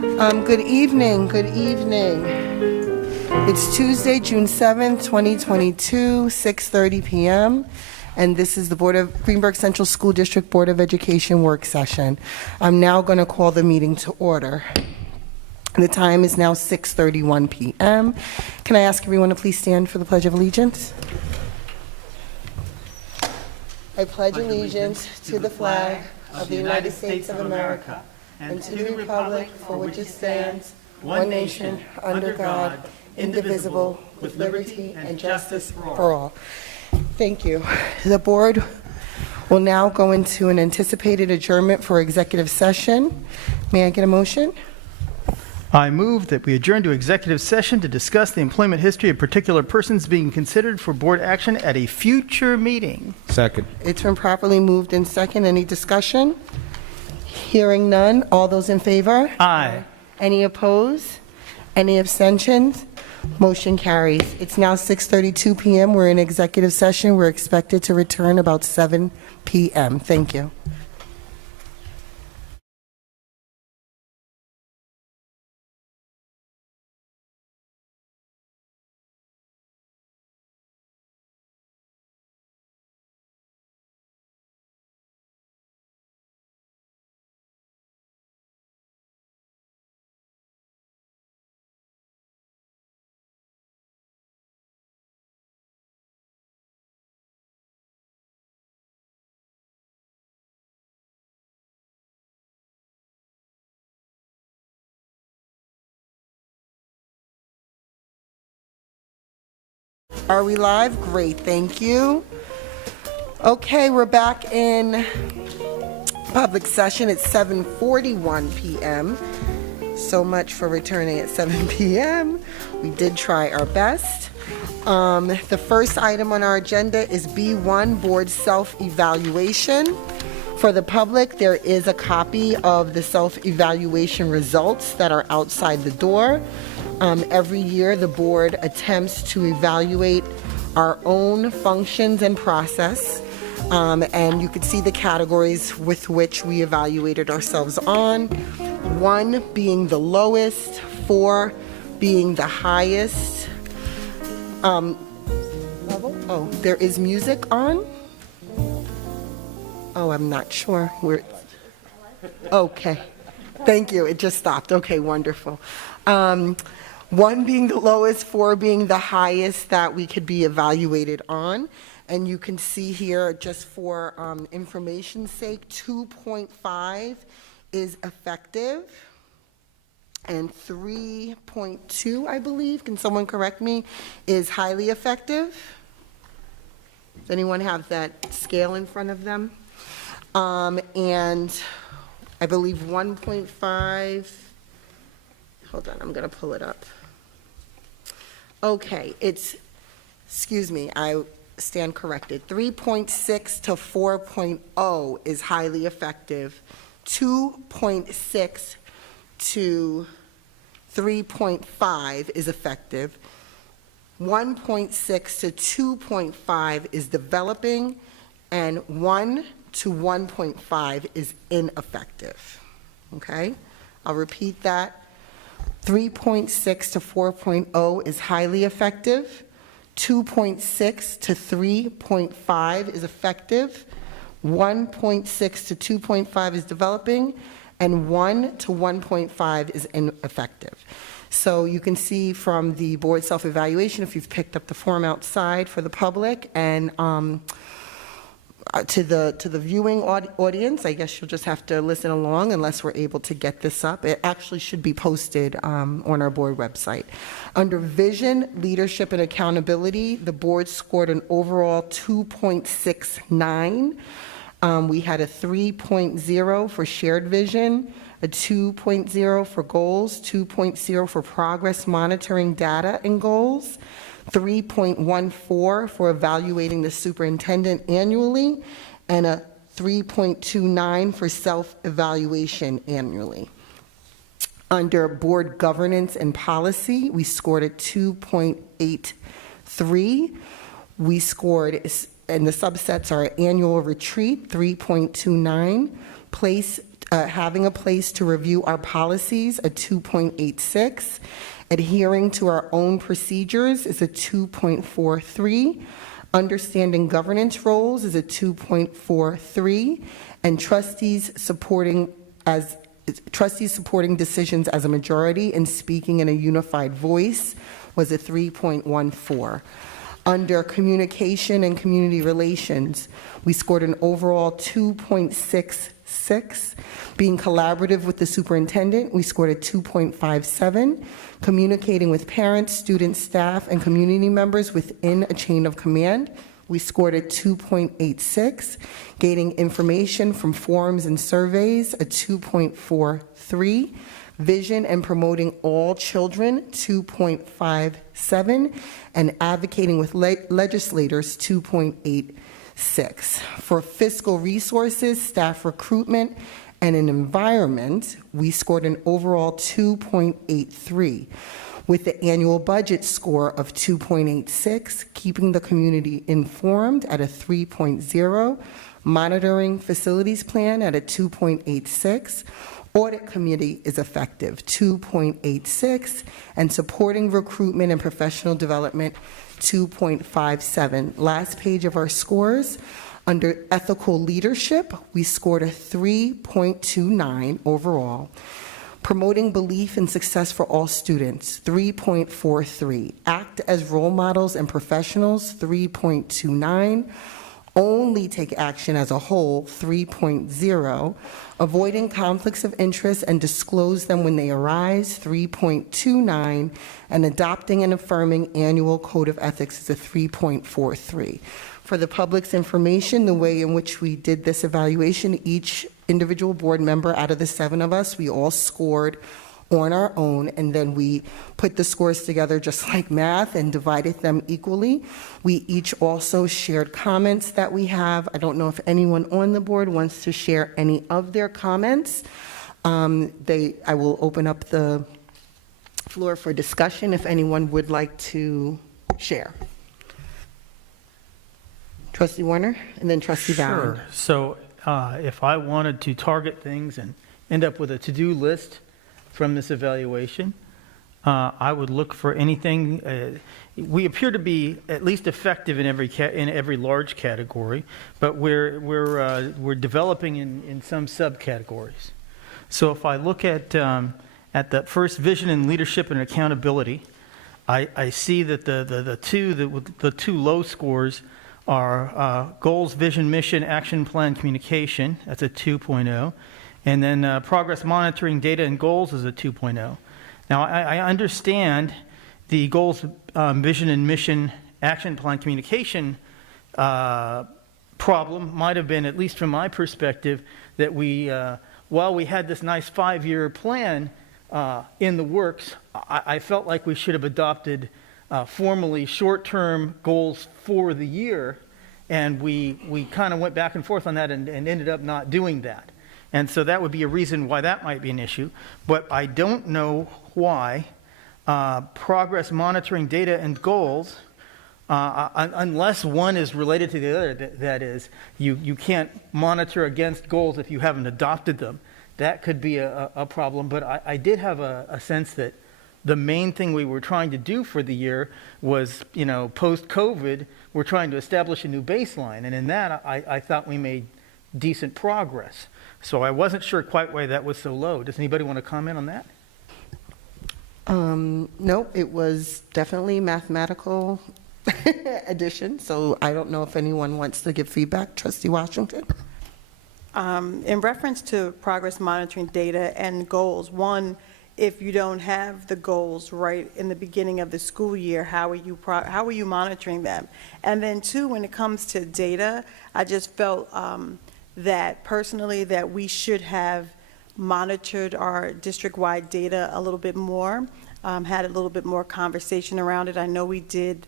Good evening, good evening. It's Tuesday, June 7th, 2022, 6:30 p.m., and this is the Greenberg Central School District Board of Education work session. I'm now going to call the meeting to order. The time is now 6:31 p.m. Can I ask everyone to please stand for the Pledge of Allegiance? I pledge allegiance to the flag of the United States of America and to the republic for which it stands, one nation, under God, indivisible, with liberty and justice for all. Thank you. The board will now go into an anticipated adjournment for executive session. May I get a motion? I move that we adjourn to executive session to discuss the employment history of particular persons being considered for board action at a future meeting. Second. It's been properly moved in second. Any discussion? Hearing none. All those in favor? Aye. Any opposed? Any abstentions? Motion carries. It's now 6:32 p.m. We're in executive session. We're expected to return about 7 p.m. Thank you. Are we live? Great, thank you. Okay, we're back in public session at 7:41 p.m. So much for returning at 7 p.m. We did try our best. The first item on our agenda is B1, Board Self-Evaluation. For the public, there is a copy of the self-evaluation results that are outside the door. Every year, the board attempts to evaluate our own functions and process, and you can see the categories with which we evaluated ourselves on. 1 being the lowest, 4 being the highest. Level? Oh, there is music on? Oh, I'm not sure. Okay. Thank you. It just stopped. Okay, wonderful. 1 being the lowest, 4 being the highest that we could be evaluated on. And you can see here, just for information's sake, 2.5 is effective. And 3.2, I believe, can someone correct me, is highly effective. Does anyone have that scale in front of them? And I believe 1.5, hold on, I'm going to pull it up. Okay, excuse me, I stand corrected. 3.6 to 4.0 is highly effective. 2.6 to 3.5 is effective. 1.6 to 2.5 is developing, and 1 to 1.5 is ineffective. Okay, I'll repeat that. 3.6 to 4.0 is highly effective. 2.6 to 3.5 is effective. 1.6 to 2.5 is developing, and 1 to 1.5 is ineffective. So you can see from the board self-evaluation, if you've picked up the form outside for the public, and to the viewing audience, I guess you'll just have to listen along unless we're able to get this up. It actually should be posted on our board website. Under vision, leadership, and accountability, the board scored an overall 2.69. We had a 3.0 for shared vision, a 2.0 for goals, 2.0 for progress monitoring data and goals, 3.14 for evaluating the superintendent annually, and a 3.29 for self-evaluation annually. Under board governance and policy, we scored a 2.83. We scored, and the subsets are annual retreat, 3.29, place Having a place to review our policies, a 2.86. Adhering to our own procedures is a 2.43. Understanding governance roles is a 2.43. And trustees supporting decisions as a majority and speaking in a unified voice was a 3.14. Under communication and community relations, we scored an overall 2.66. Being collaborative with the superintendent, we scored a 2.57. Communicating with parents, students, staff, and community members within a chain of command, we scored a 2.86. Gaining information from forums and surveys, a 2.43. Vision and promoting all children, 2.57. And advocating with legislators, 2.86. For fiscal resources, staff recruitment, and an environment, we scored an overall 2.83. With the annual budget score of 2.86, keeping the community informed at a 3.0, monitoring facilities plan at a 2.86, audit committee is effective, 2.86, and supporting recruitment and professional development, 2.57. Last page of our scores. Under ethical leadership, we scored a 3.29 overall. Promoting belief and success for all students, 3.43. Act as role models and professionals, 3.29. Only take action as a whole, 3.0. Avoiding conflicts of interest and disclose them when they arise, 3.29. And adopting and affirming annual code of ethics is a 3.43. For the public's information, the way in which we did this evaluation, each individual board member out of the 7 of us, we all scored on our own, and then we put the scores together just like math and divided them equally. We each also shared comments that we have. I don't know if anyone on the board wants to share any of their comments. I will open up the floor for discussion if anyone would like to share. Trustee Warner, and then Trustee Bowden. Sure. So if I wanted to target things and end up with a to-do list from this evaluation, I would look for anything. We appear to be at least effective in every large category, but we're developing in some subcategories. So if I look at the first, vision and leadership and accountability, I see that the two low scores are goals, vision, mission, action plan, communication. That's a 2.0. And then progress monitoring, data, and goals is a 2.0. Now, I understand the goals, vision, and mission, action plan, communication problem might have been, at least from my perspective, that while we had this nice 5-year plan in the works, I felt like we should have adopted formally short-term goals for the year, and we kind of went back and forth on that and ended up not doing that. And so that would be a reason why that might be an issue. But I don't know why progress monitoring, data, and goals, unless one is related to the other, that is, you can't monitor against goals if you haven't adopted them. That could be a problem. But I did have a sense that the main thing we were trying to do for the year was, post-COVID, we're trying to establish a new baseline. And in that, I thought we made decent progress. So I wasn't sure quite why that was so low. Does anybody want to comment on that? No, it was definitely mathematical addition. So I don't know if anyone wants to give feedback. Trustee Washington? In reference to progress monitoring data and goals, one, if you don't have the goals right in the beginning of the school year, how are you monitoring them? And then two, when it comes to data, I just felt that personally that we should have monitored our district-wide data a little bit more, had a little bit more conversation around it. I know we did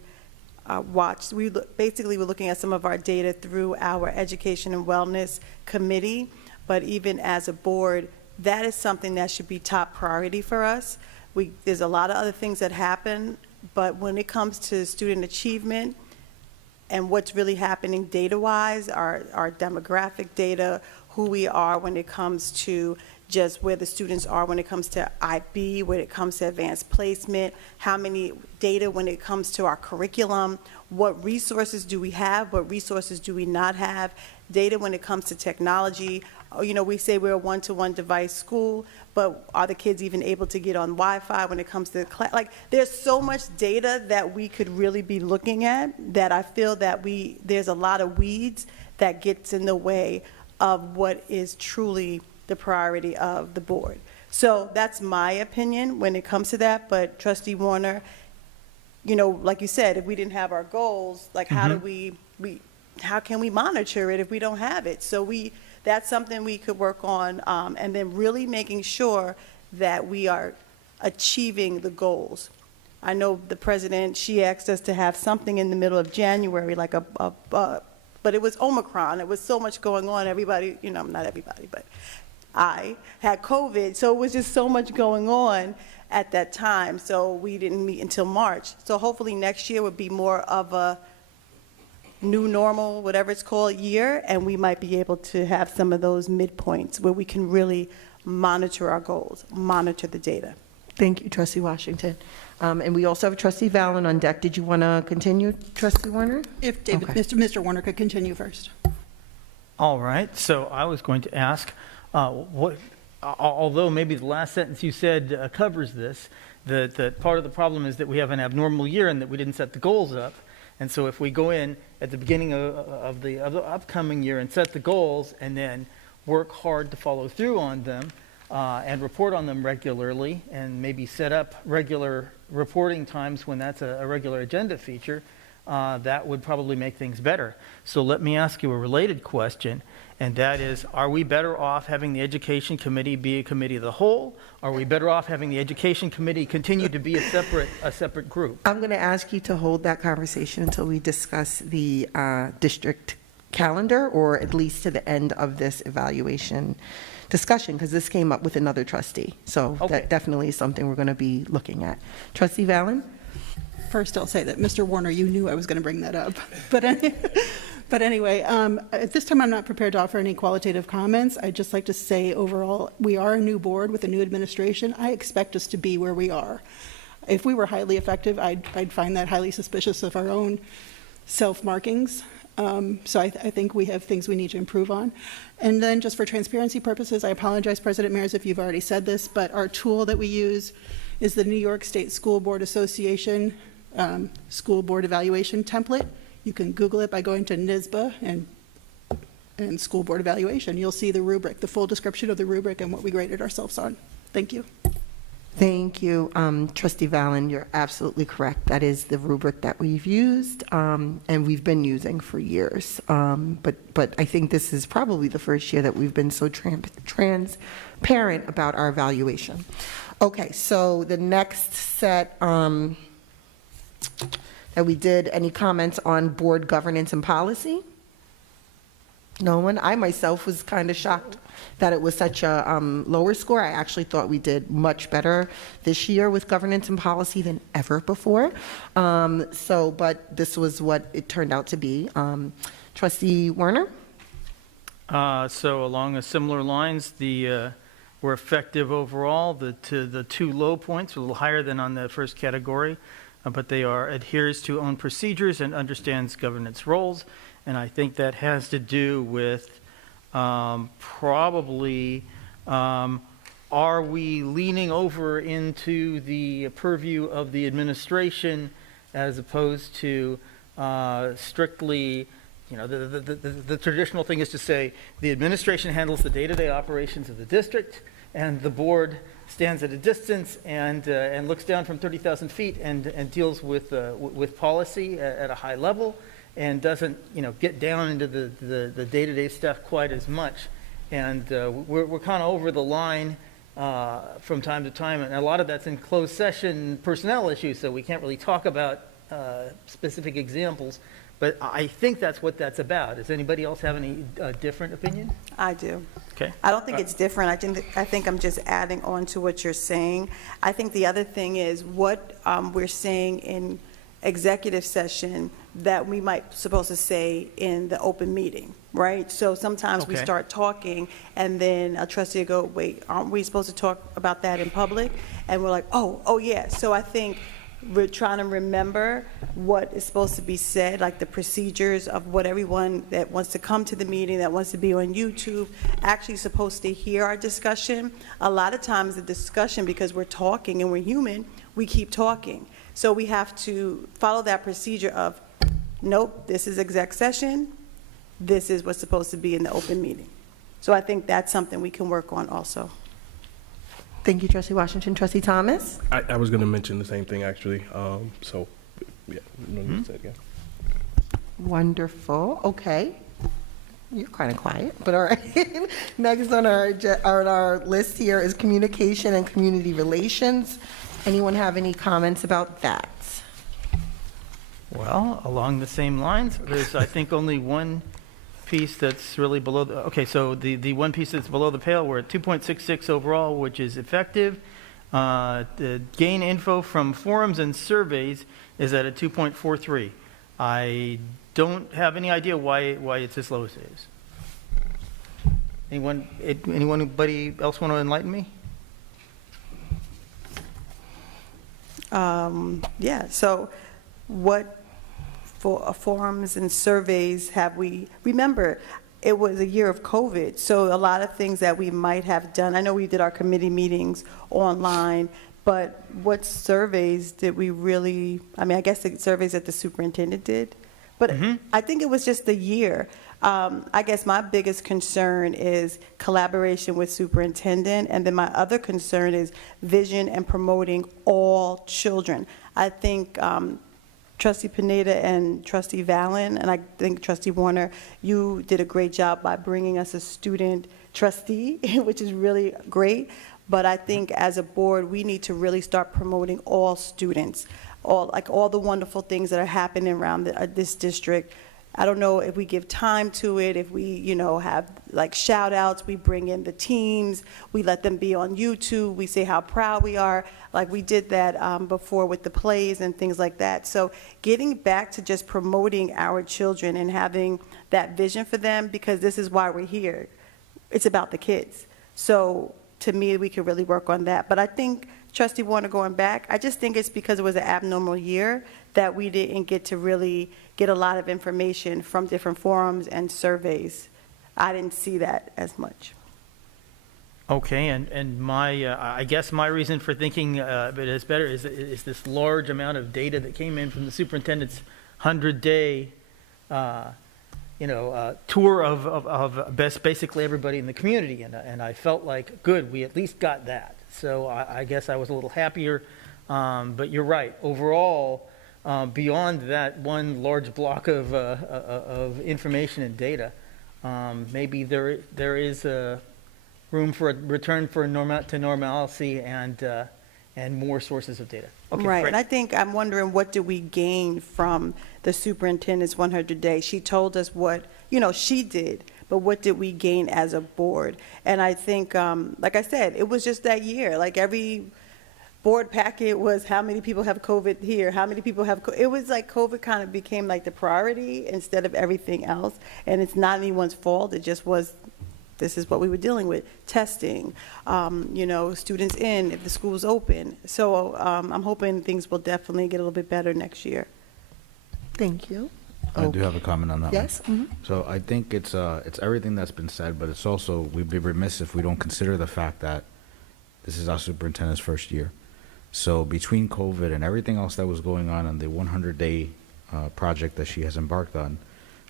basically we're looking at some of our data through our Education and Wellness Committee, but even as a board, that is something that should be top priority for us. There's a lot of other things that happen, but when it comes to student achievement and what's really happening data-wise, our demographic data, who we are when it comes to just where the students are when it comes to IB, when it comes to advanced placement, how many data when it comes to our curriculum, what resources do we have, what resources do we not have, data when it comes to technology. You know, we say we're a one-to-one device school, but are the kids even able to get on Wi-Fi when it comes to class? Like, there's so much data that we could really be looking at that I feel that there's a lot of weeds that gets in the way of what is truly the priority of the board. So that's my opinion when it comes to that, but Trustee Warner, you know, like you said, if we didn't have our goals, like how do how can we monitor it if we don't have it? So that's something we could work on, and then really making sure that we are achieving the goals. I know the president, she asked us to have something in the middle of January, like but it was Omicron. It was so much going on. Everybody, you know, not everybody, but I had COVID, so it was just so much going on at that time, so we didn't meet until March. So hopefully next year would be more of a new normal, whatever it's called, year, and we might be able to have some of those midpoints where we can really monitor our goals, monitor the data. Thank you, Trustee Washington. And we also have Trustee Valen on deck. Did you want to continue, Trustee Warner? If David, Okay. Mr. Warner could continue first. All right, so I was going to ask, although maybe the last sentence you said covers this, that part of the problem is that we have an abnormal year and that we didn't set the goals up. And so if we go in at the beginning of the upcoming year and set the goals and then work hard to follow through on them and report on them regularly and maybe set up regular reporting times when that's a regular agenda feature, that would probably make things better. So let me ask you a related question, and that is, are we better off having the Education Committee be a committee of the whole? Are we better off having the Education Committee continue to be a separate group? I'm going to ask you to hold that conversation until we discuss the district calendar, or at least to the end of this evaluation discussion, because this came up with another trustee. So Okay. that definitely is something we're going to be looking at. Trustee Valen? First, I'll say that, Mr. Warner, you knew I was going to bring that up. But anyway, at this time, I'm not prepared to offer any qualitative comments. I'd just like to say, overall, we are a new board with a new administration. I expect us to be where we are. If we were highly effective, I'd find that highly suspicious of our own self-markings. So I think we have things we need to improve on. And then just for transparency purposes, I apologize, President Mares, if you've already said this, but our tool that we use is the New York State School Board Association School Board Evaluation Template. You can Google it by going to NSBA and School Board Evaluation. You'll see the rubric, the full description of the rubric and what we graded ourselves on. Thank you. Thank you. Trustee Valen, you're absolutely correct. That is the rubric that we've used and we've been using for years. But I think this is probably the first year that we've been so transparent about our evaluation. Okay, so the next set that we did, any comments on board governance and policy? No one? I myself was kind of shocked that it was such a lower score. I actually thought we did much better this year with governance and policy than ever before. But this was what it turned out to be. Trustee Warner? So along a similar lines, we're effective overall. The two low points are a little higher than on the first category, but they are adheres to own procedures and understands governance roles. And I think that has to do with probably, are we leaning over into the purview of the administration as opposed to strictly, you know, the traditional thing is to say the administration handles the day-to-day operations of the district and the board stands at a distance and looks down from 30,000 feet and deals with policy at a high level, and doesn't, you know, get down into the day-to-day stuff quite as much. And we're kind of over the line from time to time, and a lot of that's in closed session personnel issues, so we can't really talk about specific examples. But I think that's what that's about. Does anybody else have any different opinion? I do. Okay. I don't think it's different. I think I'm just adding on to what you're saying. I think the other thing is what we're saying executive session that we might supposed to say in the open meeting, right? So sometimes we Okay. start talking, and then a trustee will go, wait, aren't we supposed to talk about that in public? And we're like, oh, yeah. So I think we're trying to remember what is supposed to be said, like the procedures of what everyone that wants to come to the meeting, that wants to be on YouTube, actually supposed to hear our discussion. A lot of times the discussion, because we're talking and we're human, we keep talking. So we have to follow that procedure of, nope, this is exec session, this is what's supposed to be in the open meeting. So I think that's something we can work on also. Thank you, Trustee Washington. Trustee Thomas? I was going to mention the same thing, actually. So, yeah, no need to say it again. Wonderful. Okay. You're kind of quiet, but all right. Next on our list here is communication and community relations. Anyone have any comments about that? Well, along the same lines, there's, I think, only one piece that's really below the, okay, so the one piece that's below the pale, we're at 2.66 overall, which is effective. The gain info from forums and surveys is at a 2.43. I don't have any idea why it's as low as it is. Anybody else want to enlighten me? Yeah, so what forums and surveys have we, remember, it was a year of COVID, so a lot of things that we might have done, I know we did our committee meetings online, but what surveys did we really, I mean, I guess the surveys that the superintendent did, but I think it was just a year. I guess my biggest concern is collaboration with superintendent, and then my other concern is vision and promoting all children. I think Trustee Pineda and Trustee Vallon, and I think Trustee Warner, you did a great job by bringing us a student trustee, which is really great. But I think as a board, we need to really start promoting all students, all the wonderful things that are happening around this district. I don't know if we give time to it, if we, have like shout outs, we bring in the teams, we let them be on YouTube, we say how proud we are, like we did that before with the plays and things like that. So getting back to just promoting our children and having that vision for them, because this is why we're here. It's about the kids. So to me, we could really work on that. But I think, Trustee Warner, going back, I just think it's because it was an abnormal year that we didn't get to really get a lot of information from different forums and surveys. I didn't see that as much. Okay, and my, I guess my reason for thinking it is better is this large amount of data that came in from the superintendent's 100-day, tour of basically everybody in the community, and I felt like, good, we at least got that. So I guess I was a little happier, but you're right. Overall, beyond that one large block of information and data, maybe there is a room for a return to normalcy and more sources of data. Okay, Right, great. and I think I'm wondering, what do we gain from the superintendent's 100 days? She told us what, she did, but what did we gain as a board? And I think, like I said, it was just that year. Like every board packet was how many people have COVID here, how many people have, it was like COVID kind of became like the priority instead of everything else. And it's not anyone's fault, it just was, this is what we were dealing with, testing, students in if the school's open. So I'm hoping things will definitely get a little bit better next year. Thank you. I do have a comment on that. Yes? One. So I think it's everything that's been said, but it's also, we'd be remiss if we don't consider the fact that this is our superintendent's first year. So between COVID and everything else that was going on the 100-day project that she has embarked on,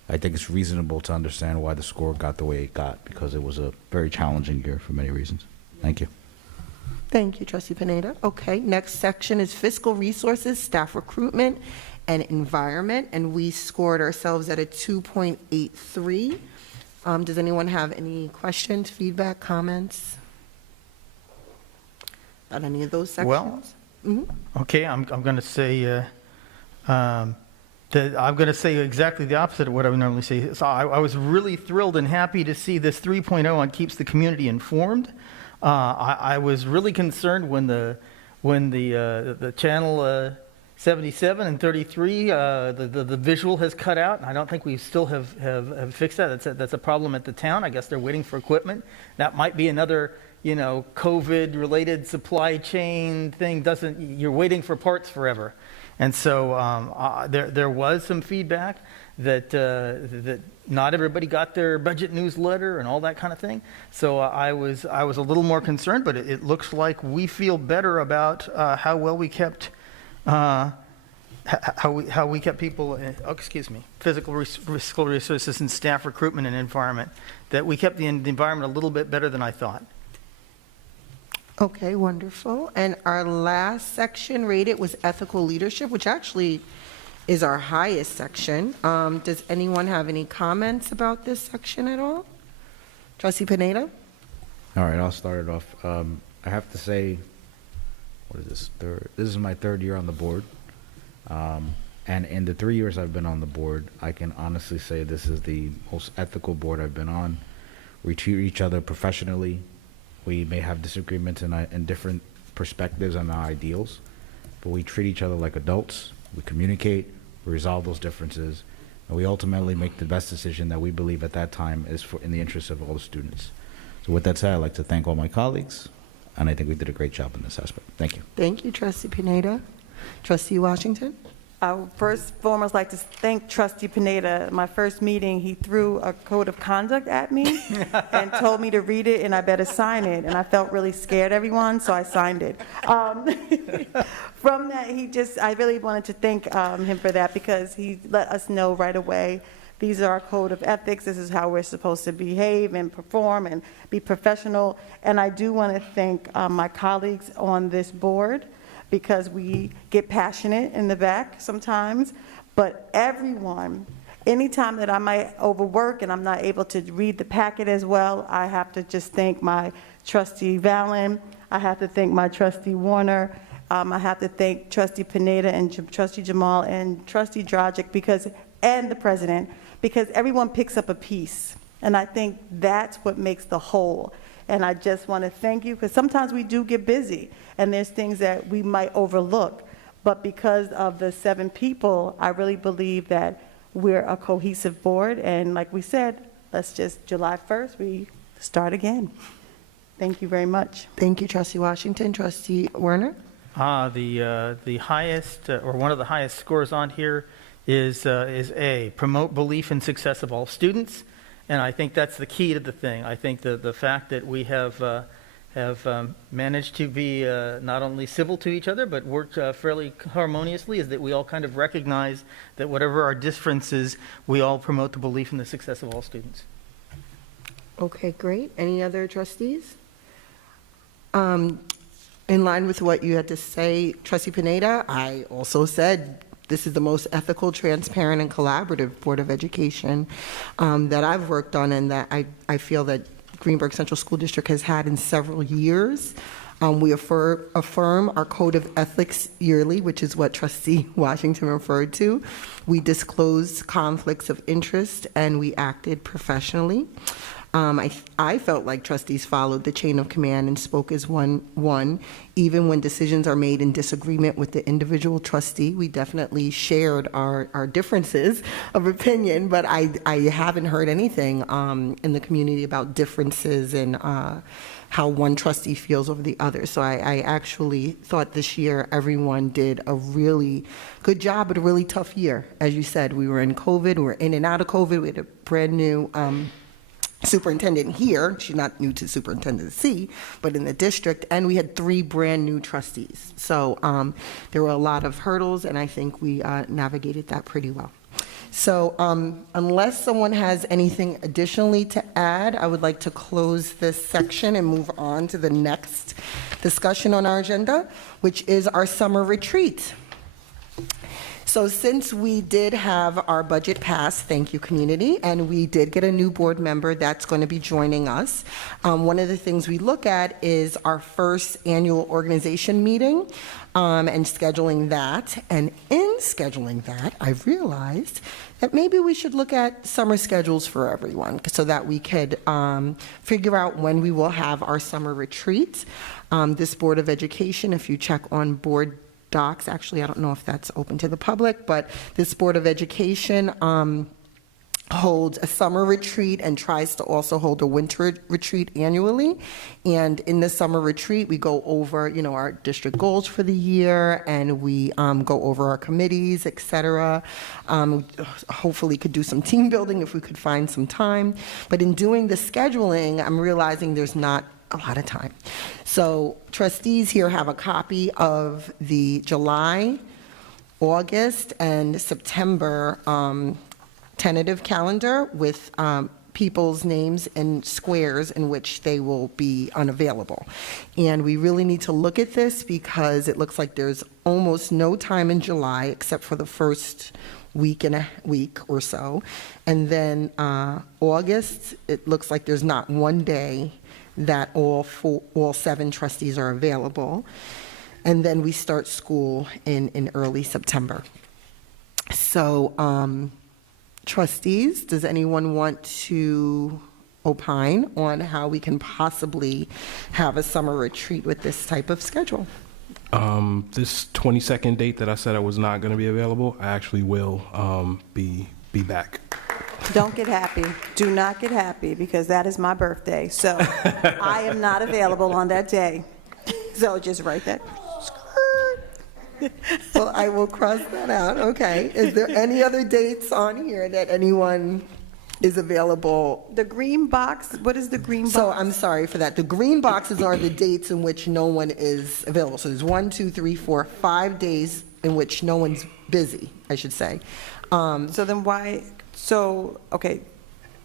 I think it's reasonable to understand why the score got the way it got, because it was a very challenging year for many reasons. Thank you. Thank you, Trustee Pineda. Okay, next section is fiscal resources, staff recruitment, and environment, and we scored ourselves at a 2.83. Does anyone have any questions, feedback, comments on any of those sections? Well, okay, I'm going to say I'm going to say exactly the opposite of what I would normally say. So I was really thrilled and happy to see this 3.0 on keeps the community informed. I was really concerned when the channel 77 and 33, the visual has cut out, and I don't think we still have fixed that. That's a problem at the town. I guess they're waiting for equipment. That might be another, COVID-related supply chain thing. You're waiting for parts forever. And so there was some feedback that not everybody got their budget newsletter and all that kind of thing. So I was a little more concerned, but it looks like we feel better about how well we kept how we kept people, physical resources and staff recruitment and environment, that we kept the environment a little bit better than I thought. Okay, wonderful. And our last section rated was ethical leadership, which actually is our highest section. Does anyone have any comments about this section at all? Trustee Pineda? All right, I'll start it off. I have to say, what is this? This is my third year on the board. And in the 3 years I've been on the board, I can honestly say this is the most ethical board I've been on. We treat each other professionally. We may have disagreements in different perspectives and our ideals, but we treat each other like adults. We communicate, we resolve those differences, and we ultimately make the best decision that we believe at that time is in the interest of all the students. So with that said, I'd like to thank all my colleagues, and I think we did a great job in this aspect. Thank you. Thank you, Trustee Pineda. Trustee Washington? I would first and foremost like to thank Trustee Pineda. My first meeting, he threw a code of conduct at me and told me to read it and I better sign it. And I felt really scared, everyone, so I signed it. From that, I really wanted to thank him for that, because he let us know right away, these are our code of ethics. This is how we're supposed to behave and perform and be professional. And I do want to thank my colleagues on this board, because we get passionate in the back sometimes, but everyone, anytime that I might overwork and I'm not able to read the packet as well, I have to just thank my trustee Valen, I have to thank my trustee Warner, I have to thank Trustee Pineda and Trustee Jamal and Trustee Dragic, and the president, because everyone picks up a piece, and I think that's what makes the whole. And I just want to thank you, because sometimes we do get busy and there's things that we might overlook. But because of the 7 people, I really believe that we're a cohesive board. And like we said, let's just July 1st, we start again. Thank you very much. Thank you, Trustee Washington. Trustee Werner? The highest, or one of the highest scores on here is A, promote belief and success of all students. And I think that's the key to the thing. I think the fact that we have managed to be not only civil to each other, but worked fairly harmoniously, is that we all kind of recognize that whatever our differences, we all promote the belief in the success of all students. Okay, great. Any other trustees? In line with what you had to say, Trustee Pineda, I also said this is the most ethical, transparent, and collaborative Board of Education that I've worked on, and that I feel that Greenberg Central School District has had in several years. We affirm our code of ethics yearly, which is what Trustee Washington referred to. We disclosed conflicts of interest, and we acted professionally. I felt like trustees followed the chain of command and spoke as one, even when decisions are made in disagreement with the individual trustee. We definitely shared our differences of opinion, but I haven't heard anything in the community about differences in how one trustee feels over the other. So I actually thought this year everyone did a really good job, but a really tough year. As you said, we were in COVID, we were in and out of COVID. We had a brand new superintendent here. She's not new to superintendency, but in the district, and we had 3 brand new trustees. So there were a lot of hurdles, and I think we navigated that pretty well. So unless someone has anything additionally to add, I would like to close this section and move on to the next discussion on our agenda, which is our summer retreat. So since we did have our budget passed, thank you, community, and we did get a new board member that's going to be joining us, one of the things we look at is our first annual organization meeting and scheduling that. And in scheduling that, I've realized that maybe we should look at summer schedules for everyone so that we could figure out when we will have our summer retreat. This Board of Education, if you check on board docs. Actually, I don't know if that's open to the public, but this Board of Education holds a summer retreat and tries to also hold a winter retreat annually. And in the summer retreat, we go over, our district goals for the year, and we go over our committees, et cetera. Hopefully could do some team building if we could find some time. But in doing the scheduling, I'm realizing there's not a lot of time. So trustees here have a copy of the July, August, and September tentative calendar with people's names and squares in which they will be unavailable. And we really need to look at this because it looks like there's almost no time in July except for the first week and a week or so. And then August, it looks like there's not one day that all 7 trustees are available. And then we start school in early September. So, trustees, does anyone want to opine on how we can possibly have a summer retreat with this type of schedule? This 22nd date that I said I was not going to be available, I actually will be back. Don't get happy. Do not get happy, because that is my birthday. So I am not available on that day. So just write that. Well, I will cross that out. Okay. Is there any other dates on here that anyone is available? The green box, what is the green box? So I'm sorry for that. The green boxes are the dates in which no one is available. So there's 1, 2, 3, 4, 5 days in which no one's busy, I should say. So then why, okay,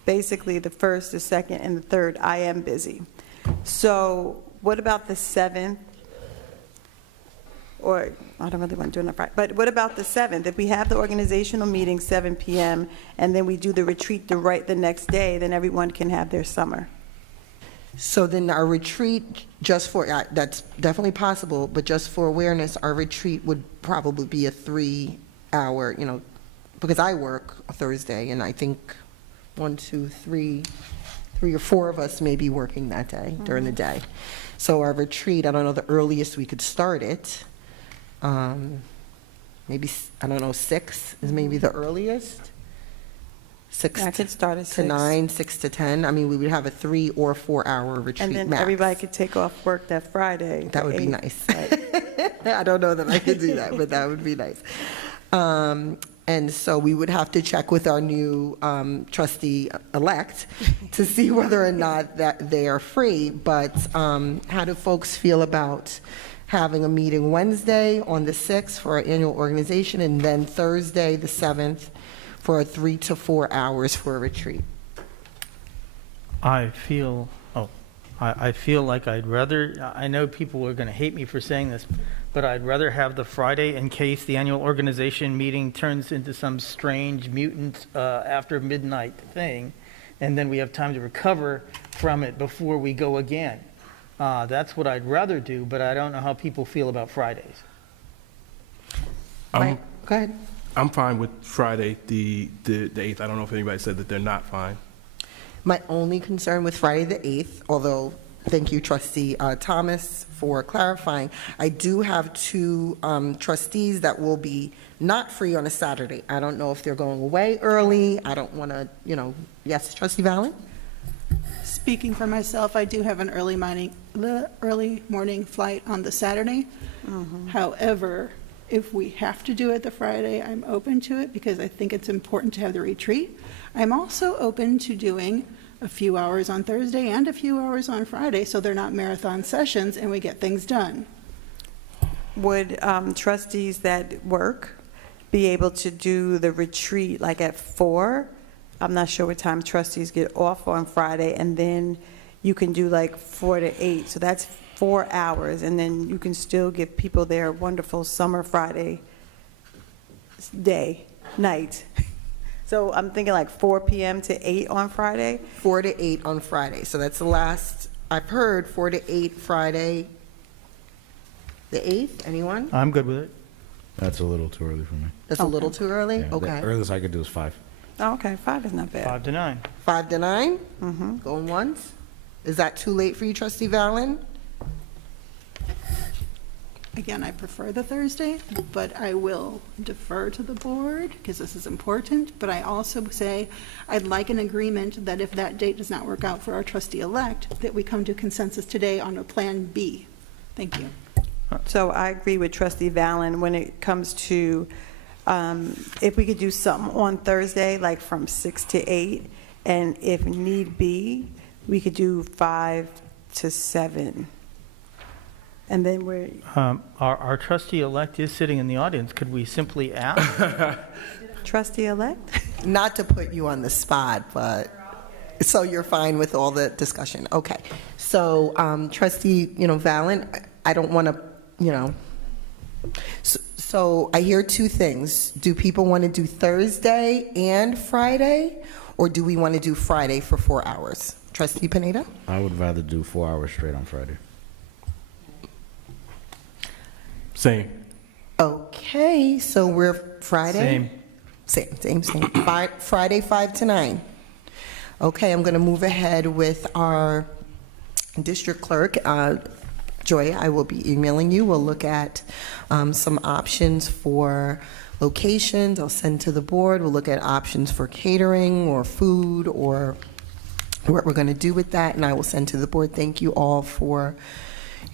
basically the 1st, the 2nd, and the 3rd, I am busy. So what about the 7th? Or, I don't really want to do it on Friday, but what about the 7th? If we have the organizational meeting 7 p.m. and then we do the retreat the next day, then everyone can have their summer. So then our retreat, just for, that's definitely possible, but just for awareness, our retreat would probably be a 3-hour, because I work a Thursday, and I think 1, 2, 3 or 4 of us may be working that day, during the day. So our retreat, I don't know the earliest we could start it. Maybe, I don't know, 6 is maybe the earliest. 6 I could start at to 6. 9, 6 to 10. I mean, we would have a 3 or 4 hour retreat And then max. everybody could take off work that Friday. That would be nice. I don't know that I could do that, but that would be nice. And so we would have to check with our new trustee-elect to see whether or not that they are free. But how do folks feel about having a meeting Wednesday on the 6th for our annual organization, and then Thursday, the 7th, for 3 to 4 hours for a retreat? I feel like I'd rather, I know people are going to hate me for saying this, but I'd rather have the Friday in case the annual organization meeting turns into some strange mutant after midnight thing, and then we have time to recover from it before we go again. That's what I'd rather do, but I don't know how people feel about Fridays. Go ahead. I'm fine with Friday, the 8th. I don't know if anybody said that they're not fine. My only concern with Friday the 8th, although, thank you, Trustee Thomas, for clarifying, I do have 2 trustees that will be not free on a Saturday. I don't know if they're going away early. I don't want to, yes, Trustee Valen? Speaking for myself, I do have an early morning flight on the Saturday. However, if we have to do it the Friday, I'm open to it because I think it's important to have the retreat. I'm also open to doing a few hours on Thursday and a few hours on Friday, so they're not marathon sessions and we get things done. Would trustees that work be able to do the retreat like at 4? I'm not sure what time trustees get off on Friday, and then you can do like 4 to 8. So that's 4 hours, and then you can still give people their wonderful summer Friday night. So I'm thinking like 4 p.m. to 8 on Friday. 4 to 8 on Friday. So that's the last I've heard, 4 to 8 Friday, the 8th. Anyone? I'm good with it. That's a little too early for me. That's a little too early? Yeah, Okay. The earliest I could do is 5. Oh, okay, 5 is not bad. 5 to 9. 5 to 9? Going once? Is that too late for you, Trustee Valen? Again, I prefer the Thursday, but I will defer to the board because this is important. But I also say I'd like an agreement that if that date does not work out for our trustee-elect, that we come to consensus today on a Plan B. Thank you. So I agree with Trustee Valen when it comes to if we could do something on Thursday, like from 6 to 8, and if need be, we could do 5 to 7. And then we're, Our trustee-elect is sitting in the audience. Could we simply ask? Trustee-elect? Not to put you on the spot, but, so you're fine with all the discussion? Okay. So Trustee, Valen, I don't want to, so I hear two things. Do people want to do Thursday and Friday, or do we want to do Friday for 4 hours? Trustee Pineda? I would rather do 4 hours straight on Friday. Same. Okay, so we're Friday? Same. Same. Friday, 5 to 9. Okay, I'm going to move ahead with our district clerk. Joy, I will be emailing you. We'll look at some options for locations. I'll send to the board. We'll look at options for catering or food or what we're going to do with that, and I will send to the board. Thank you all for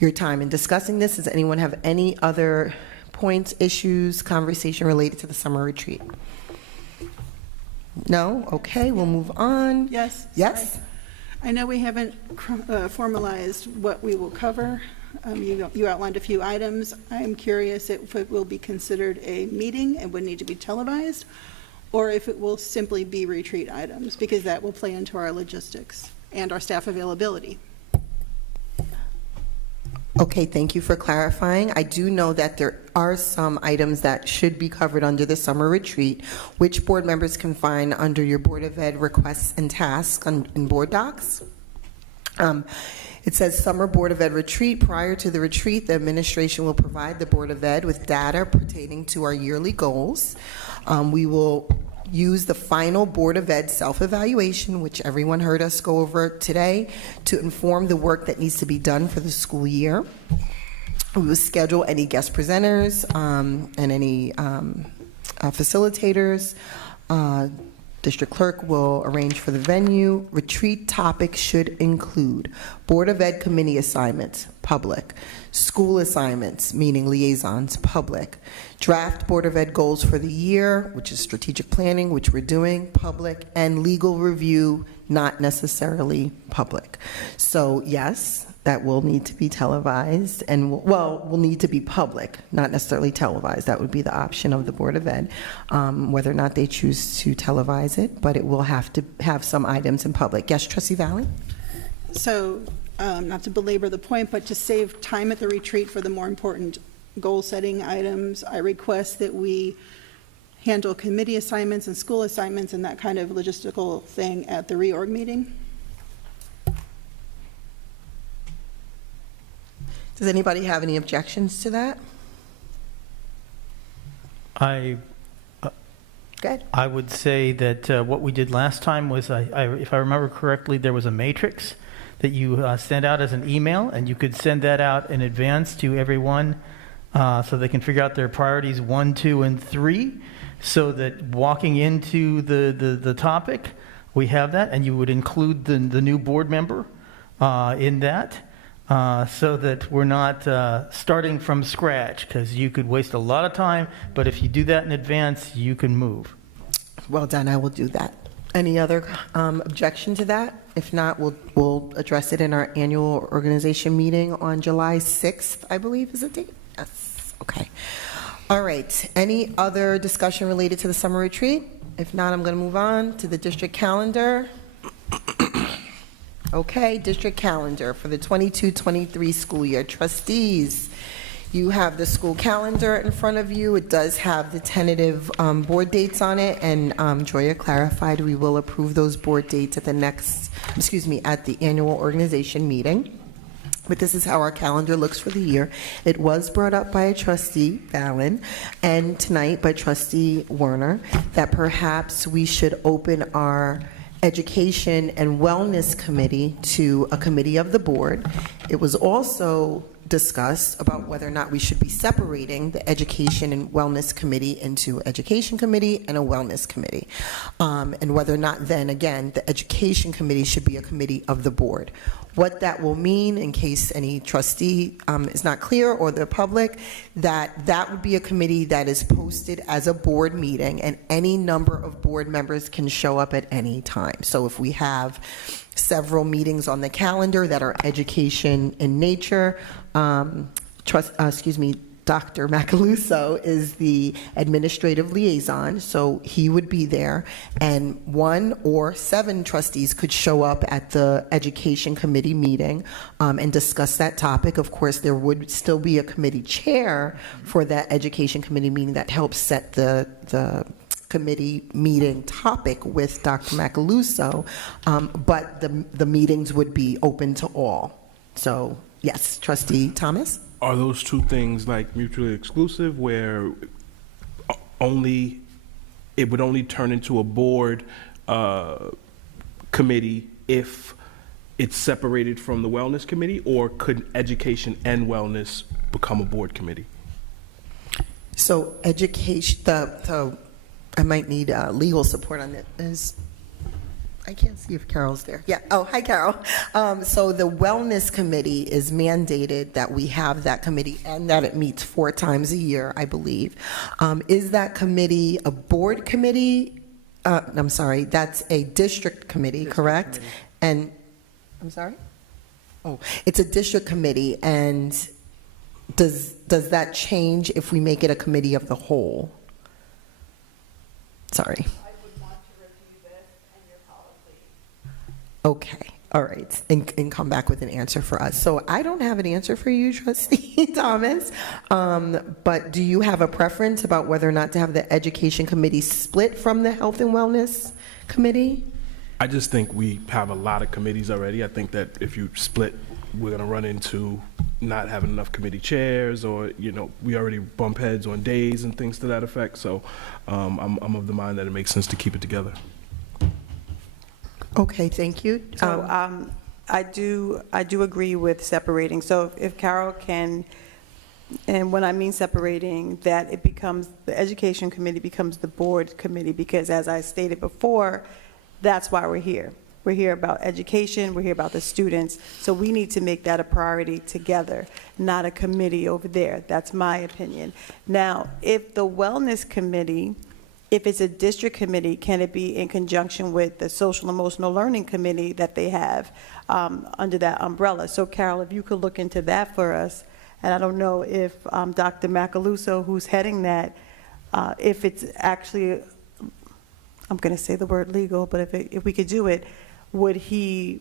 your time in discussing this. Does anyone have any other points, issues, conversation related to the summer retreat? No? Okay, we'll move on. Yes? Yes? Sorry. I know we haven't formalized what we will cover. You outlined a few items. I'm curious if it will be considered a meeting and would need to be televised, or if it will simply be retreat items, because that will play into our logistics and our staff availability. Okay, thank you for clarifying. I do know that there are some items that should be covered under the summer retreat, which board members can find under your Board of Ed requests and tasks in board docs. It says Summer Board of Ed Retreat. Prior to the retreat, the administration will provide the Board of Ed with data pertaining to our yearly goals. We will use the final Board of Ed self-evaluation, which everyone heard us go over today, to inform the work that needs to be done for the school year. We will schedule any guest presenters and any facilitators. District clerk will arrange for the venue. Retreat topics should include Board of Ed committee assignments, public. School assignments, meaning liaisons, public. Draft Board of Ed goals for the year, which is strategic planning, which we're doing, public. And legal review, not necessarily public. So yes, that will need to be televised and will need to be public, not necessarily televised. That would be the option of the Board of Ed, whether or not they choose to televise it, but it will have to have some items in public. Yes, Trustee Valley? So, not to belabor the point, but to save time at the retreat for the more important goal-setting items, I request that we handle committee assignments and school assignments and that kind of logistical thing at the reorg meeting. Does anybody have any objections to that? I would say that what we did last time was, if I remember correctly, there was a matrix that you sent out as an email, and you could send that out in advance to everyone so they can figure out their priorities 1, 2, and 3, so that walking into the topic, we have that, and you would include the new board member in that. So that we're not starting from scratch, because you could waste a lot of time, but if you do that in advance, you can move. Well done, I will do that. Any other objection to that? If not, we'll address it in our annual organization meeting on July 6th, I believe is the date? Yes, okay. All right, any other discussion related to the summer retreat? If not, I'm going to move on to the district calendar. Okay, district calendar for the 22-23 school year. Trustees, you have the school calendar in front of you. It does have the tentative board dates on it, and Joya clarified we will approve those board dates at the at the annual organization meeting. But this is how our calendar looks for the year. It was brought up by a trustee, Fallon, and tonight by Trustee Werner, that perhaps we should open our Education and Wellness Committee to a committee of the board. It was also discussed about whether or not we should be separating the Education and Wellness Committee into Education Committee and a Wellness Committee. And whether or not then, again, the Education Committee should be a committee of the board. What that will mean, in case any trustee is not clear, or the public, that would be a committee that is posted as a board meeting, and any number of board members can show up at any time. So if we have several meetings on the calendar that are education in nature, Dr. Macaluso is the administrative liaison, so he would be there, and 1 or 7 trustees could show up at the Education Committee meeting and discuss that topic. Of course, there would still be a committee chair for that Education Committee meeting that helps set the committee meeting topic with Dr. Macaluso, but the meetings would be open to all. So, yes, Trustee Thomas? Are those two things like mutually exclusive, where it would only turn into a board committee if it's separated from the wellness committee, or could education and wellness become a board committee? So education, I might need legal support on this. I can't see if Carol's there. Yeah. Oh, hi, Carol. So the Wellness Committee is mandated that we have that committee, and that it meets 4 times a year, I believe. Is that committee a board committee? I'm sorry, that's a district committee, correct? And, I'm sorry? Oh, it's a district committee, and does that change if we make it a committee of the whole? Sorry. Okay, all right, and come back with an answer for us. So I don't have an answer for you, Trustee Thomas, but do you have a preference about whether or not to have the Education Committee split from the Health and Wellness Committee? I just think we have a lot of committees already. I think that if you split, we're gonna run into not having enough committee chairs, or, we already bump heads on days and things to that effect. So I'm of the mind that it makes sense to keep it together. Okay, thank you. So I do agree with separating. So if Carol can, and when I mean separating, that it becomes, the Education Committee becomes the board committee, because as I stated before, that's why we're here. We're here about education, we're here about the students, so we need to make that a priority together, not a committee over there. That's my opinion. Now, if the Wellness Committee, if it's a district committee, can it be in conjunction with the Social Emotional Learning Committee that they have under that umbrella? So Carol, if you could look into that for us, and I don't know if Dr. Macaluso, who's heading that, if it's actually, I'm going to say the word legal, but if we could do it, would he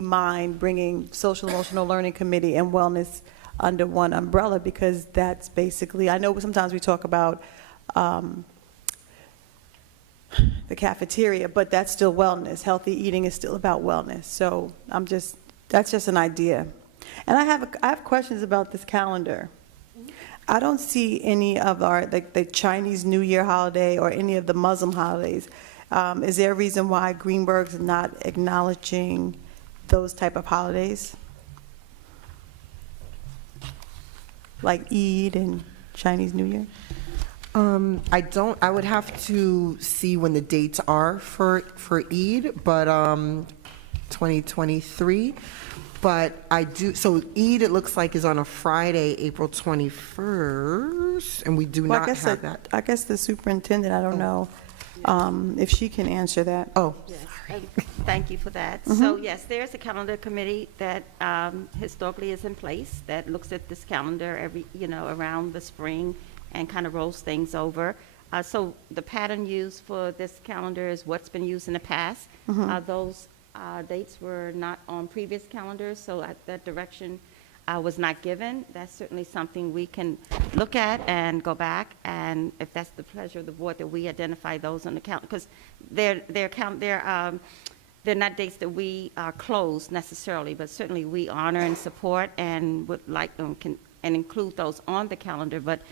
mind bringing Social Emotional Learning Committee and Wellness under one umbrella? Because that's basically, I know sometimes we talk about the cafeteria, but that's still wellness. Healthy eating is still about wellness. So that's just an idea. And I have questions about this calendar. I don't see any of the Chinese New Year holiday or any of the Muslim holidays. Is there a reason why Greenberg's not acknowledging those type of holidays? Like Eid and Chinese New Year? I would have to see when the dates are for Eid, but 2023. But I do, so Eid, it looks like, is on a Friday, April 21st, and we do not have that. I guess the superintendent, I don't know if she can answer that. Oh, Yes, thank you for that. So yes, there's a calendar committee that historically is in place that looks at this calendar every, around the spring and kind of rolls things over. So the pattern used for this calendar is what's been used in the past. Those dates were not on previous calendars, so that direction was not given. That's certainly something we can look at and go back, and if that's the pleasure of the board, that we identify those on the calendar, because they're not dates that we close necessarily, but certainly we honor and support and would like and include those on the calendar. But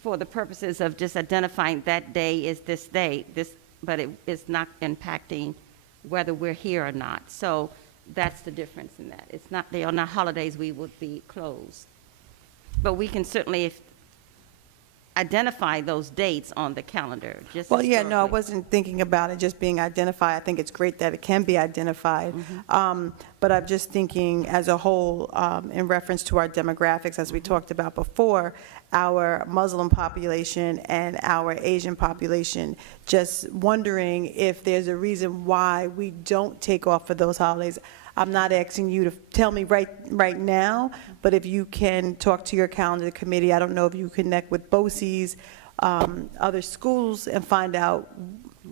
for the purposes of just identifying that day is this day, but it is not impacting whether we're here or not. So That's the difference in that. It's not, they are not holidays we would be closed. But we can certainly identify those dates on the calendar, just Well, yeah, no, I historically. wasn't thinking about it just being identified. I think it's great that it can be identified. But I'm just thinking as a whole, in reference to our demographics, as we talked about before, our Muslim population and our Asian population, just wondering if there's a reason why we don't take off for those holidays. I'm not asking you to tell me right now, but if you can talk to your calendar committee, I don't know if you connect with BOCES, other schools, and find out,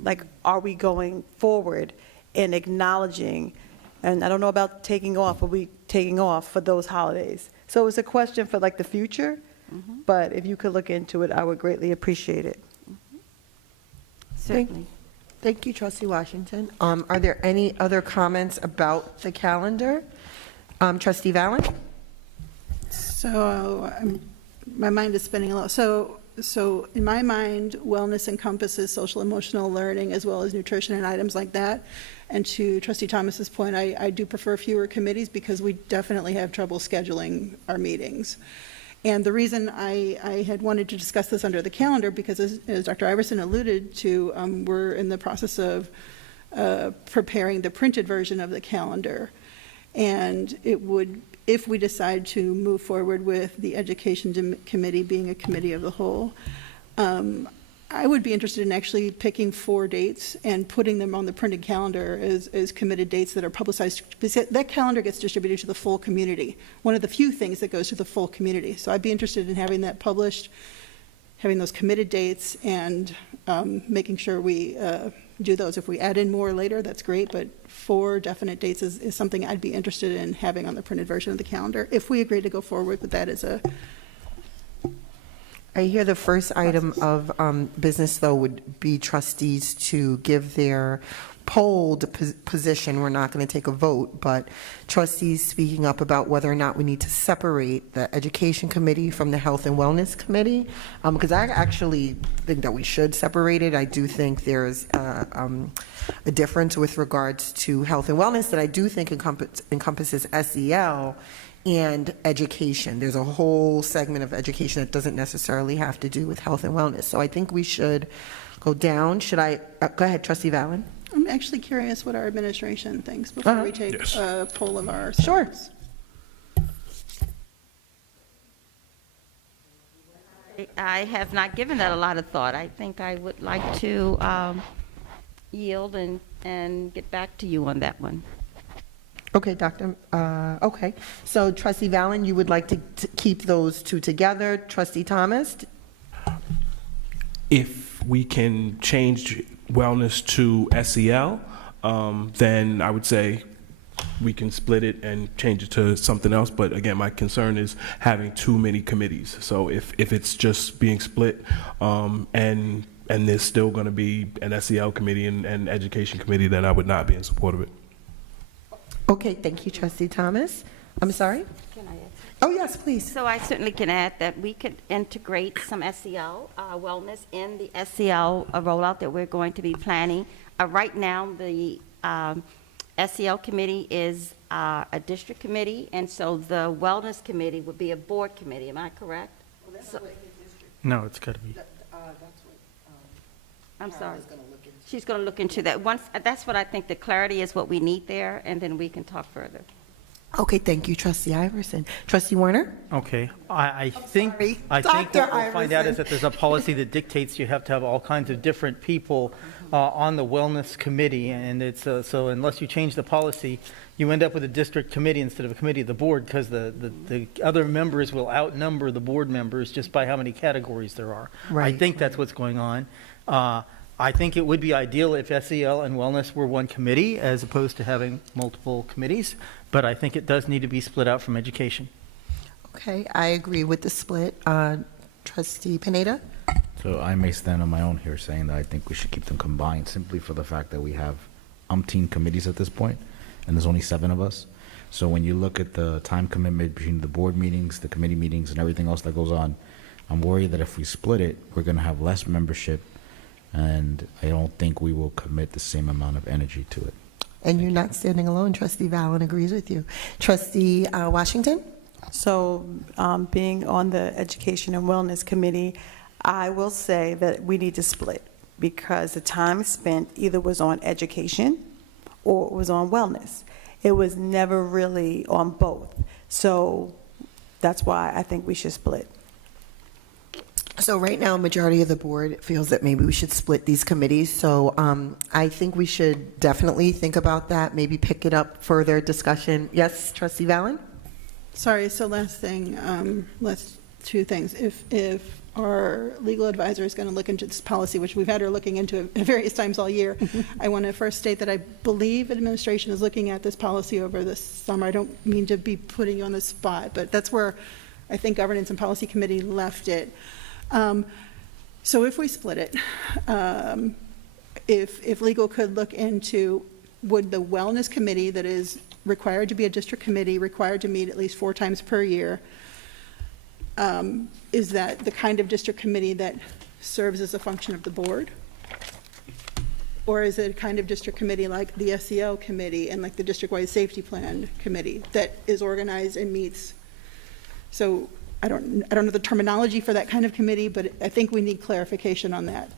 like, are we going forward in acknowledging, and I don't know about taking off, are we taking off for those holidays? So it's a question for like the future, but if you could look into it, I would greatly appreciate it. Certainly. Thank you, Trustee Washington. Are there any other comments about the calendar? Trustee Valen? So my mind is spinning a lot. So in my mind, wellness encompasses social emotional learning as well as nutrition and items like that. And to Trustee Thomas's point, I do prefer fewer committees because we definitely have trouble scheduling our meetings. And the reason I had wanted to discuss this under the calendar, because as Dr. Iverson alluded to, we're in the process of preparing the printed version of the calendar. And it would, if we decide to move forward with the Education Committee being a committee of the whole, I would be interested in actually picking 4 dates and putting them on the printed calendar as committed dates that are publicized. That calendar gets distributed to the full community, one of the few things that goes to the full community. So I'd be interested in having that published, having those committed dates, and making sure we do those. If we add in more later, that's great, but 4 definite dates is something I'd be interested in having on the printed version of the calendar, if we agree to go forward with that as a I hear the first item of business, though, would be trustees to give their polled position. We're not going to take a vote, but trustees speaking up about whether or not we need to separate the Education Committee from the Health and Wellness Committee, because I actually think that we should separate it. I do think there's a difference with regards to health and wellness that I do think encompasses SEL and education. There's a whole segment of education that doesn't necessarily have to do with health and wellness. So I think we should go down. Should I, go ahead, Trustee Valen. I'm actually curious what our administration thinks before we take Yes. a poll of our Sure. senators. I have not given that a lot of thought. I think I would like to yield and get back to you on that one. Okay, okay. So Trustee Valen, you would like to keep those 2 together. Trustee Thomas? If we can change wellness to SEL, then I would say we can split it and change it to something else. But again, my concern is having too many committees. So if it's just being split, and there's still going to be an SEL committee and education committee, then I would not be in support of it. Okay, thank you, Trustee Thomas. I'm sorry? Can I add? Oh, yes, please. So I certainly can add that we could integrate some SEL wellness in the SEL rollout that we're going to be planning. Right now, the SEL committee is a district committee, and so the wellness committee would be a board committee. Am I correct? No, it's got to be. I'm sorry. She's going to look into that. Once, that's what I think the clarity is what we need there, and then we can talk further. Okay, thank you, Trustee Iverson. Trustee Warner? Okay, I think sorry. what Dr. we'll find out Iverson. is that there's a policy that dictates you have to have all kinds of different people on the wellness committee, and it's so unless you change the policy, you end up with a district committee instead of a committee of the board, because the other members will outnumber the board members just by how many categories there are. Right. I think that's what's going on. I think it would be ideal if SEL and wellness were one committee as opposed to having multiple committees, but I think it does need to be split out from education. Okay, I agree with the split. Trustee Pineda? So I may stand on my own here saying that I think we should keep them combined simply for the fact that we have umpteen committees at this point, and there's only 7 of us. So when you look at the time commitment between the board meetings, the committee meetings, and everything else that goes on, I'm worried that if we split it, we're going to have less membership, and I don't think we will commit the same amount of energy to it. And you're not standing alone. Trustee Valen agrees with you. Trustee Washington? So, being on the Education and Wellness Committee, I will say that we need to split, because the time spent either was on education or it was on wellness. It was never really on both. So that's why I think we should split. So right now, a majority of the board feels that maybe we should split these committees. So I think we should definitely think about that, maybe pick it up further discussion. Yes, Trustee Valen? Sorry, so last thing, last two things. If our legal advisor is going to look into this policy, which we've had her looking into it various times all year, I want to first state that I believe administration is looking at this policy over this summer. I don't mean to be putting you on the spot, but that's where I think Governance and Policy Committee left it. So if we split it, if legal could look into, would the wellness committee that is required to be a district committee, required to meet at least 4 times per year, is that the kind of district committee that serves as a function of the board? Or is it a kind of district committee like the SEL committee and like the district-wide safety plan committee that is organized and meets? So I don't know the terminology for that kind of committee, but I think we need clarification on that.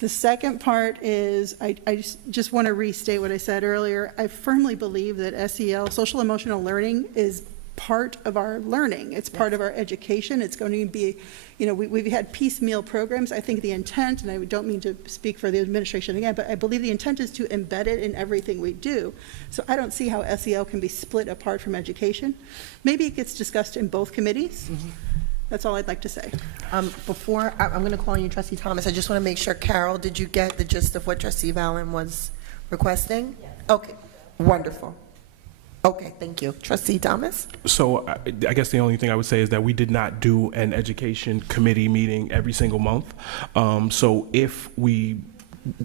The second part is, I just want to restate what I said earlier. I firmly believe that SEL, social emotional learning, is part of our learning. It's part of our education. It's going to be, we've had piecemeal programs. I think the intent, and I don't mean to speak for the administration again, but I believe the intent is to embed it in everything we do. So I don't see how SEL can be split apart from education. Maybe it gets discussed in both committees. Mm-hmm. That's all I'd like to say. Before, I'm going to call on you, Trustee Thomas. I just want to make sure, Carol, did you get the gist of what Trustee Valen was requesting? Yes. Okay, wonderful. Okay, thank you. Trustee Thomas? So I guess the only thing I would say is that we did not do an education committee meeting every single month. So if we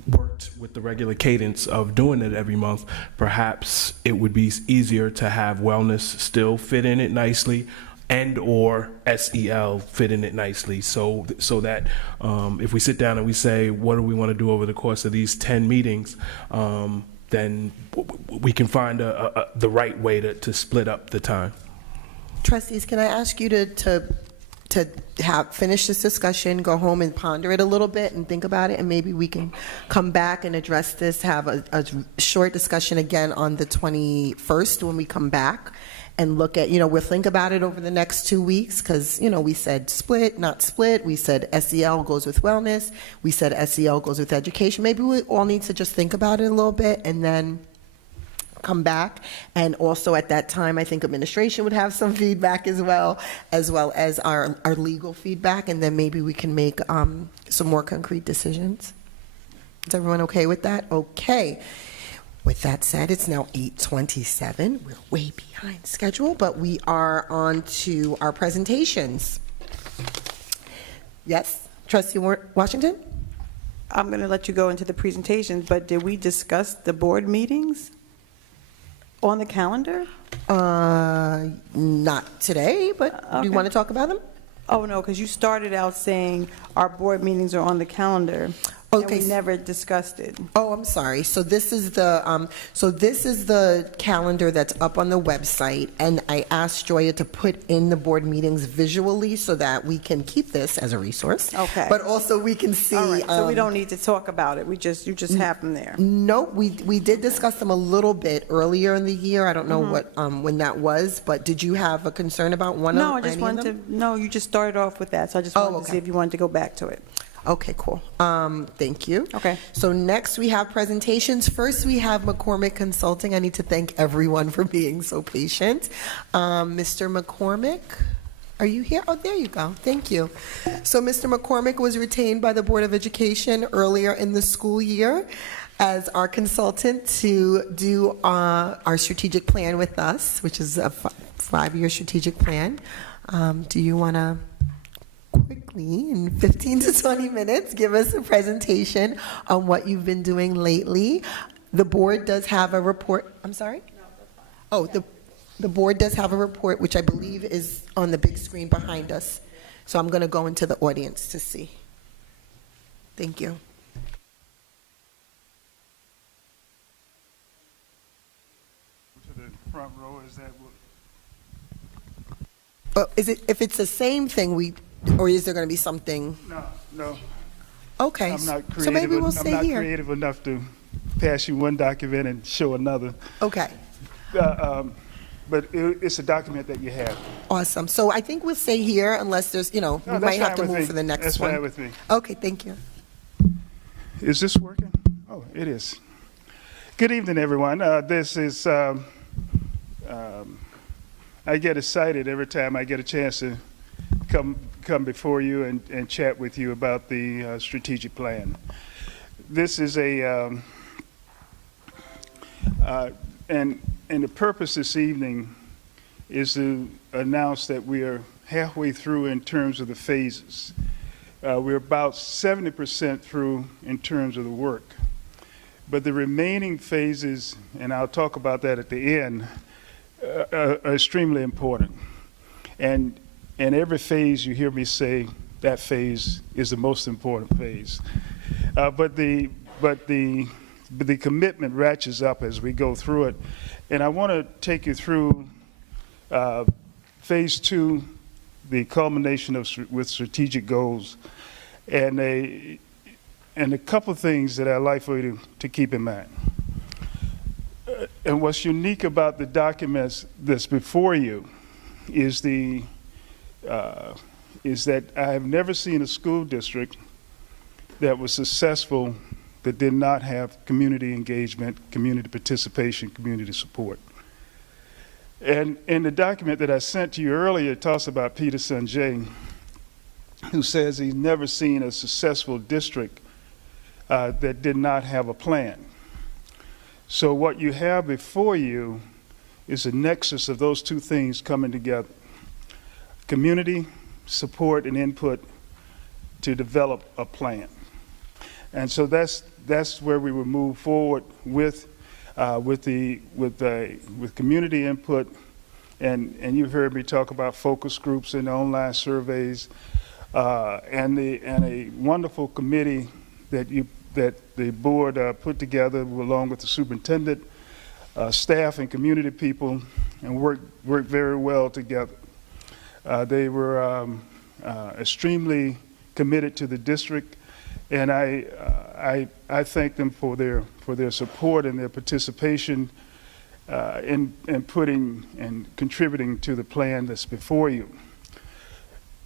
worked with the regular cadence of doing it every month, perhaps it would be easier to have wellness still fit in it nicely, and or SEL fit in it nicely, so that if we sit down and we say, what do we want to do over the course of these 10 meetings, then we can find the right way to split up the time. Trustees, can I ask you to finish this discussion, go home and ponder it a little bit and think about it, and maybe we can come back and address this, have a short discussion again on the 21st when we come back, and look at, we'll think about it over the next 2 weeks, because, we said split, not split. We said SEL goes with wellness. We said SEL goes with education. Maybe we all need to just think about it a little bit and then come back. And also at that time, I think administration would have some feedback as well as our legal feedback, and then maybe we can make some more concrete decisions. Is everyone okay with that? Okay. With that said, it's now 8:27. We're way behind schedule, but we are on to our presentations. Yes, Trustee Washington? I'm going to let you go into the presentations, but did we discuss the board meetings on the calendar? Not today, but do you want to talk about them? Oh, no, because you started out saying our board meetings are on the calendar. Okay. And we never discussed it. Oh, I'm sorry. So this is the calendar that's up on the website, and I asked Joya to put in the board meetings visually so that we can keep this as a resource. Okay. But also we can see. All right. So we don't need to talk about it. You just have them there. No, we did discuss them a little bit earlier in the year. I don't know what when that was, but did you have a concern about one No, of I just any of wanted them? to. No, you just started off with that, so I just wanted to see if you wanted to go back to it. Okay, cool. Thank you. Okay. So next we have presentations. First we have McCormick Consulting. I need to thank everyone for being so patient. Mr. McCormick, are you here? Oh, there you go. Thank you. So Mr. McCormick was retained by the Board of Education earlier in the school year as our consultant to do our strategic plan with us, which is a 5-year strategic plan. Do you want to quickly, in 15 to 20 minutes, give us a presentation on what you've been doing lately? The board does have a report. I'm sorry? No, that's fine. Oh, the board does have a report, which I believe is on the big screen behind us. So I'm going to go into the audience to see. Thank you. front row, is that But if it's the same thing, or is there going to be something? no. Okay, I'm not so maybe we'll I'm stay not here. creative enough to pass you one document and show another. Okay, But it's a document that you have. awesome. So I think we'll stay here unless there's, we No, that's might have fine to with move me. for the next That's one. fine with me. Okay, thank you. Is this working? Oh, it is. Good evening, everyone. This is, I get excited every time I get a chance to come before you and chat with you about the strategic plan. This is and the purpose this evening is to announce that we are halfway through in terms of the phases. We're about 70% through in terms of the work. But the remaining phases, and I'll talk about that at the end, are extremely important. And every phase you hear me say, that phase is the most important phase. But the commitment ratchets up as we go through it. And I want to take you through phase 2, the culmination with strategic goals, and a couple of things that I'd like for you to keep in mind. And what's unique about the documents that's before you is that I have never seen a school district that was successful that did not have community engagement, community participation, community support. And in the document that I sent to you earlier, it talks about Peter Sanjay, who says he's never seen a successful district that did not have a plan. So what you have before you is a nexus of those two things coming together: community support and input to develop a plan. And so that's where we will move forward with community input, and you've heard me talk about focus groups and online surveys, and a wonderful committee that the board put together along with the superintendent, staff, and community people, and worked very well together. They were extremely committed to the district, and I thank them for their support and their participation in putting and contributing to the plan that's before you.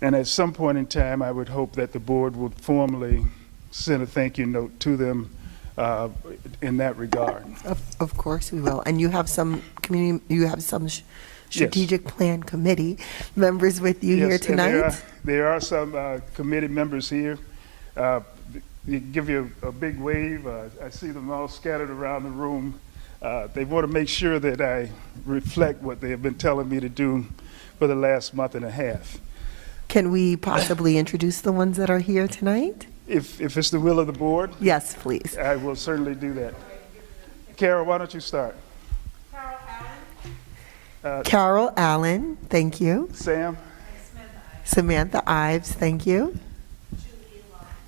And at some point in time, I would hope that the board would formally send a thank you note to them in that regard. Of course we will. And you have some strategic plan committee members with you here Yes, and tonight? there are some committee members here. They give you a big wave. I see them all scattered around the room. They want to make sure that I reflect what they have been telling me to do for the last month and a half. Can we possibly introduce the ones that are here tonight? If it's the will of the board, Yes, please. I will certainly do that. Carol, why don't you start? Carol Allen, thank you. Sam? Samantha Ives, thank you.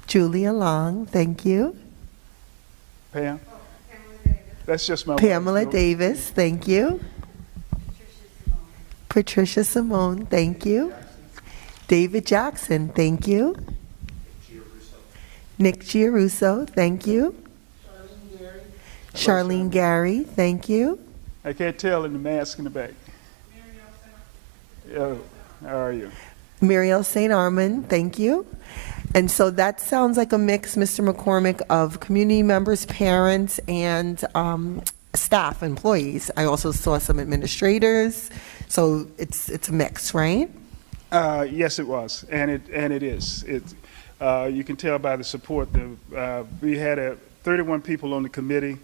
Julia Long, thank you. Pam? That's just my Pamela wife. Davis, thank you. Patricia Simone, thank you. David Jackson, thank you. Nick Giarusso, thank you. Charlene Gary, thank you. I can't tell in the mask in the back. How are you? Muriel St. Armand, thank you. And so that sounds like a mix, Mr. McCormick, of community members, parents, and staff, employees. I also saw some administrators, so it's a mix, right? Yes, it was, and it is. You can tell by the support. We had 31 people on the committee.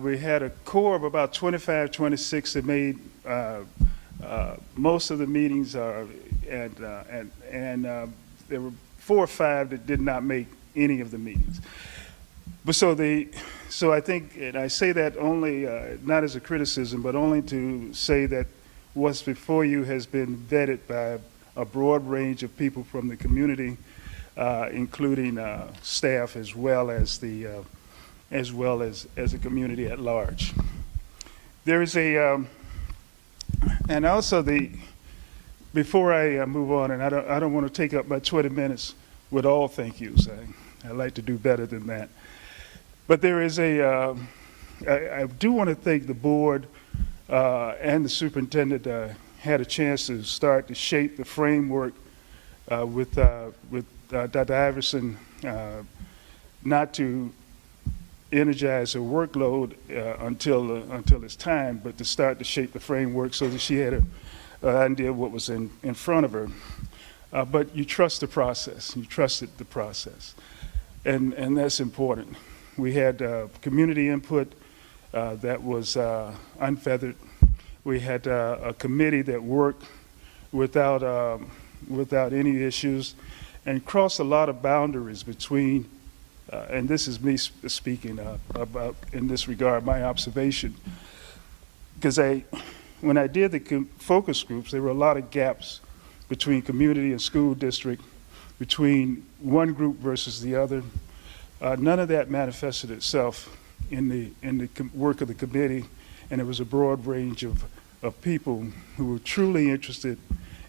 We had a core of about 25, 26 that made most of the meetings, and there were 4 or 5 that did not make any of the meetings. But so I think, and I say that only not as a criticism, but only to say that what's before you has been vetted by a broad range of people from the community, including staff as well as the community at large. There is a And also before I move on, and I don't want to take up my 20 minutes with all thank yous. I like to do better than that. But there is I do want to thank the board and the superintendent. Had a chance to start to shape the framework with Dr. Iverson, not to energize her workload until it's time, but to start to shape the framework so that she had an idea of what was in front of her. But you trust the process. You trusted the process. And that's important. We had community input that was unfeathered. We had a committee that worked without any issues and crossed a lot of boundaries between, and this is me speaking about, in this regard, my observation. Because when I did the focus groups, there were a lot of gaps between community and school district, between one group versus the other. None of that manifested itself in the work of the committee, and it was a broad range of people who were truly interested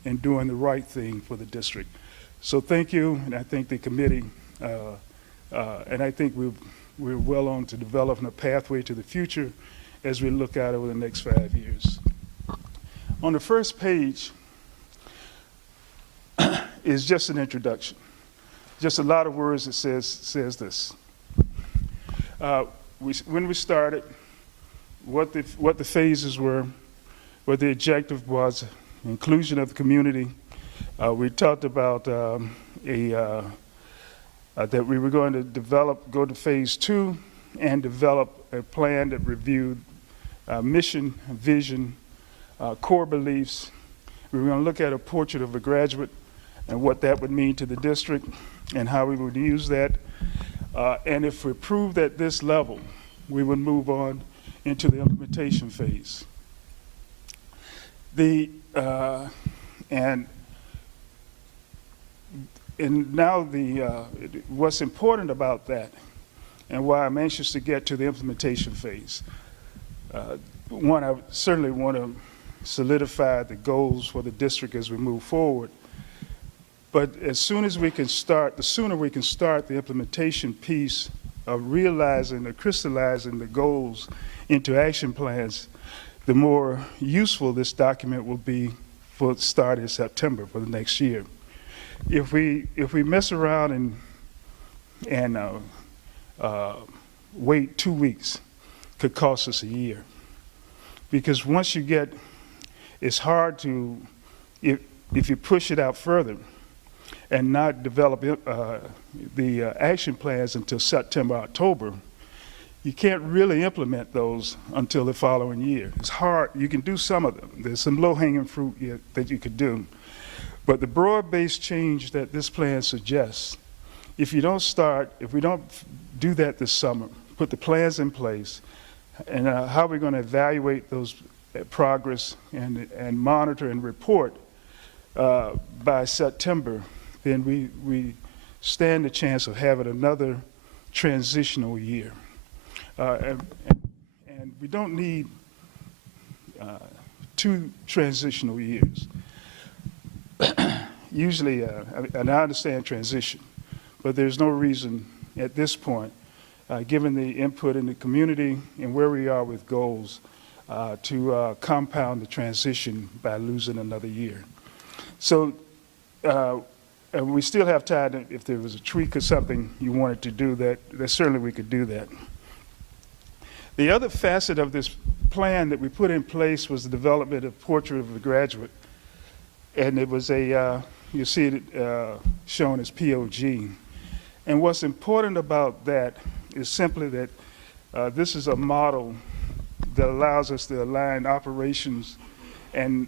in doing the right thing for the district. So thank you, and I thank the committee, and I think we're well on to developing a pathway to the future as we look out over the next 5 years. On the first page is just an introduction, just a lot of words that says this. When we started, what the phases were, what the objective was, inclusion of the community. We talked about that we were going to go to phase 2 and develop a plan that reviewed mission, vision, core beliefs. We were going to look at a portrait of a graduate and what that would mean to the district and how we would use that. And if we proved at this level, we would move on into the implementation phase. And now what's important about that, and why I'm anxious to get to the implementation phase. One, I certainly want to solidify the goals for the district as we move forward. But as soon as we can start, the sooner we can start the implementation piece of realizing or crystallizing the goals into action plans, the more useful this document will be for the start in September for the next year. If we mess around and wait 2 weeks, could cost us a year. Because once you get, it's hard to, if you push it out further and not develop the action plans until September, October, you can't really implement those until the following year. It's hard. You can do some of them. There's some low-hanging fruit that you could do. But the broad-based change that this plan suggests, if we don't do that this summer, put the plans in place, and how we're going to evaluate those progress and monitor and report by September, then we stand a chance of having another transitional year. And we don't need 2 transitional years. Usually, and I understand transition, but there's no reason at this point, given the input in the community and where we are with goals, to compound the transition by losing another year. So and we still have time, if there was a tweak or something you wanted to do that certainly we could do that. The other facet of this plan that we put in place was the development of Portrait of the Graduate. And it was you see it shown as POG. And what's important about that is simply that this is a model that allows us to align operations and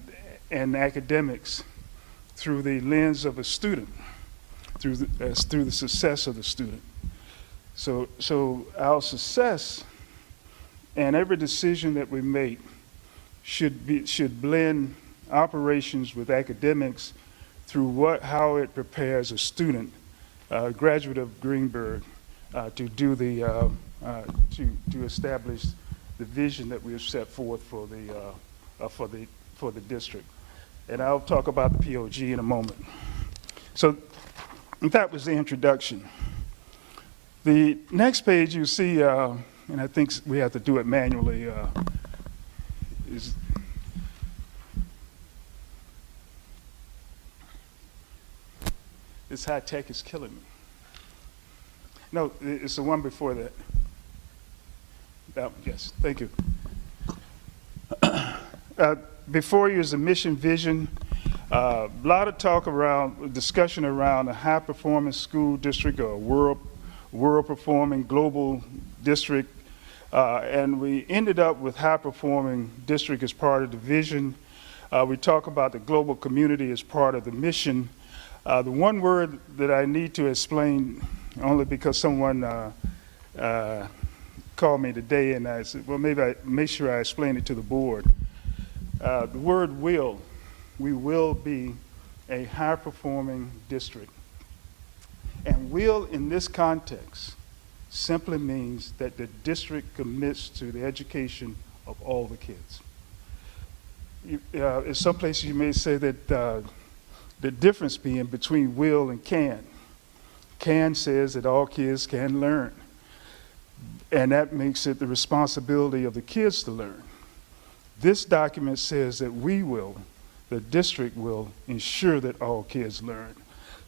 academics through the lens of a student, through the success of the student. So our success and every decision that we make should blend operations with academics through how it prepares a student, graduate of Greenberg, to do to establish the vision that we have set forth for for the district. And I'll talk about the POG in a moment. So that was the introduction. The next page you see, and I think we have to do it manually, is this high tech is killing me. No, it's the one before that. Yes, thank you. Before you is the mission vision. A lot of talk around, discussion around a high performance school district or world performing global district. And we ended up with high performing district as part of the vision. We talk about the global community as part of the mission. The one word that I need to explain, only because someone called me today and I said, well, maybe I make sure I explain it to the board. The word will, we will be a high performing district. And will in this context simply means that the district commits to the education of all the kids. In some places you may say that the difference being between will and can. Can says that all kids can learn. And that makes it the responsibility of the kids to learn. This document says that we will, the district will, ensure that all kids learn.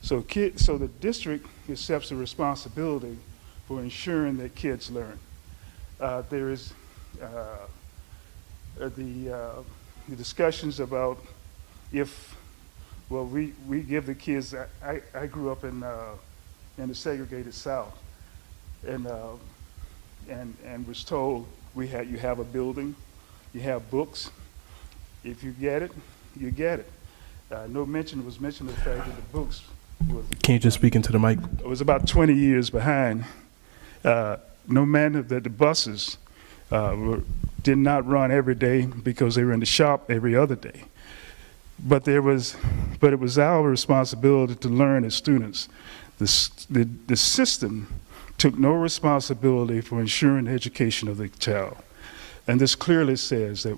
So the district accepts the responsibility for ensuring that kids learn. There is the discussions about if, well, we give the kids, I grew up in the segregated South, and was told you have a building, you have books. If you get it, you get it. No mention was mentioned of the fact that the books was. Can you just speak into the mic? It was about 20 years behind. No matter that the buses did not run every day because they were in the shop every other day. But it was our responsibility to learn as students. The system took no responsibility for ensuring the education of the child. And this clearly says that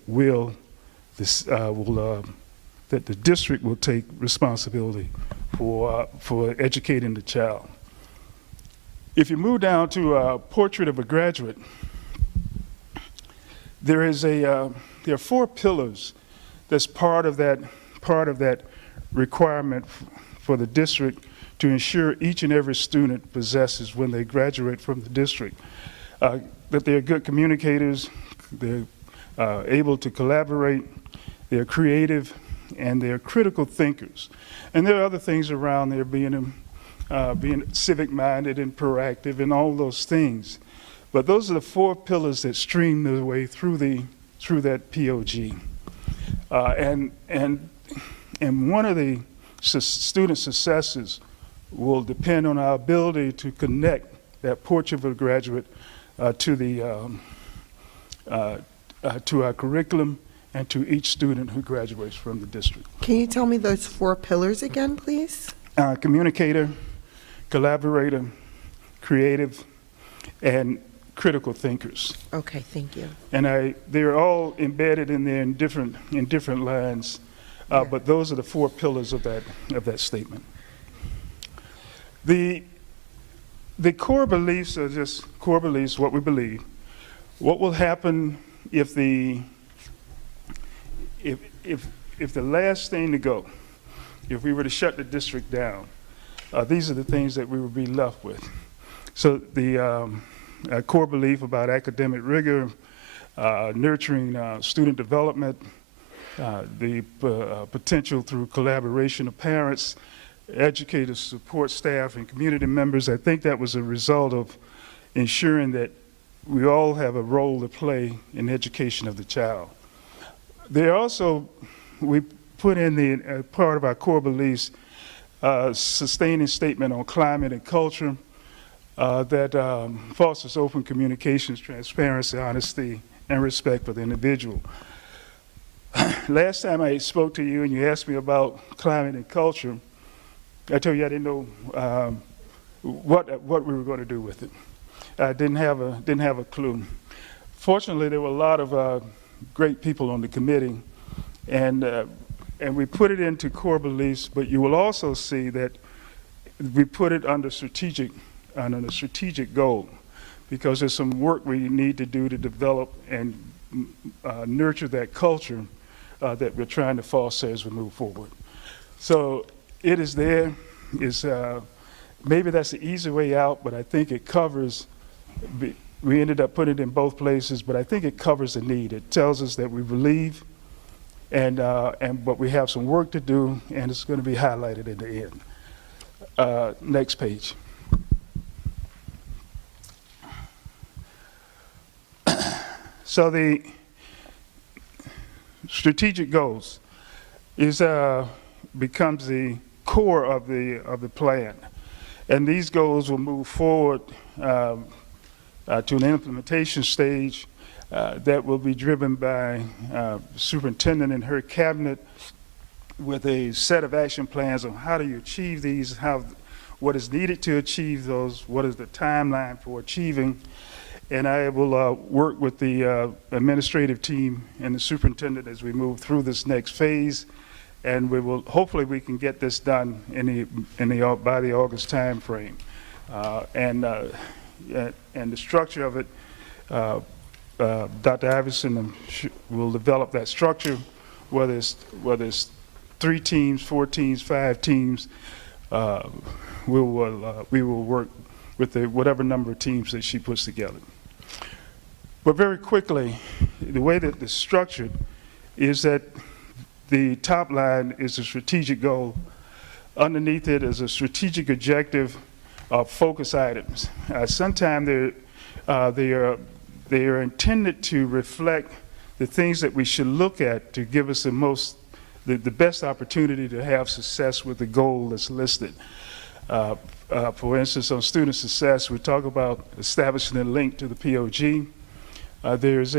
that the district will take responsibility for educating the child. If you move down to a portrait of a graduate, there are 4 pillars that's part of that requirement for the district to ensure each and every student possesses when they graduate from the district. That they're good communicators, they're able to collaborate, they're creative, and they're critical thinkers. And there are other things around there, being civic-minded and proactive and all those things. But those are the 4 pillars that stream their way through that POG. And one of the student successes will depend on our ability to connect that portrait of a graduate to our curriculum and to each student who graduates from the district. Can you tell me those 4 pillars again, please? Communicator, collaborator, creative, and critical thinkers. Okay, thank you. And they're all embedded in there in different lines, but those are the 4 pillars of that statement. The core beliefs are just core beliefs, what we believe. What will happen if the last thing to go, if we were to shut the district down, these are the things that we would be left with. So the core belief about academic rigor, nurturing student development, the potential through collaboration of parents, educators, support staff, and community members. I think that was a result of ensuring that we all have a role to play in education of the child. There also, we put in the part of our core beliefs, sustaining statement on climate and culture that fosters open communications, transparency, honesty, and respect for the individual. Last time I spoke to you and you asked me about climate and culture, I told you I didn't know what we were going to do with it. I didn't have a clue. Fortunately, there were a lot of great people on the committee, and we put it into core beliefs, but you will also see that we put it under a strategic goal, because there's some work we need to do to develop and nurture that culture that we're trying to foster as we move forward. So it is there. Maybe that's the easy way out, but I think it covers, we ended up putting it in both places, but I think it covers the need. It tells us that we believe, but we have some work to do, and it's going to be highlighted in the end. Next page. So the strategic goals becomes the core of the plan, and these goals will move forward to an implementation stage that will be driven by superintendent and her cabinet with a set of action plans on how do you achieve these, what is needed to achieve those, what is the timeline for achieving. And I will work with the administrative team and the superintendent as we move through this next phase, and hopefully we can get this done by the August time frame. And the structure of it, Dr. Iverson will develop that structure, whether it's 3 teams, 4 teams, 5 teams. We will work with whatever number of teams that she puts together. But very quickly, the way that it's structured is that the top line is a strategic goal. Underneath it is a strategic objective of focus items. Sometimes they are intended to reflect the things that we should look at to give us the best opportunity to have success with the goal that's listed. For instance, on student success, we talk about establishing a link to the POG. There's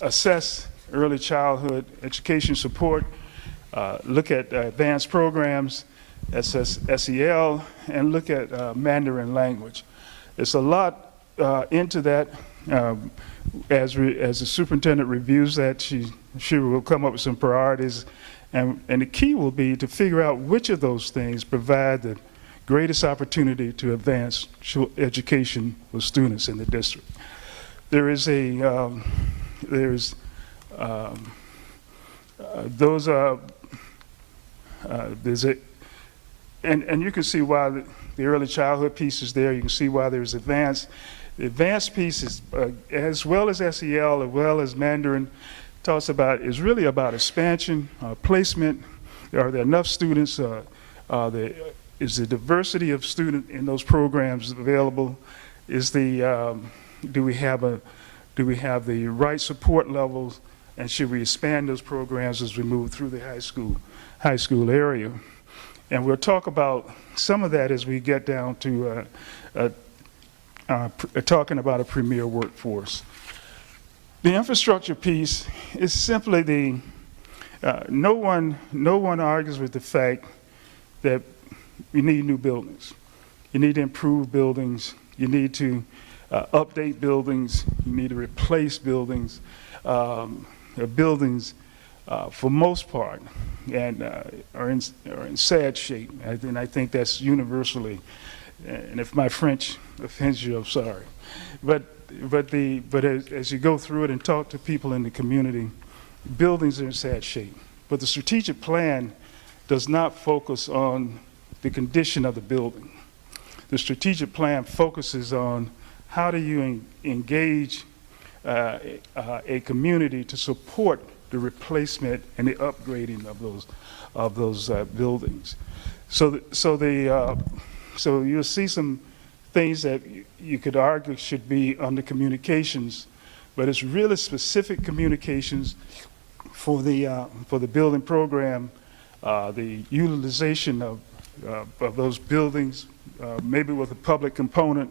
assess early childhood education support, look at advanced programs, assess SEL, and look at Mandarin language. There's a lot into that. As the superintendent reviews that, she will come up with some priorities, and the key will be to figure out which of those things provide the greatest opportunity to advance education for students in the district. There's and you can see why the early childhood piece is there. You can see why there's advanced. The advanced piece is, as well as SEL, as well as Mandarin, is really about expansion, placement. Are there enough students? Is the diversity of student in those programs available? Do we have the right support levels? And should we expand those programs as we move through the high school area? And we'll talk about some of that as we get down to talking about a premier workforce. The infrastructure piece is simply no one argues with the fact that we need new buildings. You need to improve buildings. You need to update buildings. You need to replace buildings. Buildings, for most part, and are in sad shape. And I think that's universally. And if my French offends you, I'm sorry. But as you go through it and talk to people in the community, buildings are in sad shape. But the strategic plan does not focus on the condition of the building. The strategic plan focuses on how do you engage a community to support the replacement and the upgrading of those buildings. So you'll see some things that you could argue should be under communications, but it's really specific communications for the building program, the utilization of those buildings, maybe with a public component,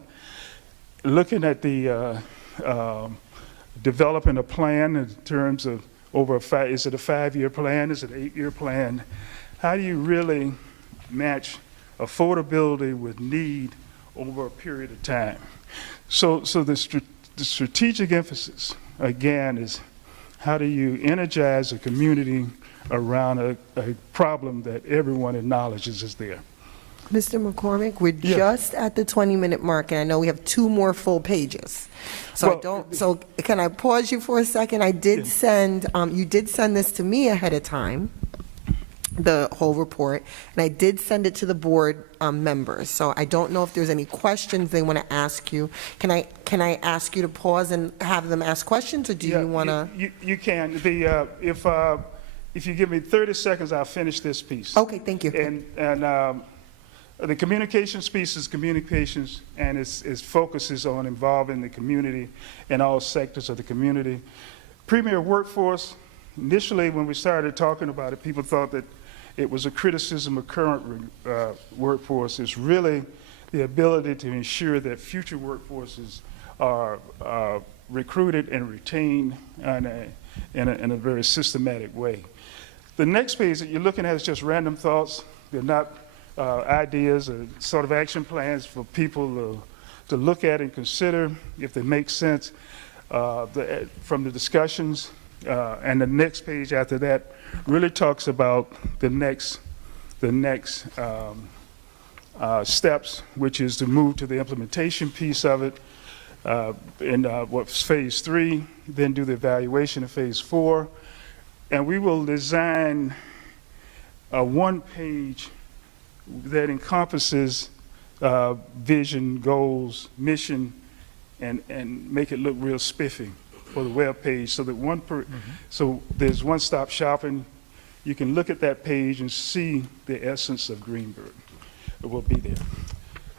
looking at the developing a plan in terms of is it a 5-year plan? Is it an 8-year plan? How do you really match affordability with need over a period of time? So the strategic emphasis again, is how do you energize a community around a problem that everyone acknowledges is there? Mr. McCormick, we're Yeah. just at the 20-minute mark, and I know we have 2 more full pages. So Well, can I pause you for a second? I did send, you did send this to me ahead of time, the whole report, and I did send it to the board members. So I don't know if there's any questions they want to ask you. Can I ask you to pause and have them ask questions, or do Yeah, you want to? You can. If you give me 30 seconds, I'll finish this piece. Okay, thank you. And the communications piece is communications, and its focuses on involving the community and all sectors of the community. Premier workforce, initially when we started talking about it, people thought that it was a criticism of current workforce. It's really the ability to ensure that future workforces are recruited and retained in a very systematic way. The next page that you're looking at is just random thoughts. They're not ideas or sort of action plans for people to look at and consider if they make sense from the discussions. And the next page after that really talks about the next steps, which is to move to the implementation piece of it in what's phase 3, then do the evaluation of phase 4. And we will design a 1-page that encompasses vision, goals, mission, and make it look real spiffy for the web page, so that so there's one-stop shopping. You can look at that page and see the essence of Greenberg. It will be there.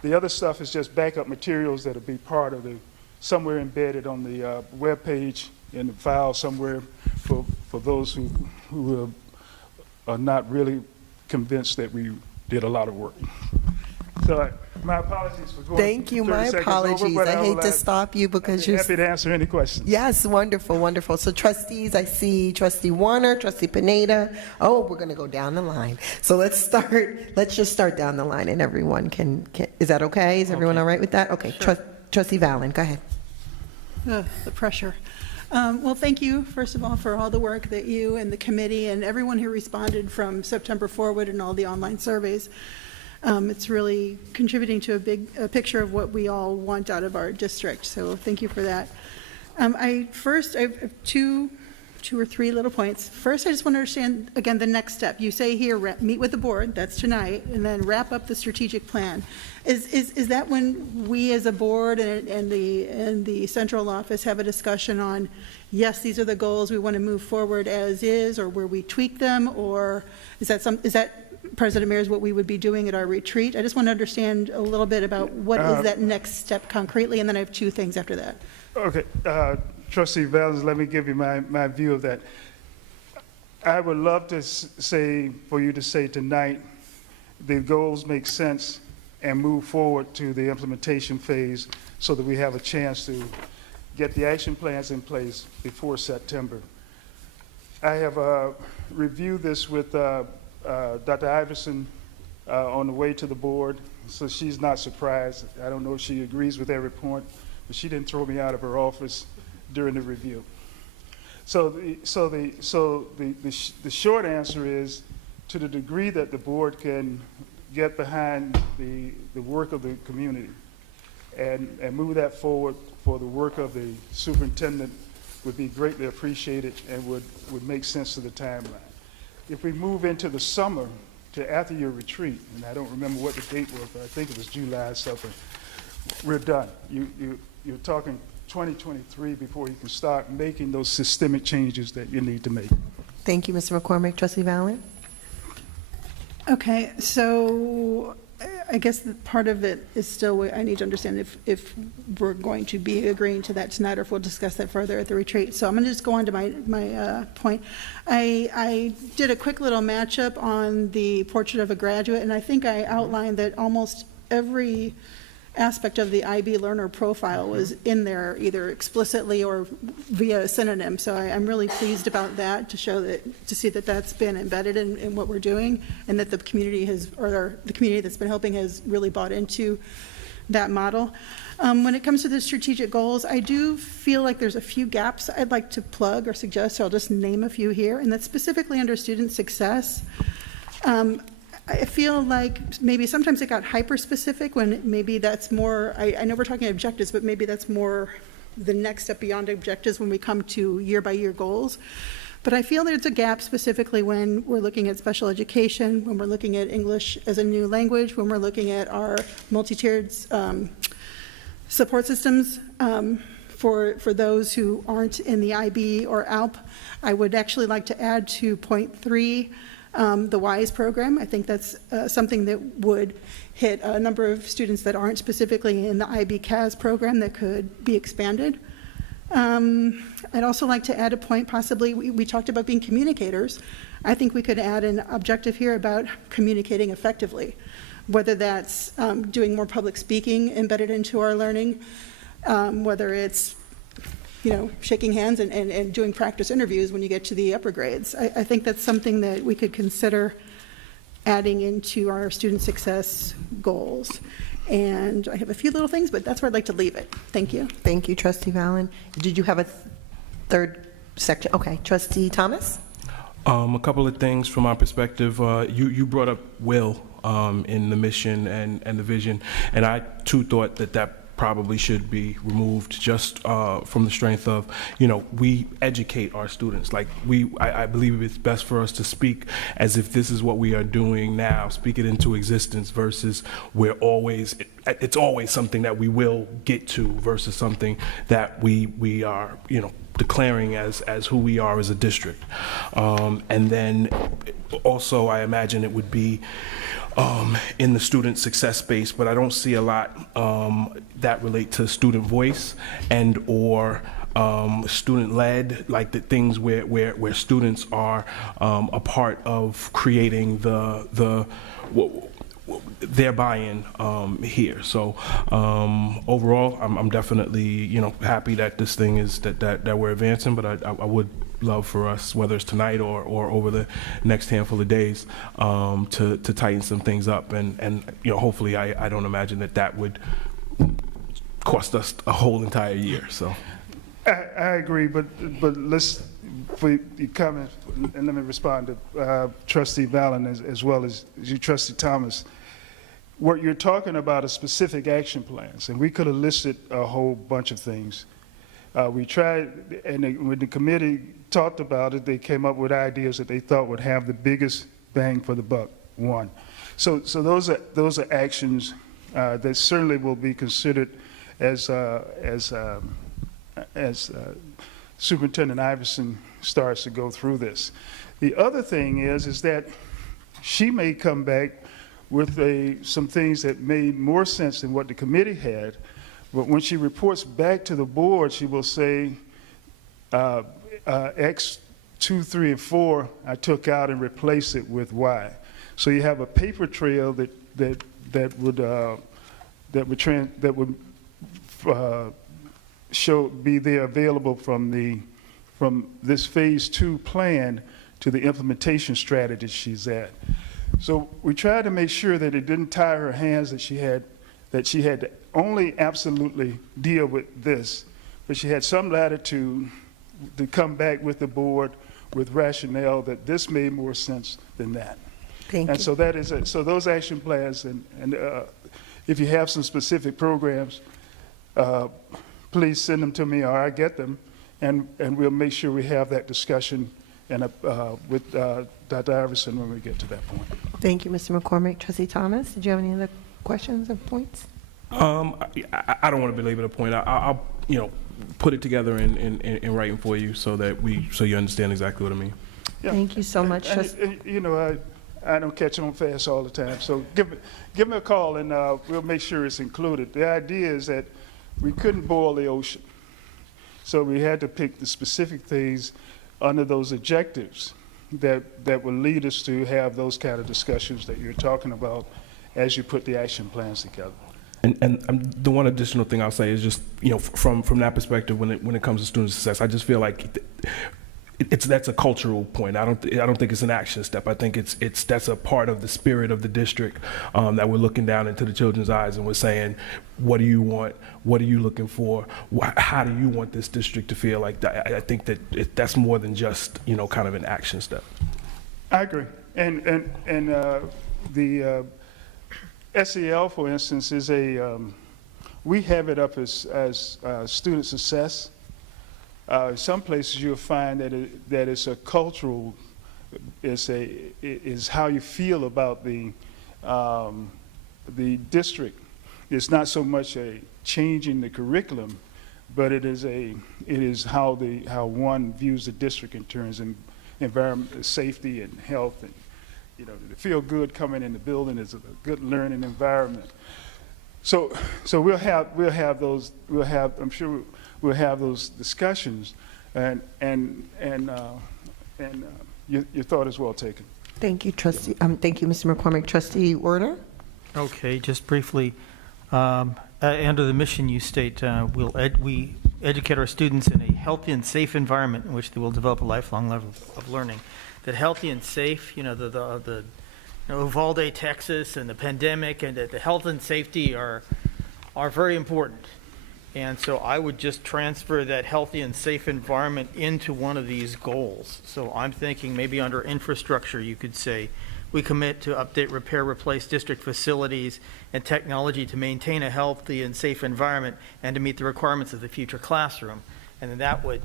The other stuff is just backup materials that'll be part of somewhere embedded on the web page in the file somewhere for those who are not really convinced that we did a lot of work. So my apologies for going. Thank you, my 30 seconds apologies. over, but I hate to stop you because I'd be you're. happy to answer any questions. Yes, wonderful, wonderful. So trustees, I see trustee Warner, trustee Pineda. Oh, we're going to go down the line. So let's just start down the line, and everyone can is that okay? Is everyone all right with that? Okay, trustee Valen, go ahead. The pressure. Well, thank you, first of all, for all the work that you and the committee and everyone who responded from September forward and all the online surveys. It's really contributing to a big picture of what we all want out of our district, so thank you for that. I have two or three little points. First, I just want to understand, again, the next step. You say here, meet with the board, that's tonight, and then wrap up the strategic plan. Is that when we as a board and the central office have a discussion on, yes, these are the goals, we want to move forward as is, or where we tweak them, or is that President Mayor, is what we would be doing at our retreat? I just want to understand a little bit about what is that next step concretely, and then I have 2 things after that. Okay, Trustee Valens, let me give you my view of that. I would love to for you to say tonight, the goals make sense and move forward to the implementation phase so that we have a chance to get the action plans in place before September. I have reviewed this with Dr. Iverson on the way to the board, so she's not surprised. I don't know if she agrees with every point, but she didn't throw me out of her office during the review. So the short answer is, to the degree that the board can get behind the work of the community and move that forward for the work of the superintendent would be greatly appreciated and would make sense to the timeline. If we move into the summer to after your retreat, and I don't remember what the date was, but I think it was July something, we're done. You're talking 2023 before you can start making those systemic changes that you need to make. Thank you, Mr. McCormick. Trustee Valen? Okay, so I guess part of it is still, I need to understand if we're going to be agreeing to that tonight or if we'll discuss that further at the retreat. So I'm going to just go on to my point. I did a quick little matchup on the portrait of a graduate, and I think I outlined that almost every aspect of the IB learner profile was in there, either explicitly or via a synonym. So I'm really pleased about that, to see that that's been embedded in what we're doing, and that the community the community that's been helping has really bought into that model. When it comes to the strategic goals, I do feel like there's a few gaps I'd like to plug or suggest, so I'll just name a few here, and that's specifically under student success. I feel like maybe sometimes it got hyper-specific when maybe that's more, I know we're talking objectives, but maybe that's more the next step beyond objectives when we come to year-by-year goals. But I feel there's a gap specifically when we're looking at special education, when we're looking at English as a new language, when we're looking at our multi-tiered support systems for those who aren't in the IB or ALP. I would actually like to add to point 3, the WISE program. I think that's something that would hit a number of students that aren't specifically in the IB CAS program that could be expanded. I'd also like to add a point, possibly, we talked about being communicators. I think we could add an objective here about communicating effectively, whether that's doing more public speaking embedded into our learning, whether it's shaking hands and doing practice interviews when you get to the upper grades. I think that's something that we could consider adding into our student success goals. And I have a few little things, but that's where I'd like to leave it. Thank you. Thank you, Trustee Valen. Did you have a third section? Okay, Trustee Thomas? A couple of things from my perspective. You brought up will in the mission and the vision, and I too thought that probably should be removed just from the strength of, we educate our students. Like I believe it's best for us to speak as if this is what we are doing now, speak it into existence versus it's always something that we will get to versus something that we are, declaring as who we are as a district. And then also I imagine it would be in the student success space, but I don't see a lot that relate to student voice and or student-led, like the things where students are a part of creating their buy-in here. So overall, I'm definitely happy that this thing is that we're advancing, but I would love for us, whether it's tonight or over the next handful of days, to tighten some things up, and hopefully I don't imagine that would cost us a whole entire year. So I agree, but let's, for your comments, and let me respond to Trustee Valen as well as you, Trustee Thomas. What you're talking about are specific action plans, and we could have listed a whole bunch of things. We tried, and when the committee talked about it, they came up with ideas that they thought would have the biggest bang for the buck. One, so those are actions that certainly will be considered as Superintendent Iverson starts to go through this. The other thing is that she may come back with some things that made more sense than what the committee had, but when she reports back to the board, she will say, X, 2, 3, and 4, I took out and replaced it with Y. So you have a paper trail that would be there available from this phase 2 plan to the implementation strategy she's at. So we tried to make sure that it didn't tie her hands, that she had to only absolutely deal with this, but she had some latitude to come back with the board with rationale that this made more sense than that. Thank you. And so that is it. So those action plans, and if you have some specific programs, please send them to me or I get them, and we'll make sure we have that discussion with Dr. Iverson when we get to that point. Thank you, Mr. McCormick. Trustee Thomas, did you have any other questions or points? I don't want to belabor the point. I'll put it together in writing for you so you understand exactly what I mean. Yeah. Thank you so much. I don't catch on fast all the time, so give me a call and we'll make sure it's included. The idea is that we couldn't boil the ocean, so we had to pick the specific things under those objectives that will lead us to have those kind of discussions that you're talking about as you put the action plans together. And the one additional thing I'll say is just, from that perspective, when it comes to student success, I just feel like that's a cultural point. I don't think it's an action step. I think that's a part of the spirit of the district, that we're looking down into the children's eyes and we're saying, what do you want? What are you looking for? How do you want this district to feel? Like that? I think that's more than just, you know, kind of an action step. I agree. And the SEL, for instance, is we have it up as student success. Some places you'll find that it's a cultural, is how you feel about the district. It's not so much a change in the curriculum, but it is how one views the district in terms of environment, safety, and health, and you know, to feel good coming in the building is a good learning environment. So I'm sure we'll have those discussions, and your thought is well taken. Thank you, Trustee. Thank you, Mr. McCormick. Trustee Warner? Okay, just briefly, under the mission you state, we educate our students in a healthy and safe environment in which they will develop a lifelong level of learning. That healthy and safe, you know, the Uvalde, Texas, and the pandemic, and that the health and safety are very important. And so I would just transfer that healthy and safe environment into one of these goals. So I'm thinking maybe under infrastructure, you could say, we commit to update, repair, replace district facilities and technology to maintain a healthy and safe environment and to meet the requirements of the future classroom. And then that would,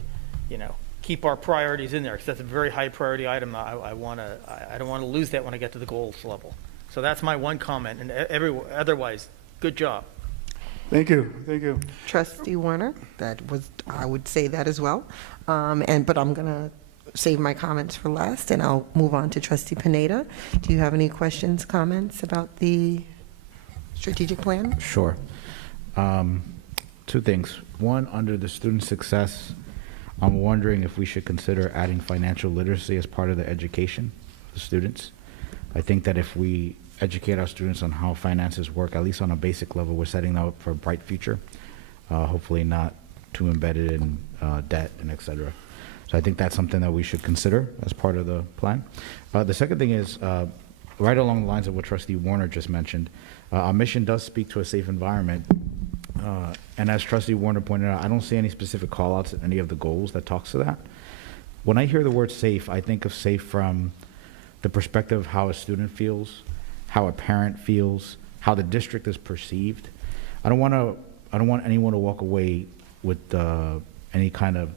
you know, keep our priorities in there, because that's a very high priority item. I don't want to lose that when I get to the goals level. So that's my one comment, and otherwise, good job. Thank you. Thank you. Trustee Warner, I would say that as well. But I'm going to save my comments for last, and I'll move on to Trustee Pineda. Do you have any questions, comments about the strategic plan? Sure. Two things. One, under the student success, I'm wondering if we should consider adding financial literacy as part of the education of the students. I think that if we educate our students on how finances work, at least on a basic level, we're setting them up for a bright future, hopefully not too embedded in debt and et cetera. So I think that's something that we should consider as part of the plan. The second thing is, right along the lines of what Trustee Warner just mentioned, our mission does speak to a safe environment. And as Trustee Warner pointed out, I don't see any specific call-outs in any of the goals that talks to that. When I hear the word safe, I think of safe from the perspective of how a student feels, how a parent feels, how the district is perceived. I don't want anyone to walk away with any kind of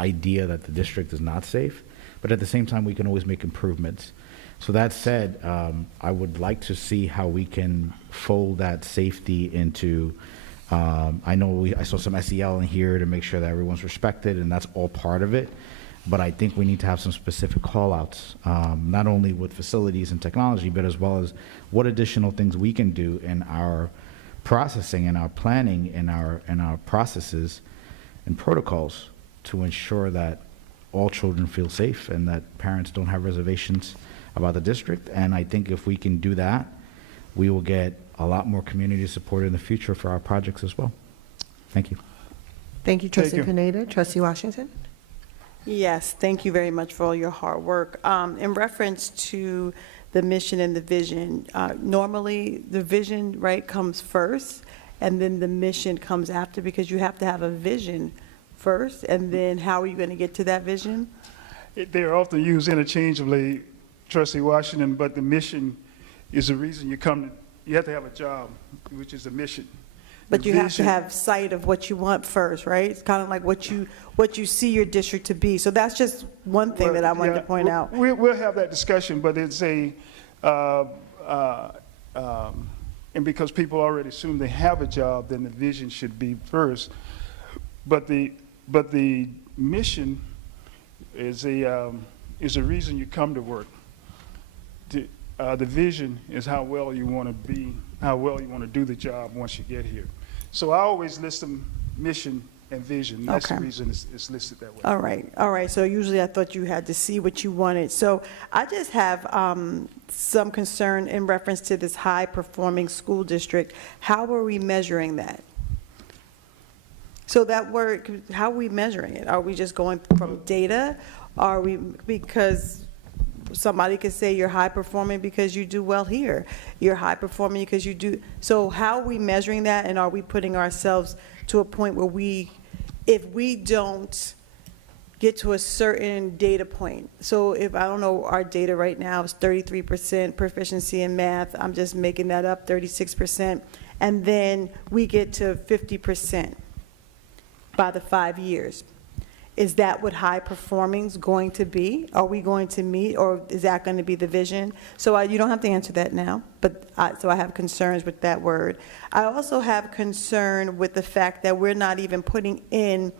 idea that the district is not safe, but at the same time we can always make improvements. So that said, I would like to see how we can fold that safety into, I saw some SEL in here to make sure that everyone's respected, and that's all part of it. But I think we need to have some specific call-outs, not only with facilities and technology, but as well as what additional things we can do in our processing and our planning and our processes and protocols to ensure that all children feel safe and that parents don't have reservations about the district. And I think if we can do that, we will get a lot more community support in the future for our projects as well. Thank you. Thank you, Trustee Pineda. Trustee Washington? Yes, thank you very much for all your hard work. In reference to the mission and the vision, normally the vision, right, comes first, and then the mission comes after, because you have to have a vision first, and then how are you going to get to that vision? They're often used interchangeably, Trustee Washington, but the mission is the reason you come. You have to have a job, which is a mission. But you have to have sight of what you want first, right? It's kind of like what you see your district to be. So that's just one thing that I wanted to point out. We'll have that discussion, but it's and because people already assume they have a job, then the vision should be first. But the mission is a reason you come to work. The vision is how well you want to be, how well you want to do the job once you get here. So I always list them mission and vision. That's the reason it's listed that way. All right. So usually I thought you had to see what you wanted. So I just have some concern in reference to this high-performing school district. How are we measuring that? So that word, how are we measuring it? Are we just going from data? Are we, because somebody could say you're high performing because you do well here. You're high performing because you do. So how are we measuring that, and are we putting ourselves to a point where if we don't get to a certain data point, so if, I don't know, our data right now is 33% proficiency in math, I'm just making that up, 36%, and then we get to 50% by the 5 years. Is that what high performing is going to be? Are we going to meet, or is that going to be the vision? So you don't have to answer that now, but so I have concerns with that word. I also have concern with the fact that we're not even putting in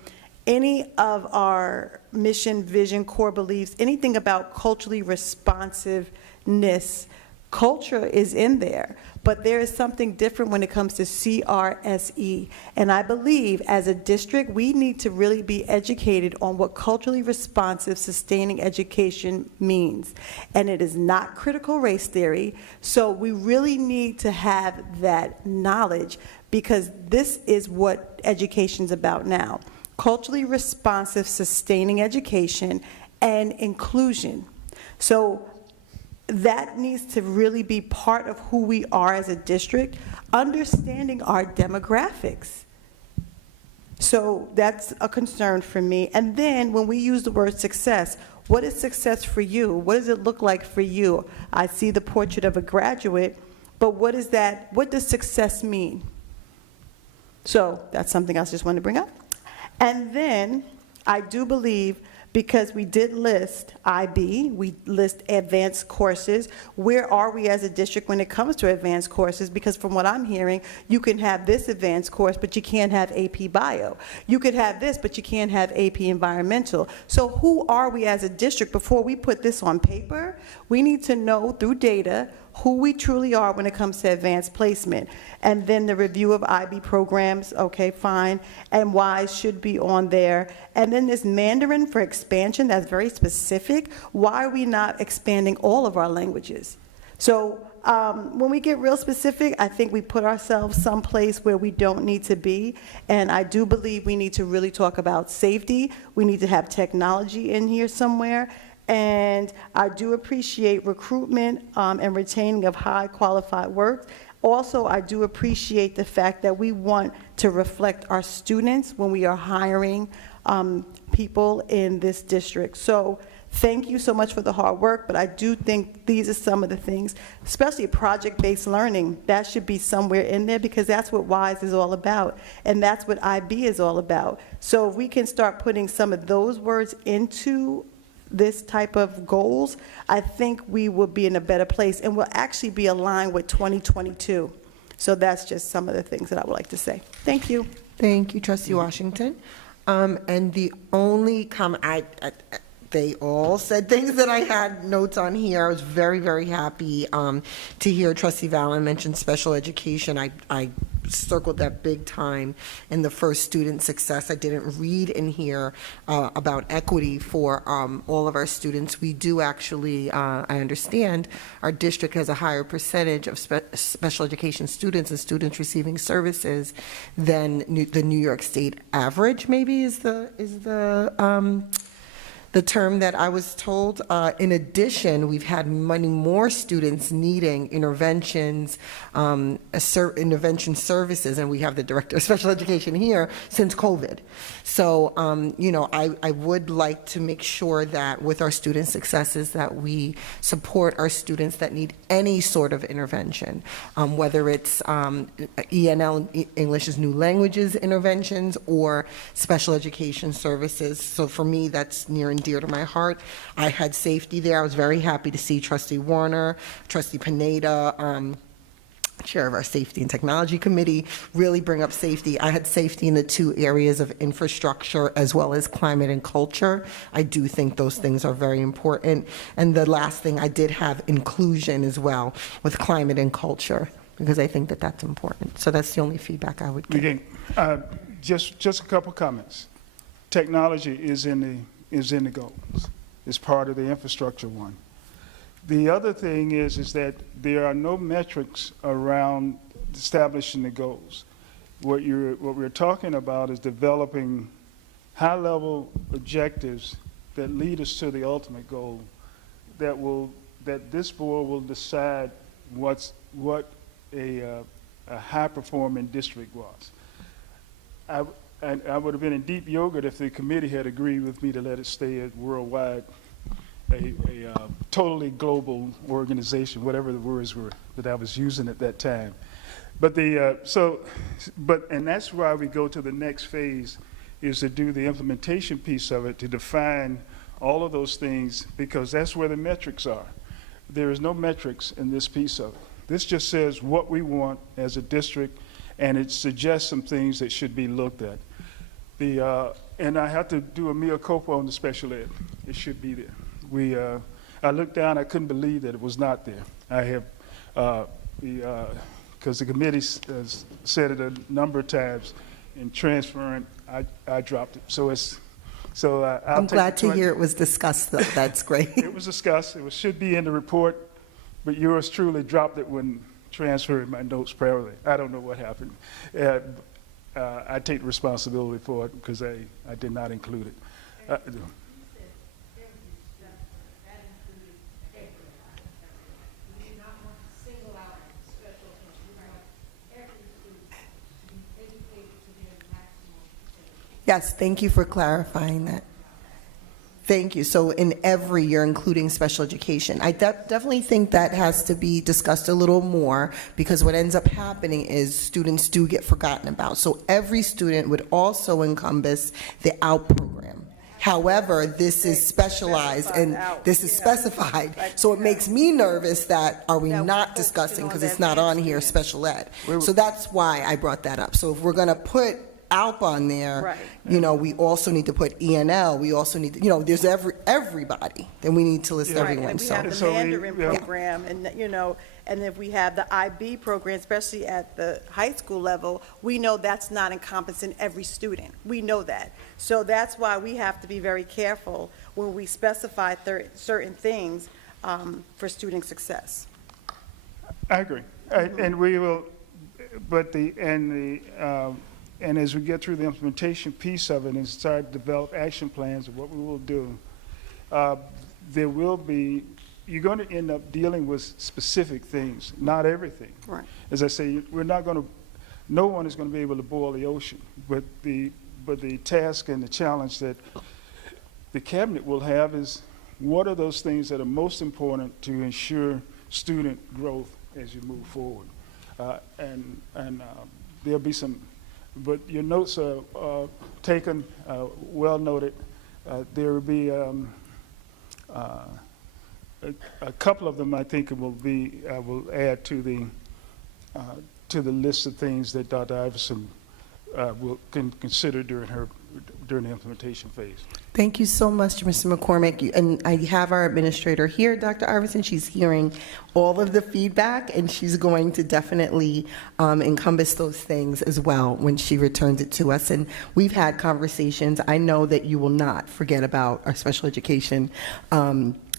any of our mission, vision, core beliefs, anything about culturally responsiveness. Culture is in there, but there is something different when it comes to CRSE. And I believe as a district, we need to really be educated on what culturally responsive, sustaining education means. And it is not critical race theory, so we really need to have that knowledge, because this is what education's about now. Culturally responsive, sustaining education and inclusion. So that needs to really be part of who we are as a district, understanding our demographics. So that's a concern for me. And then when we use the word success, what is success for you? What does it look like for you? I see the portrait of a graduate, but what is that? What does success mean? So that's something else I just wanted to bring up. And then I do believe, because we did list IB, we list advanced courses. Where are we as a district when it comes to advanced courses? Because from what I'm hearing, you can have this advanced course, but you can't have AP Bio. You could have this, but you can't have AP Environmental. So who are we as a district? Before we put this on paper, we need to know through data who we truly are when it comes to advanced placement. And then the review of IB programs, okay, fine, and why should be on there. And then this Mandarin for expansion, that's very specific. Why are we not expanding all of our languages? So when we get real specific, I think we put ourselves someplace where we don't need to be. And I do believe we need to really talk about safety. We need to have technology in here somewhere. And I do appreciate recruitment and retaining of high qualified work. Also, I do appreciate the fact that we want to reflect our students when we are hiring people in this district. So thank you so much for the hard work, but I do think these are some of the things, especially project-based learning, that should be somewhere in there, because that's what WISE is all about, and that's what IB is all about. So if we can start putting some of those words into this type of goals, I think we will be in a better place, and we'll actually be aligned with 2022. So that's just some of the things that I would like to say. Thank you. Thank you, Trustee Washington. And the only comment, they all said things that I had notes on here. I was very, very happy to hear Trustee Valen mention special education. I circled that big time in the first student success. I didn't read in here about equity for all of our students. We do actually, I understand, our district has a higher percentage of special education students and students receiving services than the New York State average, maybe is the term that I was told. In addition, we've had many more students needing interventions, intervention services, and we have the Director of Special Education here since COVID. So, you know, I would like to make sure that with our student successes that we support our students that need any sort of intervention, whether it's ENL, English as New Languages interventions, or special education services. So for me, that's near and dear to my heart. I had safety there. I was very happy to see Trustee Warner, Trustee Pineda, Chair of our Safety and Technology Committee, really bring up safety. I had safety in the two areas of infrastructure as well as climate and culture. I do think those things are very important. And the last thing, I did have inclusion as well with climate and culture, because I think that that's important. So that's the only feedback I would give. Just a couple comments. Technology is in the goals. It's part of the infrastructure one. The other thing is that there are no metrics around establishing the goals. what we're talking about is developing high-level objectives that lead us to the ultimate goal, that this board will decide what a high-performing district was. I would have been in deep yogurt if the committee had agreed with me to let it stay at worldwide, a totally global organization, whatever the words were that I was using at that time. But and that's why we go to the next phase, is to do the implementation piece of it, to define all of those things, because that's where the metrics are. There is no metrics in this piece of it. This just says what we want as a district, and it suggests some things that should be looked at. And I have to do a mea culpa on the special ed. It should be there. I looked down, I couldn't believe that it was not there. I have, because the committee has said it a number of times, in transferring, I dropped it. I'm glad to hear it was discussed, though. That's great. It was discussed. It should be in the report, but yours truly dropped it when transferring my notes priorly. I don't know what happened. I take responsibility for it because I did not include it. Yes, thank you for clarifying that. Thank you. So in every year, including special education, I definitely think that has to be discussed a little more, because what ends up happening is students do get forgotten about. So every student would also encompass the out program. However, this is specialized and this is specified. So it makes me nervous that are we not discussing, because it's not on here, special ed. So that's why I brought that up. So if we're going to put ALP on there, Right. you know, we also need to put ENL, we also need to, you know, there's everybody, then we need to list Right, everyone, and we so. have the So Mandarin yeah. program, and, you know, and if we have the IB program, especially at the high school level, we know that's not encompassing every student. We know that. So that's why we have to be very careful when we specify certain things for student success. I agree. And we will, but and as we get through the implementation piece of it and start to develop action plans of what we will do, there will be, you're going to end up dealing with specific things, not everything. Right. As I say, no one is going to be able to boil the ocean, but the task and the challenge that the cabinet will have is, what are those things that are most important to ensure student growth as you move forward? And there'll be some, but your notes are taken, well noted. There will be a couple of them, I think it will be, I will add to the list of things that Dr. Iverson can consider during the implementation phase. Thank you so much, Mr. McCormick. And I have our administrator here, Dr. Iverson. She's hearing all of the feedback, and she's going to definitely encompass those things as well when she returns it to us. And we've had conversations. I know that you will not forget about our special education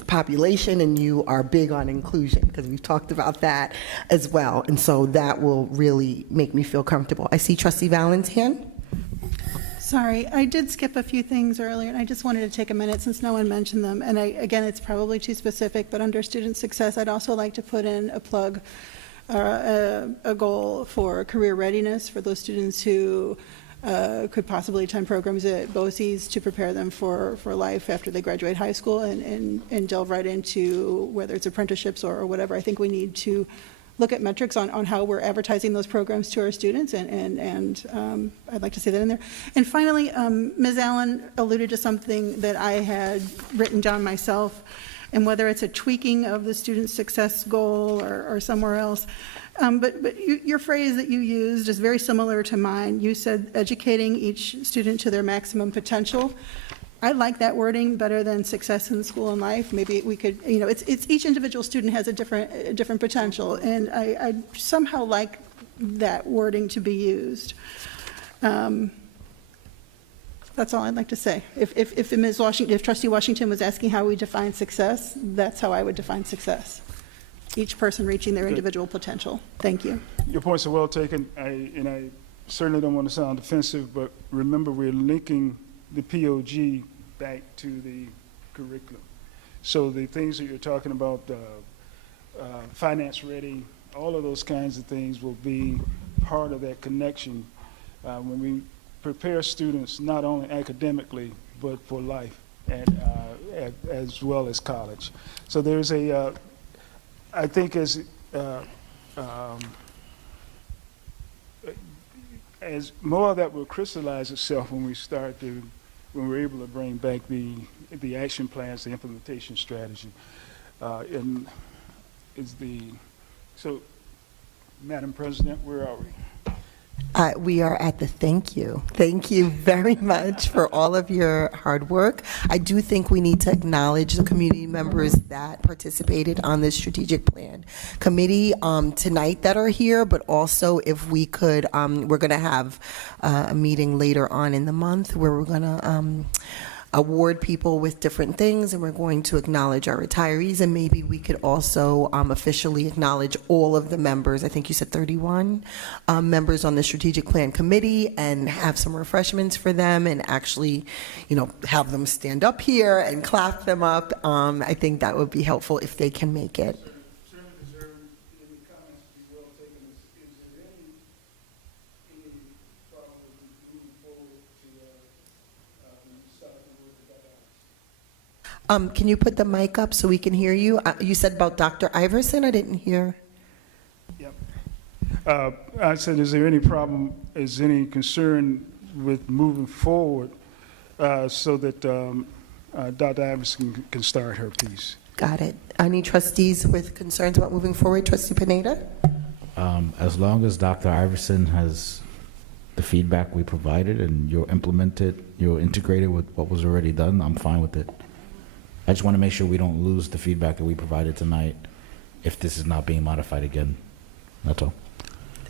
population, and you are big on inclusion, because we've talked about that as well. And so that will really make me feel comfortable. I see Trustee Valens' hand. Sorry, I did skip a few things earlier, and I just wanted to take a minute since no one mentioned them. And again, it's probably too specific, but under student success, I'd also like to put in a plug, a goal for career readiness for those students who could possibly attend programs at BOCES to prepare them for life after they graduate high school and delve right into whether it's apprenticeships or whatever. I think we need to look at metrics on how we're advertising those programs to our students, and I'd like to see that in there. And finally, Ms. Allen alluded to something that I had written down myself, and whether it's a tweaking of the student success goal or somewhere else. But your phrase that you used is very similar to mine. You said educating each student to their maximum potential. I like that wording better than success in school and life. Maybe we could, you know, it's each individual student has a different potential, and I somehow like that wording to be used. That's all I'd like to say. If Ms. Washington, if Trustee Washington was asking how we define success, that's how I would define success. Each person reaching their individual potential. Thank you. Your points are well taken, and certainly don't want to sound offensive, but remember we're linking the POG back to the curriculum. So the things that you're talking about, finance ready, all of those kinds of things will be part of that connection when we prepare students not only academically but for life and as well as college. So there's a, I think as more of that will crystallize itself when we're able to bring back the action plans, the implementation strategy, so, Madam President, where are we? We are at the thank you. Thank you very much for all of your hard work. I do think we need to acknowledge the community members that participated on this strategic plan committee tonight that are here, but also if we could, we're going to have a meeting later on in the month where we're going to award people with different things, and we're going to acknowledge our retirees, and maybe we could also officially acknowledge all of the members. I think you said 31 members on the strategic plan committee, and have some refreshments for them, and actually, have them stand up here and clap them up. I think that would be helpful if they can make it. Can you put the mic up so we can hear you? You said about Dr. Iverson, I didn't hear. Yep. I said, is there any problem, is any concern with moving forward so that Dr. Iverson can start her piece? Got it. Any trustees with concerns about moving forward? Trustee Pineda? As long as Dr. Iverson has the feedback we provided and you'll implement it, you'll integrate it with what was already done, I'm fine with it. I just want to make sure we don't lose the feedback that we provided tonight if this is not being modified again. That's all.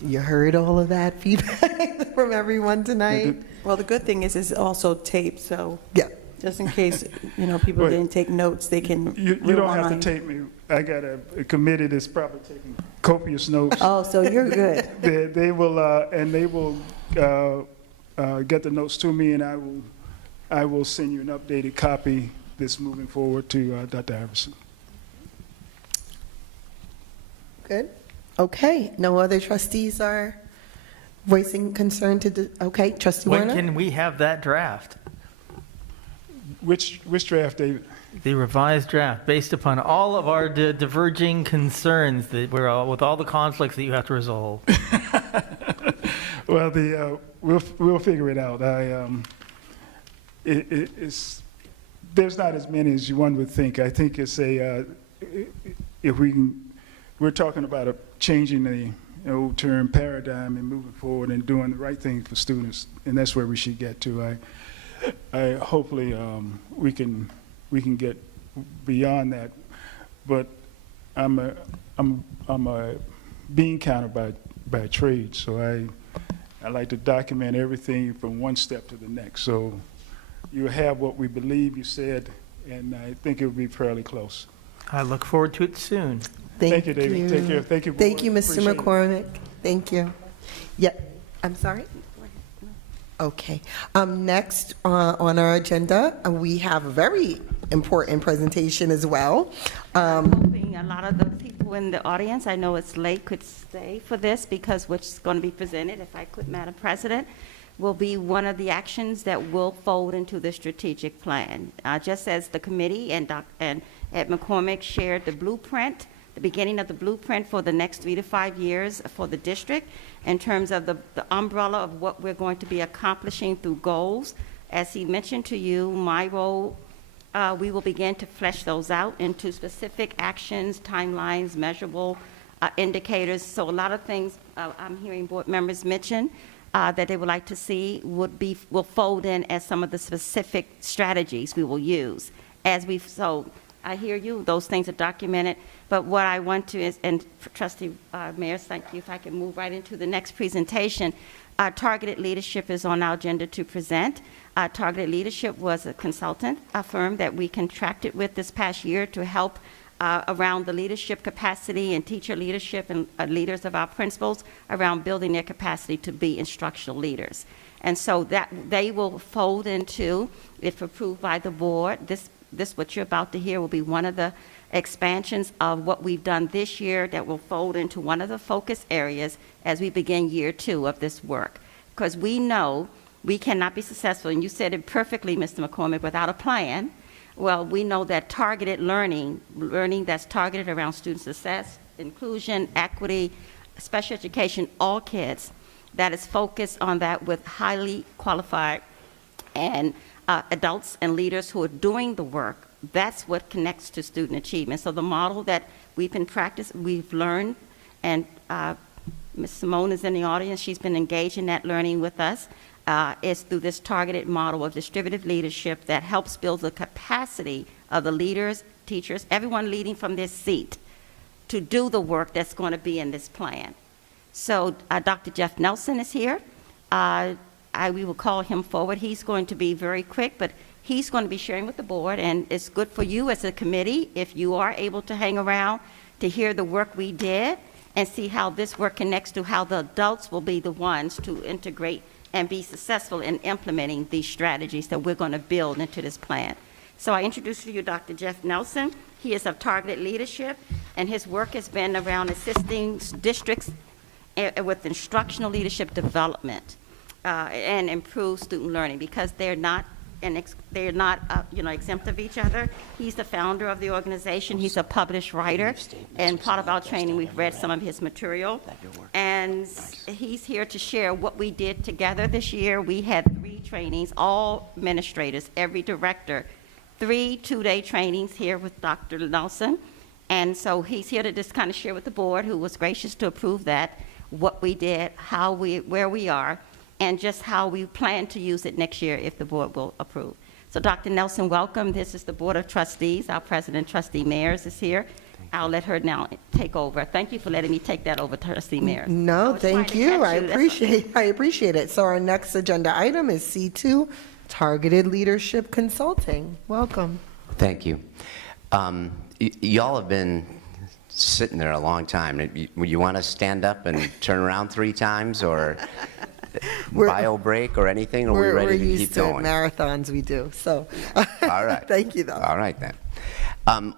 You heard all of that feedback from everyone tonight? Well, the good thing is it's also taped, so Yeah. just in case, people Wait. didn't take notes, they can You don't have to rewind. tape me. I got a committee that's probably taking copious notes. Oh, so you're good. They will get the notes to me, and I will send you an updated copy that's moving forward to Dr. Iverson. Good. Okay. No other trustees are voicing concern to, okay, Trustee When Warner? can we have that draft? Which draft, David? The revised draft, based upon all of our diverging concerns that with all the conflicts that you have to resolve. Well, we'll figure it out. There's not as many as one would think. I think it's we're talking about changing the old term paradigm and moving forward and doing the right thing for students, and that's where we should get to. I hopefully we can get beyond that, but I'm a bean counter by trade, so I like to document everything from one step to the next. So you have what we believe you said, and I think it will be fairly close. I look forward to it soon. Thank you, David. Take care. Thank you. Thank you, Mr. Appreciate it. McCormick. Thank you. Yeah, I'm sorry? Okay. Next on our agenda, we have a very important presentation as well. Hoping a lot of the people in the audience, I know it's late, could stay for this because what's going to be presented, if I could, Madam President, will be one of the actions that will fold into the strategic plan. Just as the committee and Ed McCormick shared the blueprint, the beginning of the blueprint for the next 3 to 5 years for the district in terms of the umbrella of what we're going to be accomplishing through goals. As he mentioned to you, my role, we will begin to flesh those out into specific actions, timelines, measurable indicators. So a lot of things I'm hearing board members mention that they would like to see will fold in as some of the specific strategies we will use. So I hear you, those things are documented, but what I want to is, and Trustee Mayers, thank you, if I can move right into the next presentation. Targeted Leadership is on our agenda to present. Targeted Leadership was a consultant, a firm that we contracted with this past year to help around the leadership capacity and teacher leadership and leaders of our principals around building their capacity to be instructional leaders. And so that they will fold into, if approved by the board, this what you're about to hear will be one of the expansions of what we've done this year that will fold into one of the focus areas as we begin year 2 of this work. Because we know we cannot be successful, and you said it perfectly, Mr. McCormick, without a plan. Well, we know that targeted learning that's targeted around student success, inclusion, equity, special education, all kids, that is focused on that with highly qualified and adults and leaders who are doing the work, that's what connects to student achievement. So the model that we've been practicing, we've learned, and Ms. Simone is in the audience, she's been engaged in that learning with us, is through this targeted model of distributive leadership that helps build the capacity of the leaders, teachers, everyone leading from their seat to do the work that's going to be in this plan. So Dr. Jeff Nelson is here. We will call him forward. He's going to be very quick, but he's going to be sharing with the board, and it's good for you as a committee if you are able to hang around to hear the work we did and see how this work connects to how the adults will be the ones to integrate and be successful in implementing these strategies that we're going to build into this plan. So I introduce to you Dr. Jeff Nelson. He is of Targeted Leadership, and his work has been around assisting districts with instructional leadership development and improve student learning, because they're not exempt of each other. He's the founder of the organization. He's a published writer, and part of our training, we've read some of his material. And he's here to share what we did together this year. We had 3 trainings, all administrators, every director, 3 two-day trainings here with Dr. Nelson. And so he's here to just kind of share with the board, who was gracious to approve that, what we did, where we are, and just how we plan to use it next year if the board will approve. So Dr. Nelson, welcome. This is the Board of Trustees. Our President, Trustee Mayers, is here. I'll let her now take over. Thank you for letting me take that over, Trustee Mayers. No, thank you. I appreciate it. So our next agenda item is C2, Targeted Leadership Consulting. Welcome. Thank you. Y'all have been sitting there a long time. You want to stand up and turn around 3 times, or bio break or anything, or are we ready to keep going? We're used to marathons, we do, so. All right. Thank you, though. All right, then.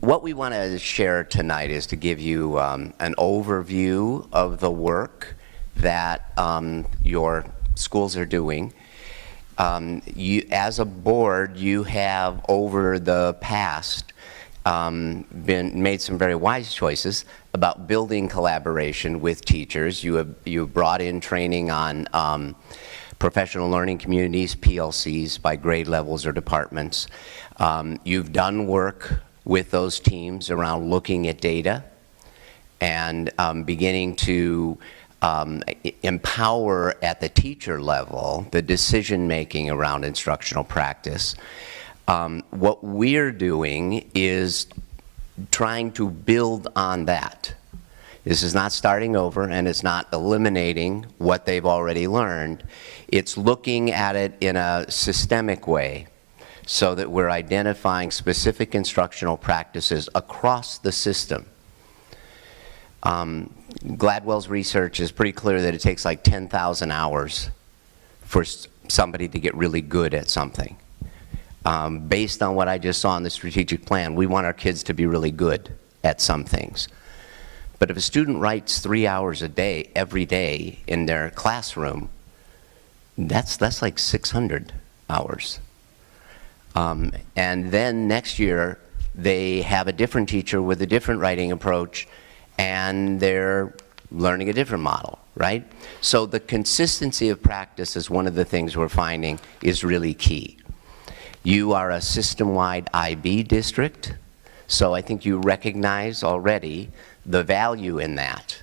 What we want to share tonight is to give you an overview of the work that your schools are doing. As a board, you have, over the past, made some very wise choices about building collaboration with teachers. You brought in training on professional learning communities, PLCs, by grade levels or departments. You've done work with those teams around looking at data and beginning to empower at the teacher level the decision-making around instructional practice. What we're doing is trying to build on that. This is not starting over, and it's not eliminating what they've already learned. It's looking at it in a systemic way so that we're identifying specific instructional practices across the system. Gladwell's research is pretty clear that it takes like 10,000 hours for somebody to get really good at something. Based on what I just saw in the strategic plan, we want our kids to be really good at some things. But if a student writes 3 hours a day, every day in their classroom, that's like 600 hours. And then next year, they have a different teacher with a different writing approach, and they're learning a different model, right? So the consistency of practice is one of the things we're finding is really key. You are a system-wide IB district, so I think you recognize already the value in that.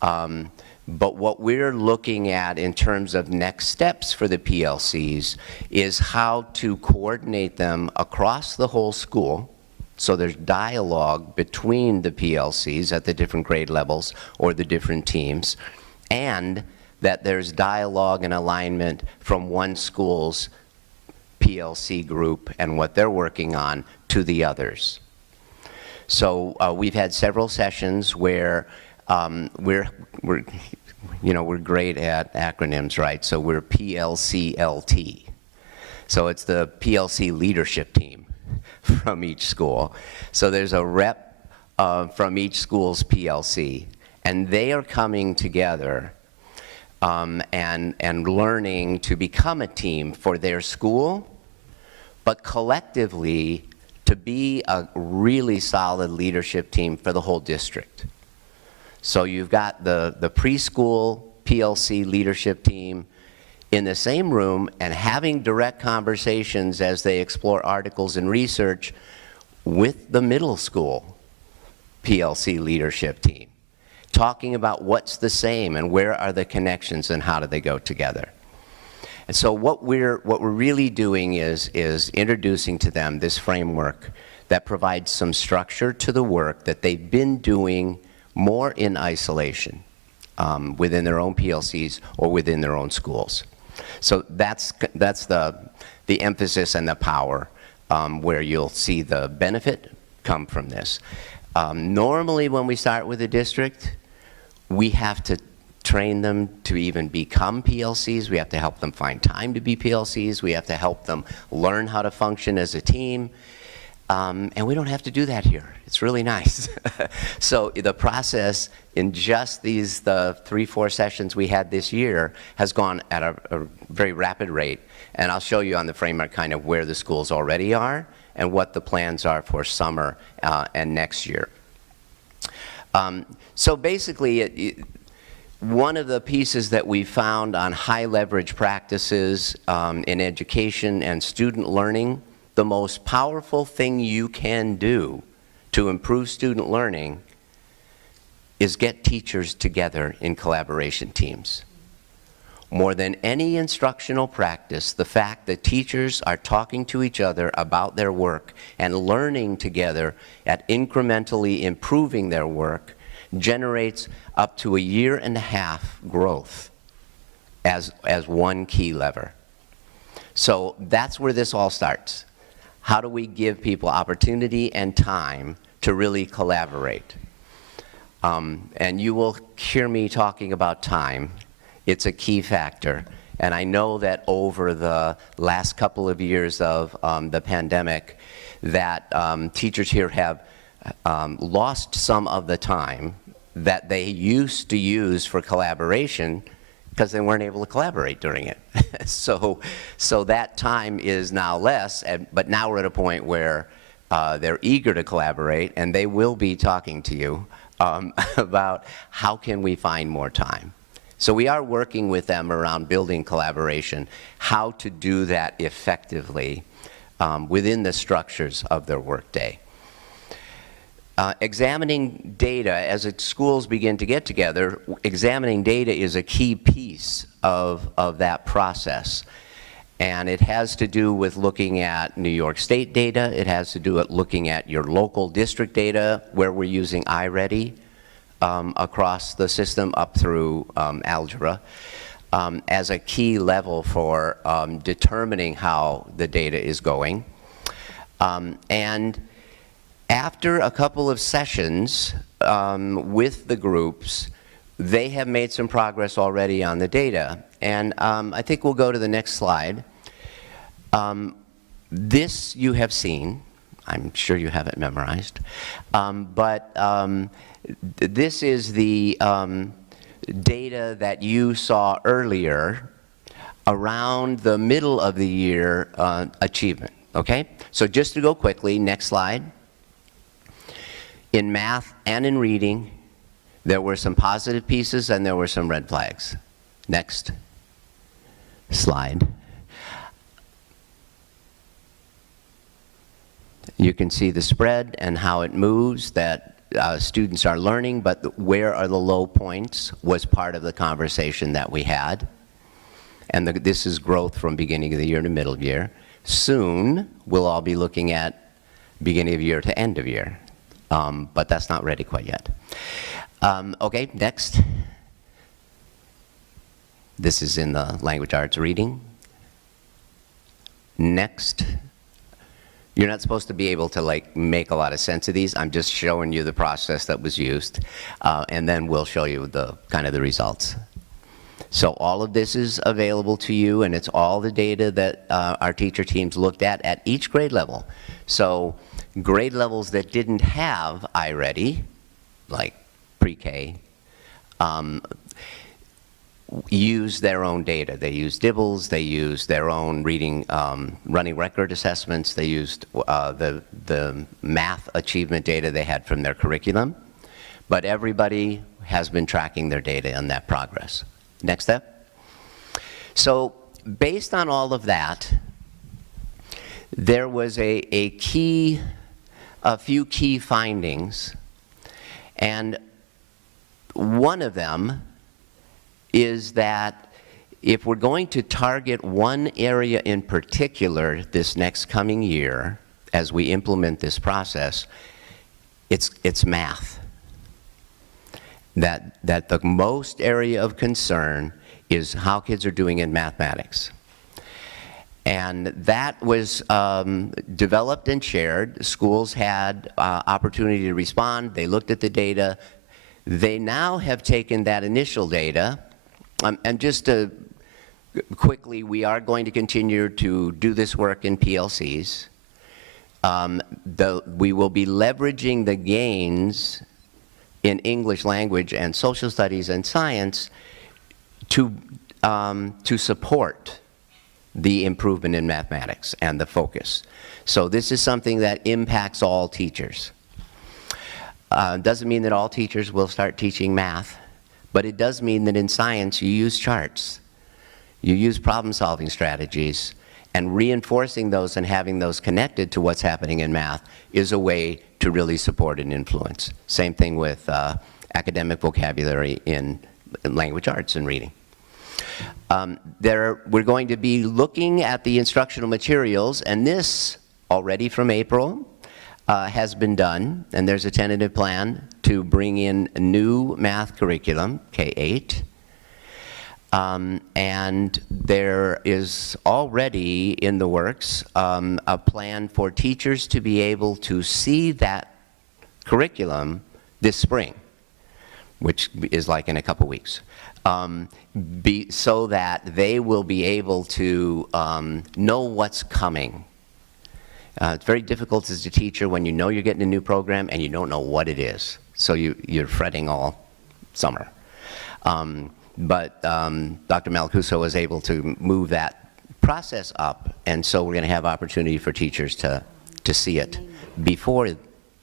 But what we're looking at in terms of next steps for the PLCs is how to coordinate them across the whole school, so there's dialogue between the PLCs at the different grade levels or the different teams, and that there's dialogue and alignment from one school's PLC group and what they're working on to the others. So we've had several sessions where we're great at acronyms, right? So we're PLCLT. So it's the PLC leadership team from each school. So there's a rep from each school's PLC, and they are coming together and learning to become a team for their school, but collectively to be a really solid leadership team for the whole district. So you've got the preschool PLC leadership team in the same room and having direct conversations as they explore articles and research with the middle school PLC leadership team, talking about what's the same and where are the connections and how do they go together. And so what we're really doing is introducing to them this framework that provides some structure to the work that they've been doing more in isolation within their own PLCs or within their own schools. So that's the emphasis and the power where you'll see the benefit come from this. Normally when we start with a district, we have to train them to even become PLCs. We have to help them find time to be PLCs. We have to help them learn how to function as a team. And we don't have to do that here. It's really nice. So the process in just the 3-4 sessions we had this year has gone at a very rapid rate. And I'll show you on the framework kind of where the schools already are and what the plans are for summer and next year. So basically, one of the pieces that we found on high leverage practices in education and student learning, the most powerful thing you can do to improve student learning is get teachers together in collaboration teams. More than any instructional practice, the fact that teachers are talking to each other about their work and learning together at incrementally improving their work generates up to 1.5 years growth as one key lever. So that's where this all starts. How do we give people opportunity and time to really collaborate? And you will hear me talking about time. It's a key factor. And I know that over the last couple of years of the pandemic, that teachers here have lost some of the time that they used to use for collaboration because they weren't able to collaborate during it. So that time is now less, but now we're at a point where they're eager to collaborate, and they will be talking to you about how can we find more time. So we are working with them around building collaboration, how to do that effectively within the structures of their workday. Examining data, as schools begin to get together, examining data is a key piece of that process. And it has to do with looking at New York State data. It has to do with looking at your local district data, where we're using iReady across the system up through algebra as a key level for determining how the data is going. And after a couple of sessions with the groups, they have made some progress already on the data. And I think we'll go to the next slide. This you have seen. I'm sure you have it memorized. This is the data that you saw earlier around the middle of the year achievement, okay? So just to go quickly, next slide. In math and in reading, there were some positive pieces and there were some red flags. Next slide. You can see the spread and how it moves, that students are learning, but where are the low points was part of the conversation that we had. And this is growth from beginning of the year to middle of year. Soon, we'll all be looking at beginning of year to end of year. But that's not ready quite yet. Okay, next. This is in the language arts reading. Next. You're not supposed to be able to like make a lot of sense of these. I'm just showing you the process that was used, and then we'll show you the kind of the results. So all of this is available to you, and it's all the data that our teacher teams looked at each grade level. So grade levels that didn't have iReady, like pre-K, use their own data. They used DIBELS, they used their own reading, running record assessments, they used the math achievement data they had from their curriculum. But everybody has been tracking their data and that progress. Next step. So based on all of that, there was a few key findings, and one of them is that if we're going to target one area in particular this next coming year as we implement this process, it's math. That the most area of concern is how kids are doing in mathematics. And that was developed and shared. Schools had opportunity to respond. They looked at the data. They now have taken that initial data, and just to quickly, we are going to continue to do this work in PLCs. We will be leveraging the gains in English language and social studies and science to support the improvement in mathematics and the focus. So this is something that impacts all teachers. Doesn't mean that all teachers will start teaching math, but it does mean that in science you use charts, you use problem-solving strategies, and reinforcing those and having those connected to what's happening in math is a way to really support and influence. Same thing with academic vocabulary in language arts and reading. We're going to be looking at the instructional materials, and this already from April has been done, and there's a tentative plan to bring in a new math curriculum, K-8. And there is already in the works a plan for teachers to be able to see that curriculum this spring, which is like in a couple weeks, so that they will be able to know what's coming. It's very difficult as a teacher when you know you're getting a new program and you don't know what it is. So you're fretting all summer. But Dr. Malcuso was able to move that process up, and so we're going to have opportunity for teachers to see it before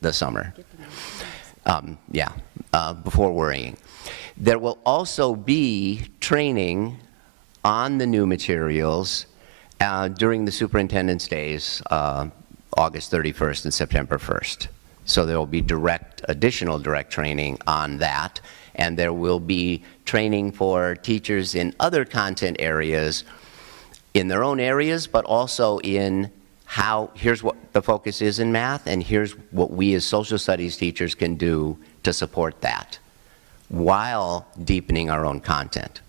the summer. Before worrying. There will also be training on the new materials during the superintendent's days, August 31st and September 1st. So there will be additional direct training on that, and there will be training for teachers in other content areas, in their own areas, but also in here's what the focus is in math, and here's what we as social studies teachers can do to support that, while deepening our own content.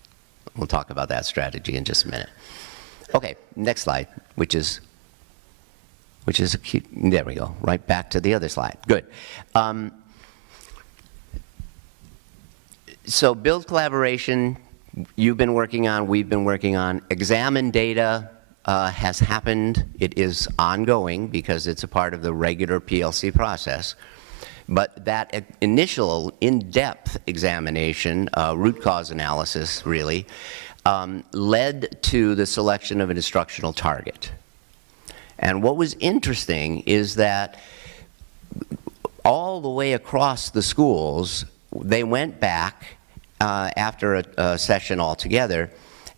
We'll talk about that strategy in just a minute. Okay, next slide, which is a cute, there we go, right back to the other slide. Good. So build collaboration, you've been working on, we've been working on. Examine data has happened. It is ongoing because it's a part of the regular PLC process. But that initial in-depth examination, root cause analysis really, led to the selection of an instructional target. And what was interesting is that all the way across the schools, they went back after a session altogether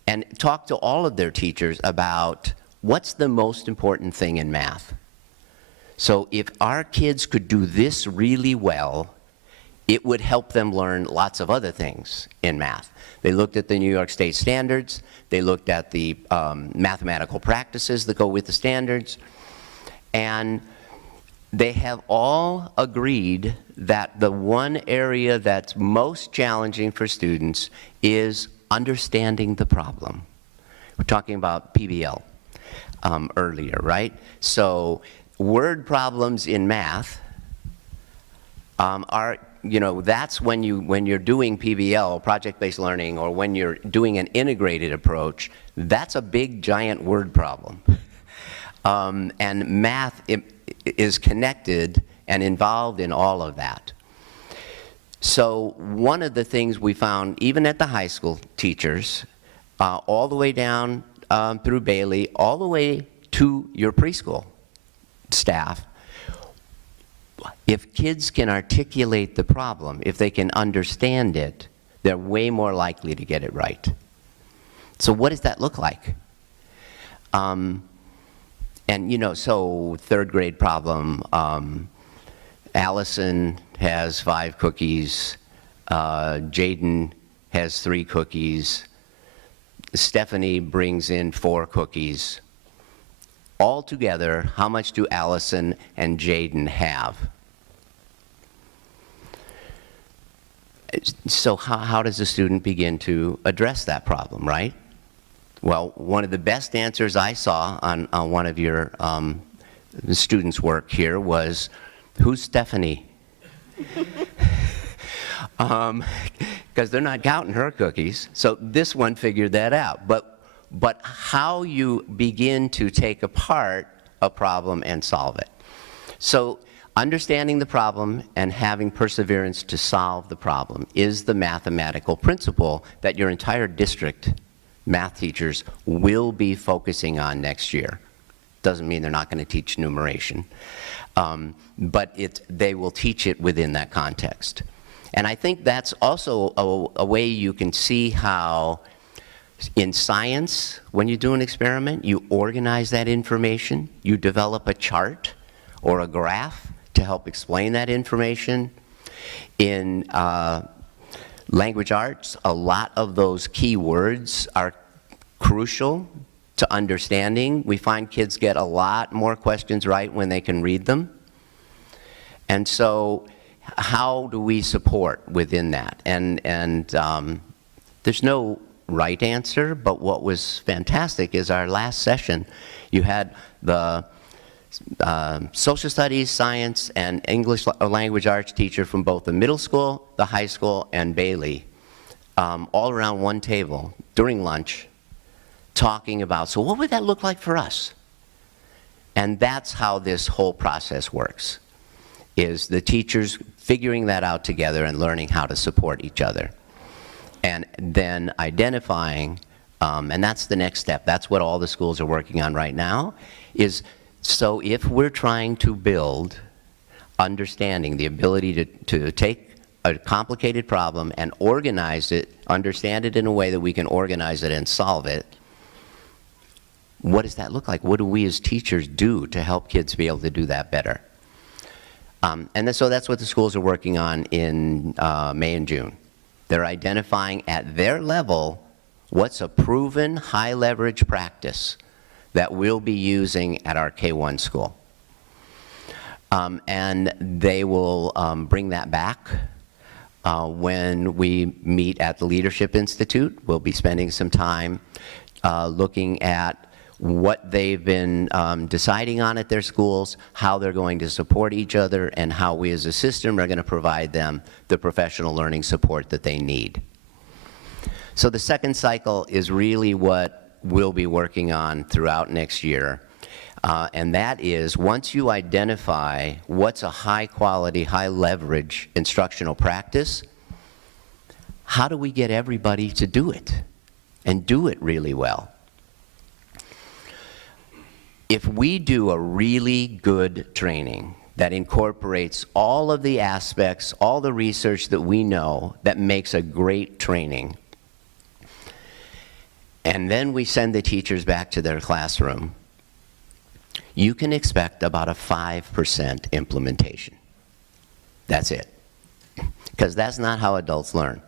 and talked to all of their teachers about what's the most important thing in math. So if our kids could do this really well, it would help them learn lots of other things in math. They looked at the New York State standards, they looked at the mathematical practices that go with the standards, and they have all agreed that the one area that's most challenging for students is understanding the problem. We're talking about PBL earlier, right? So word problems in math are, you know, that's when you're doing PBL, project-based learning, or when you're doing an integrated approach, that's a big, giant word problem. And math is connected and involved in all of that. So one of the things we found, even at the high school teachers, all the way down through Bailey, all the way to your preschool staff, if kids can articulate the problem, if they can understand it, they're way more likely to get it right. So what does that look like? And you know, so third grade problem, Allison has 5 cookies, Jaden has 3 cookies, Stephanie brings in 4 cookies. All together, how much do Allison and Jaden have? So how does a student begin to address that problem, right? Well, one of the best answers I saw on one of your students' work here was, who's Stephanie? Because they're not counting her cookies. So this one figured that out. But how you begin to take apart a problem and solve it. So understanding the problem and having perseverance to solve the problem is the mathematical principle that your entire district math teachers will be focusing on next year. Doesn't mean they're not going to teach numeration, but they will teach it within that context. And I think that's also a way you can see how in science, when you do an experiment, you organize that information, you develop a chart or a graph to help explain that information. In language arts, a lot of those key words are crucial to understanding. We find kids get a lot more questions right when they can read them. And so how do we support within that? And there's no right answer, but what was fantastic is our last session, you had the social studies, science, and English language arts teacher from both the middle school, the high school, and Bailey, all around one table during lunch, talking about, so what would that look like for us? And that's how this whole process works, is the teachers figuring that out together and learning how to support each other. And then identifying, and that's the next step, that's what all the schools are working on right now, is so if we're trying to build understanding, the ability to take a complicated problem and organize it, understand it in a way that we can organize it and solve it, what does that look like? What do we as teachers do to help kids be able to do that better? So that's what the schools are working on in May and June. They're identifying at their level what's a proven high leverage practice that we'll be using at our K-1 school. And they will bring that back when we meet at the Leadership Institute. We'll be spending some time looking at what they've been deciding on at their schools, how they're going to support each other, and how we as a system are going to provide them the professional learning support that they need. So the second cycle is really what we'll be working on throughout next year. And that is, once you identify what's a high quality, high leverage instructional practice, how do we get everybody to do it and do it really well? If we do a really good training that incorporates all of the aspects, all the research that we know that makes a great training, and then we send the teachers back to their classroom, you can expect about a 5% implementation. That's it. Because that's not how adults learn.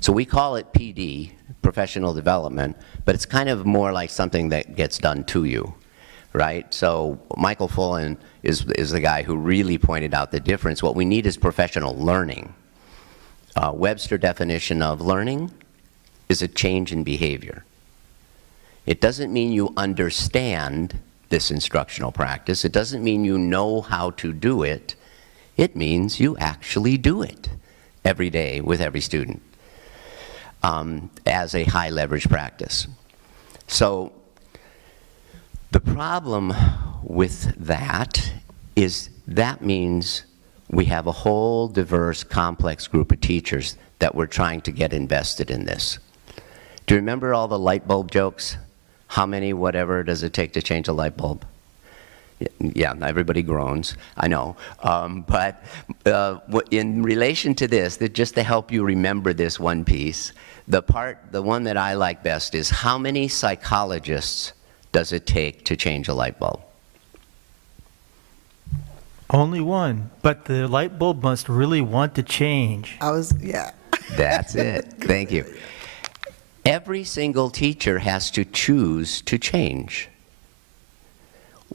So we call it PD, professional development, but it's kind of more like something that gets done to you, right? So Michael Fullen is the guy who really pointed out the difference. What we need is professional learning. Webster definition of learning is a change in behavior. It doesn't mean you understand this instructional practice. It doesn't mean you know how to do it. It means you actually do it every day with every student as a high leverage practice. So the problem with that is that means we have a whole diverse, complex group of teachers that we're trying to get invested in this. Do you remember all the light bulb jokes? How many, whatever, does it take to change a light bulb? Yeah, everybody groans, I know. But in relation to this, just to help you remember this one piece, the one that I like best is how many psychologists does it take to change a light bulb? Only one, but the light bulb must really want to change. Yeah. That's it. Thank you. Every single teacher has to choose to change.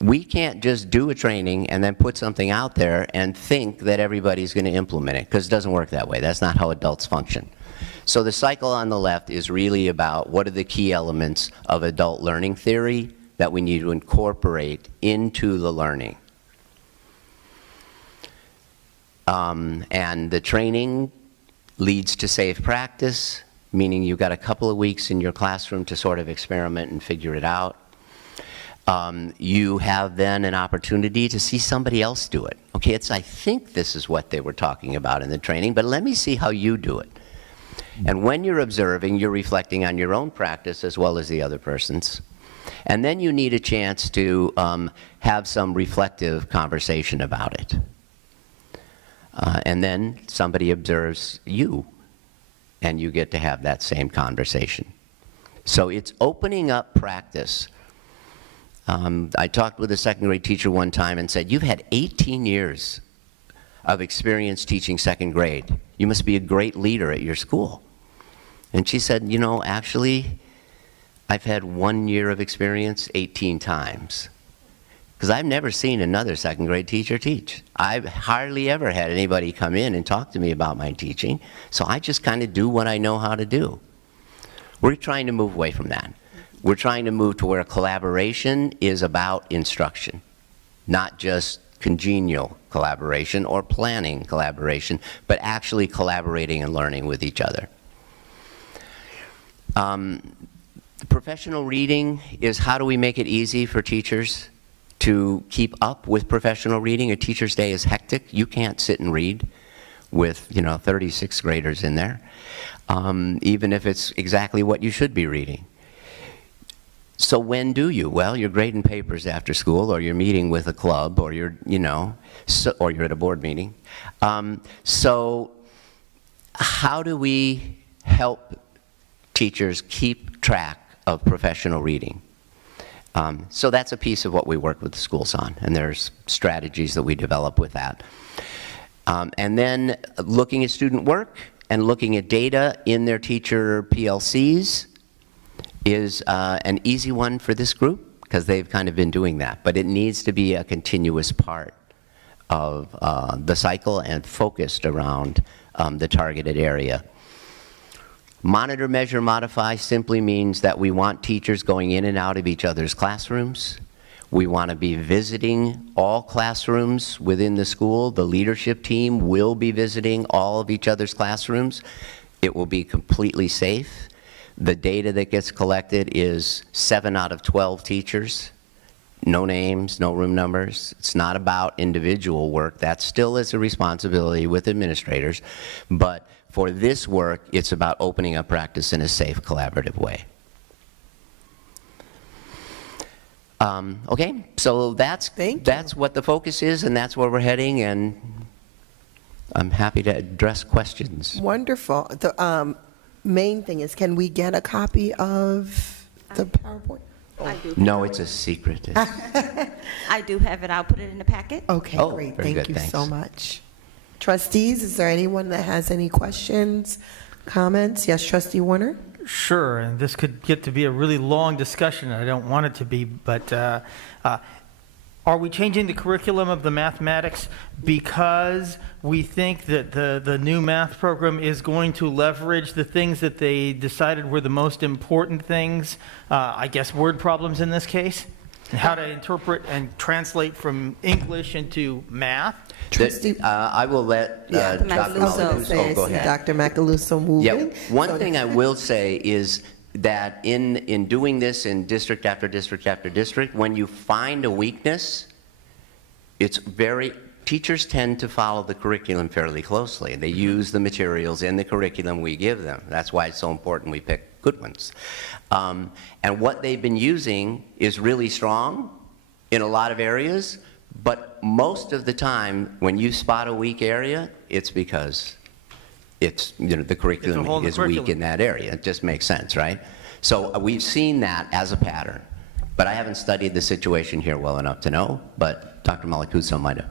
We can't just do a training and then put something out there and think that everybody's going to implement it, because it doesn't work that way. That's not how adults function. So the cycle on the left is really about what are the key elements of adult learning theory that we need to incorporate into the learning. And the training leads to safe practice, meaning you've got a couple of weeks in your classroom to sort of experiment and figure it out. You have then an opportunity to see somebody else do it. Okay, I think this is what they were talking about in the training, but let me see how you do it. And when you're observing, you're reflecting on your own practice as well as the other person's. And then you need a chance to have some reflective conversation about it. And then somebody observes you, and you get to have that same conversation. So it's opening up practice. I talked with a second grade teacher one time and said, you've had 18 years of experience teaching second grade. You must be a great leader at your school. And she said, you know, actually, I've had 1 year of experience 18 times. Because I've never seen another second grade teacher teach. I've hardly ever had anybody come in and talk to me about my teaching, so I just kind of do what I know how to do. We're trying to move away from that. We're trying to move to where collaboration is about instruction, not just congenial collaboration or planning collaboration, but actually collaborating and learning with each other. Professional reading is how do we make it easy for teachers to keep up with professional reading. A teacher's day is hectic. You can't sit and read with, 36 graders in there, even if it's exactly what you should be reading. So when do you? Well, you're grading papers after school, or you're meeting with a club, or you're, or you're at a board meeting. So how do we help teachers keep track of professional reading? So that's a piece of what we work with the schools on, and there's strategies that we develop with that. And then looking at student work and looking at data in their teacher PLCs is an easy one for this group, because they've kind of been doing that. But it needs to be a continuous part of the cycle and focused around the targeted area. Monitor, measure, modify simply means that we want teachers going in and out of each other's classrooms. We want to be visiting all classrooms within the school. The leadership team will be visiting all of each other's classrooms. It will be completely safe. The data that gets collected is 7 out of 12 teachers. No names, no room numbers. It's not about individual work. That still is a responsibility with administrators. But for this work, it's about opening up practice in a safe, collaborative way. Okay, so that's what the focus is, and that's where we're heading, and I'm happy to address questions. Wonderful. The main thing is, can we get a copy of the PowerPoint? I do. No, it's a secret. I do have it. I'll put it in the packet. Okay, Oh, great. very Thank good, you so thanks. much. Trustees, is there anyone that has any questions, comments? Yes, Trustee Warner? Sure, and this could get to be a really long discussion. I don't want it to be, but are we changing the curriculum of the mathematics because we think that the new math program is going to leverage the things that they decided were the most important things? I guess word problems in this case? and how to interpret and translate from English into math. I will let Dr. Dr. Macaluso. Oh, go ahead. Dr. Macaluso moving. Yeah, one thing I will say is that in doing this in district after district after district, when you find a weakness, teachers tend to follow the curriculum fairly closely. They use the materials in the curriculum we give them. That's why it's so important we pick good ones. And what they've been using is really strong in a lot of areas, but most of the time when you spot a weak area, it's because the curriculum is weak in that area. It just makes sense, right? So we've seen that as a pattern, but I haven't studied the situation here well enough to know, but Dr. Malacuso might have.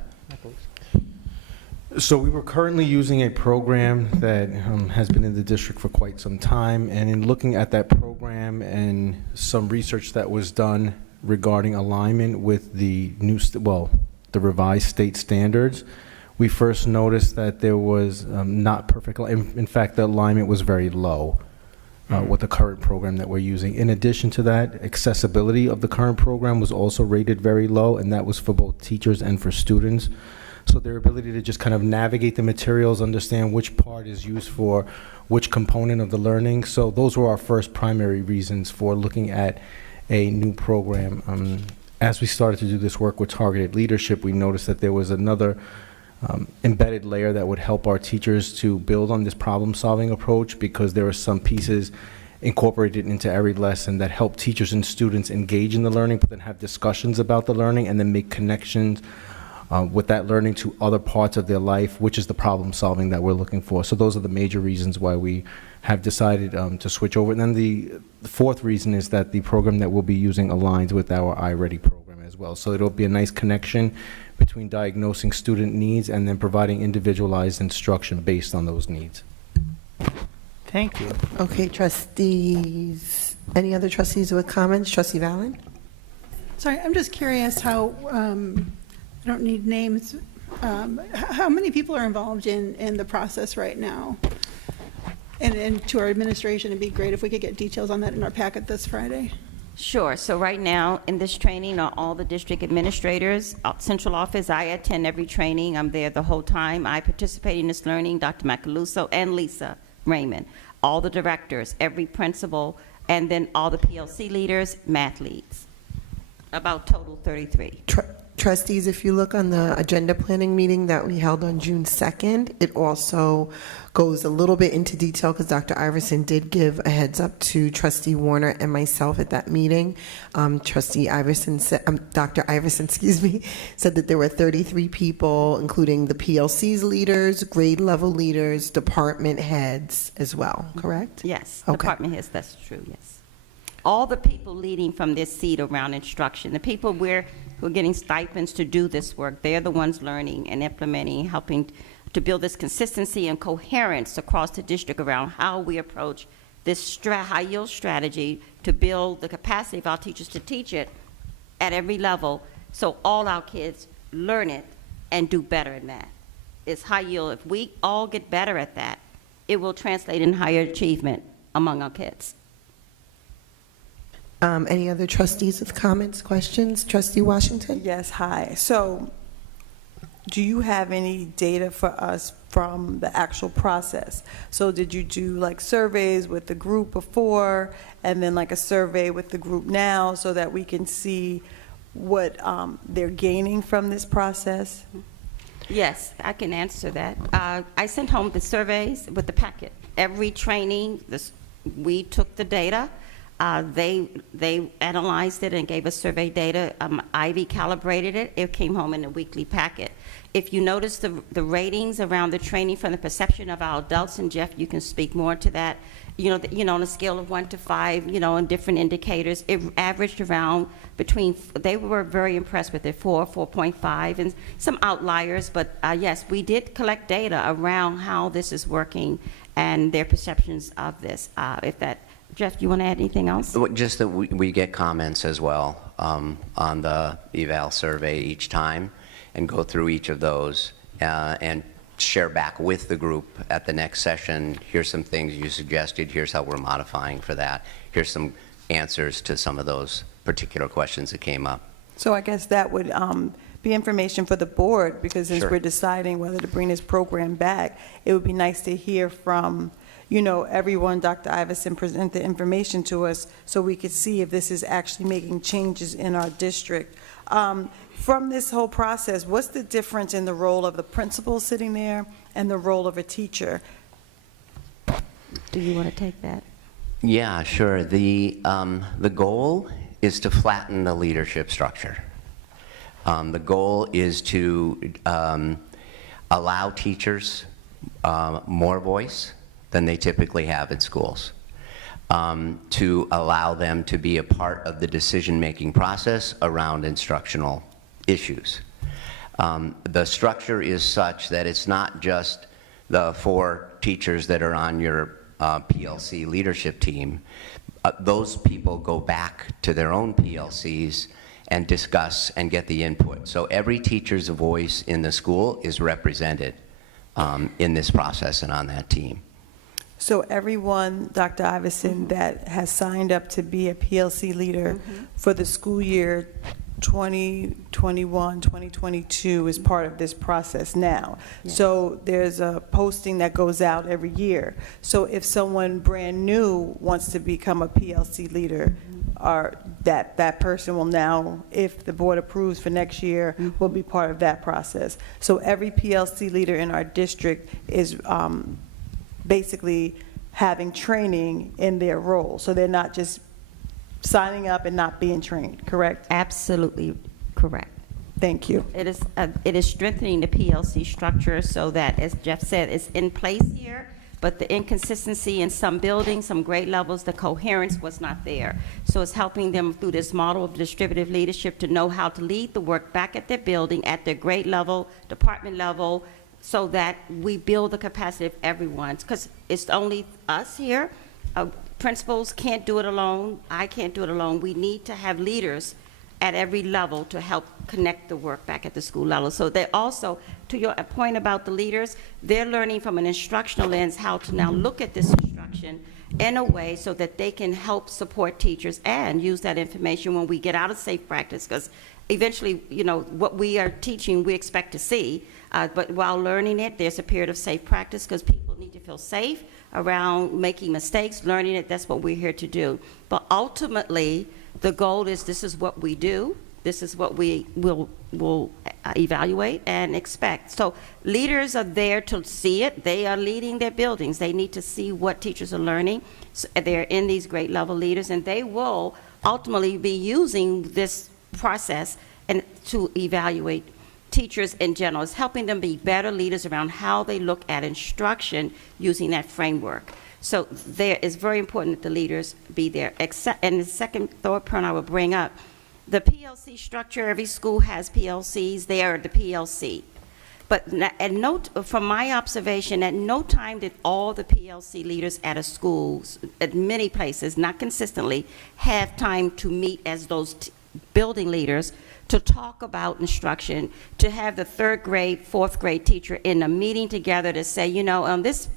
So we were currently using a program that has been in the district for quite some time, and in looking at that program and some research that was done regarding alignment with the the revised state standards, we first noticed that there was not perfect. In fact, the alignment was very low with the current program that we're using. In addition to that, accessibility of the current program was also rated very low, and that was for both teachers and for students. So their ability to just kind of navigate the materials, understand which part is used for which component of the learning. So those were our first primary reasons for looking at a new program. As we started to do this work with targeted leadership, we noticed that there was another embedded layer that would help our teachers to build on this problem-solving approach, because there are some pieces incorporated into every lesson that help teachers and students engage in the learning, but then have discussions about the learning and then make connections with that learning to other parts of their life, which is the problem solving that we're looking for. So those are the major reasons why we have decided to switch over. And then the fourth reason is that the program that we'll be using aligns with our iReady program as well. So it'll be a nice connection between diagnosing student needs and then providing individualized instruction based on those needs. Thank you. Okay, trustees. Any other trustees with comments? Trustee Valen? Sorry, I'm just curious how, I don't need names, how many people are involved in the process right now? And to our administration, it'd be great if we could get details on that in our packet this Friday. Sure. So right now in this training are all the district administrators, central office. I attend every training. I'm there the whole time. I participate in this learning, Dr. Macaluso and Lisa Raymond, all the directors, every principal, and then all the PLC leaders, math leads. About total 33. Trustees, if you look on the agenda planning meeting that we held on June 2nd, it also goes a little bit into detail because Dr. Iverson did give a heads up to Trustee Warner and myself at that meeting. Trustee Iverson said, Dr. Iverson, excuse me, said that there were 33 people, including the PLC's leaders, grade level leaders, department heads as well, correct? Yes, Okay. department heads, that's true, yes. All the people leading from this seat around instruction, the people who are getting stipends to do this work, they're the ones learning and implementing, helping to build this consistency and coherence across the district around how we approach this high-yield strategy to build the capacity of our teachers to teach it at every level so all our kids learn it and do better in that. It's high yield. If we all get better at that, it will translate in higher achievement among our kids. Any other trustees with comments, questions? Trustee Washington? Yes, hi. So do you have any data for us from the actual process? So did you do like surveys with the group before and then like a survey with the group now so that we can see what they're gaining from this process? Yes, I can answer that. I sent home the surveys with the packet. Every training, we took the data. They analyzed it and gave us survey data. Ivy calibrated it. It came home in a weekly packet. If you notice the ratings around the training from the perception of our adults, and Jeff, you can speak more to that, on a scale of 1 to 5, in different indicators, it averaged around they were very impressed with it, 4, 4.5, and some outliers, but yes, we did collect data around how this is working and their perceptions of this. Jeff, you want to add anything else? Just that we get comments as well on the eval survey each time and go through each of those and share back with the group at the next session. Here's some things you suggested. Here's how we're modifying for that. Here's some answers to some of those particular questions that came up. So I guess that would be information for the board, because as Sure. we're deciding whether to bring this program back, it would be nice to hear from, everyone. Dr. Iverson present the information to us so we could see if this is actually making changes in our district. From this whole process, what's the difference in the role of the principal sitting there and the role of a teacher? Do you want to take that? Yeah, sure. The goal is to flatten the leadership structure. The goal is to allow teachers more voice than they typically have at schools, to allow them to be a part of the decision-making process around instructional issues. The structure is such that it's not just the 4 teachers that are on your PLC leadership team. Those people go back to their own PLCs and discuss and get the input. So every teacher's voice in the school is represented in this process and on that team. So everyone, Dr. Iverson, that has signed up to be a PLC leader for the school year 2021, 2022 is part of this process now. Yes. So there's a posting that goes out every year. So if someone brand new wants to become a PLC leader, or that person will now, if the board approves for next year, will be part of that process. So every PLC leader in our district is basically having training in their role. So they're not just signing up and not being trained, correct? Absolutely correct. Thank you. It is strengthening the PLC structure so that, as Jeff said, it's in place here, but the inconsistency in some buildings, some grade levels, the coherence was not there. So it's helping them through this model of distributive leadership to know how to lead the work back at their building, at their grade level, department level, so that we build the capacity of everyone. Because it's only us here. Principals can't do it alone. I can't do it alone. We need to have leaders at every level to help connect the work back at the school level. So they also, to your point about the leaders, they're learning from an instructional lens how to now look at this instruction in a way so that they can help support teachers and use that information when we get out of safe practice, because eventually, what we are teaching, we expect to see, but while learning it, there's a period of safe practice because people need to feel safe around making mistakes, learning it. That's what we're here to do. But ultimately, the goal is this is what we do. This is what we will evaluate and expect. So leaders are there to see it. They are leading their buildings. They need to see what teachers are learning. So they're in these grade level leaders, and they will ultimately be using this process and to evaluate teachers in general. It's helping them be better leaders around how they look at instruction using that framework. So there is very important that the leaders be there. And the second thought point I would bring up, the PLC structure, every school has PLCs. They are the PLC. But from my observation, at no time did all the PLC leaders at a school, at many places, not consistently, have time to meet as those building leaders to talk about instruction, to have the 3rd grade, 4th grade teacher in a meeting together to say, on this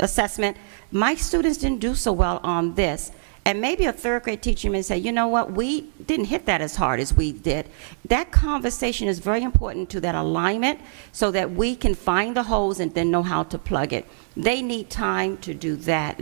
assessment, my students didn't do so well on this. And maybe a 3rd grade teacher may say, you know what, we didn't hit that as hard as we did. That conversation is very important to that alignment so that we can find the holes and then know how to plug it. They need time to do that.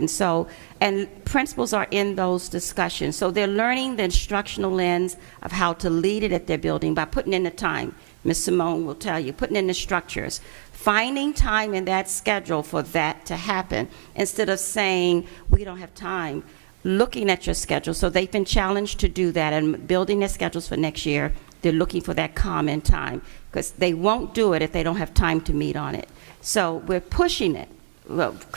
And principals are in those discussions. So they're learning the instructional lens of how to lead it at their building by putting in the time. Ms. Simone will tell you, putting in the structures, finding time in that schedule for that to happen instead of saying, we don't have time. Looking at your schedule. So they've been challenged to do that and building their schedules for next year. They're looking for that common time because they won't do it if they don't have time to meet on it. So we're pushing it,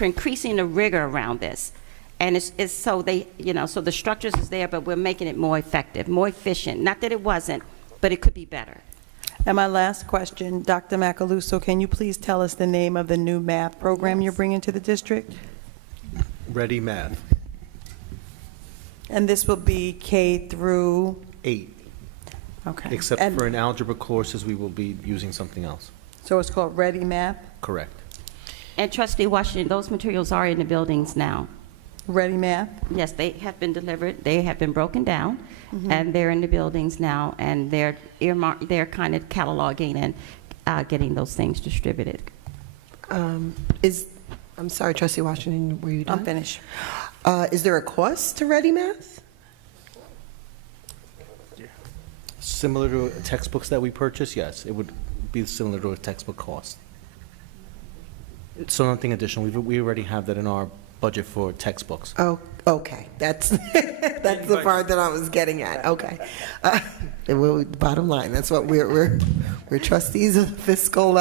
increasing the rigor around this. And it's so they, so the structures is there, but we're making it more effective, more efficient. Not that it wasn't, but it could be better. And my last question, Dr. Macaluso, can you please tell us the name of the new math program you're bringing to the district? Ready Math. And this will be K through? 8. Okay. Except for in algebra courses, we will be using something else. So it's called Ready Math? Correct. And Trustee Washington, those materials are in the buildings now. Ready Math? Yes, they have been delivered, they have been broken down, and they're in the buildings now, and they're earmarked, they're kind of cataloging and getting those things distributed. I'm sorry, Trustee Washington, were you done? I'm finished. Is there a cost to Ready Math? Similar to textbooks that we purchase, yes, it would be similar to a textbook cost. So nothing additional. We already have that in our budget for textbooks. Oh, okay, that's, that's the part that I was getting at, okay. Bottom line, that's what we're trustees of the fiscal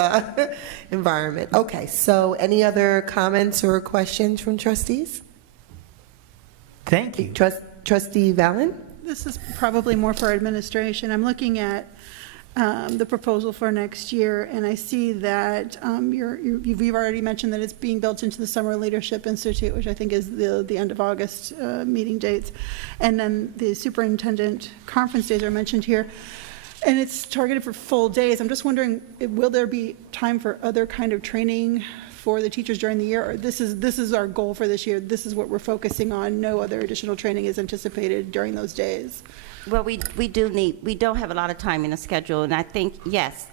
environment. Okay, so any other comments or questions from trustees? Thank you. Trustee Valen? This is probably more for administration. I'm looking at the proposal for next year, and I see that you've already mentioned that it's being built into the Summer Leadership Institute, which I think is the end of August meeting dates. And then the superintendent conference days are mentioned here, and it's targeted for full days. I'm just wondering, will there be time for other kind of training for the teachers during the year, or this is our goal for this year, this is what we're focusing on, no other additional training is anticipated during those days? Well, we don't have a lot of time in the schedule, and I think, yes,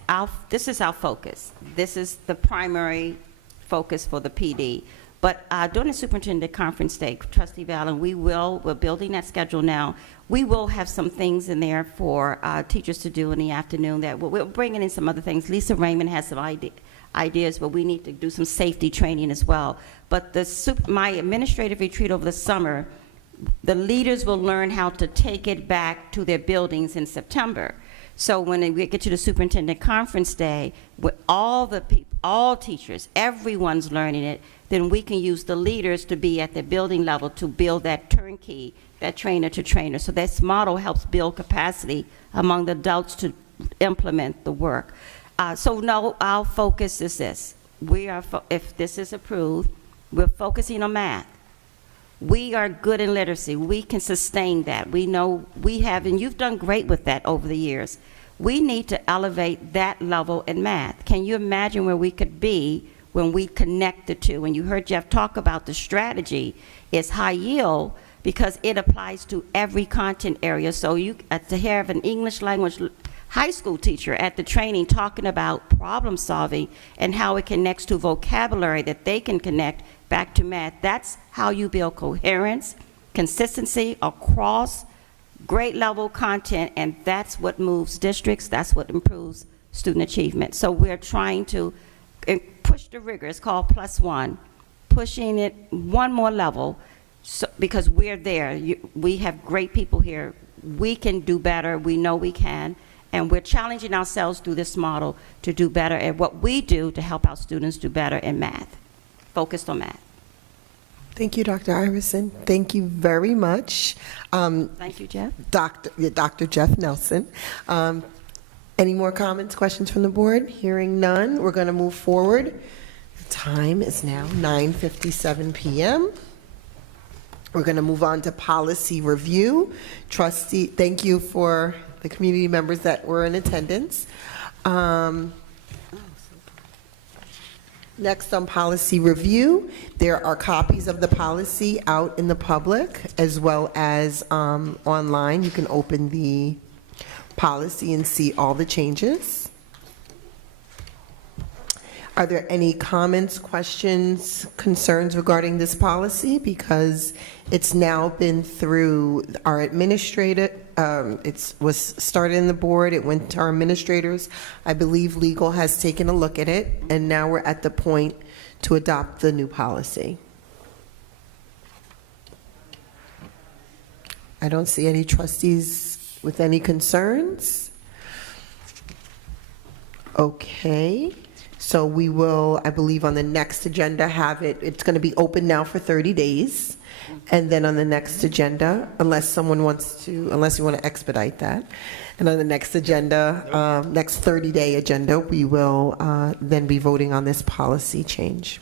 this is our focus. This is the primary focus for the PD. But during the superintendent conference day, Trustee Valen, we're building that schedule now. We will have some things in there for teachers to do in the afternoon that we're bringing in some other things. Lisa Raymond has some ideas, but we need to do some safety training as well. But my administrative retreat over the summer, the leaders will learn how to take it back to their buildings in September. So when we get to the superintendent conference day, with all teachers, everyone's learning it, then we can use the leaders to be at the building level to build that turnkey, that trainer to trainer. So this model helps build capacity among the adults to implement the work. So no, our focus is this. If this is approved, we're focusing on math. We are good in literacy. We can sustain that. We know we have, and you've done great with that over the years. We need to elevate that level in math. Can you imagine where we could be when we connect the two? When you heard Jeff talk about the strategy, it's high yield because it applies to every content area. So you to have an English language high school teacher at the training talking about problem solving and how it connects to vocabulary that they can connect back to math. That's how you build coherence, consistency across grade level content, and that's what moves districts, that's what improves student achievement. So we're trying to push the rigor. It's called +1, pushing it one more level because we're there. We have great people here. We can do better. We know we can. And we're challenging ourselves through this model to do better at what we do to help our students do better in math, focused on math. Thank you, Dr. Iverson. Thank you very much. Thank you, Jeff. Dr. Jeff Nelson. Any more comments, questions from the board? Hearing none, we're going to move forward. The time is now 9:57 p.m. We're going to move on to policy review. Trustee, thank you for the community members that were in attendance. Next on policy review, there are copies of the policy out in the public as well as online. You can open the policy and see all the changes. Are there any comments, questions, concerns regarding this policy? Because it's now been through our administrator, it was started in the board, it went to our administrators. I believe legal has taken a look at it, and now we're at the point to adopt the new policy. I don't see any trustees with any concerns. Okay. So we will, I believe, on the next agenda have it, it's going to be open now for 30 days. And then on the next agenda, unless you want to expedite that. And on the next agenda, next 30-day agenda, we will then be voting on this policy change.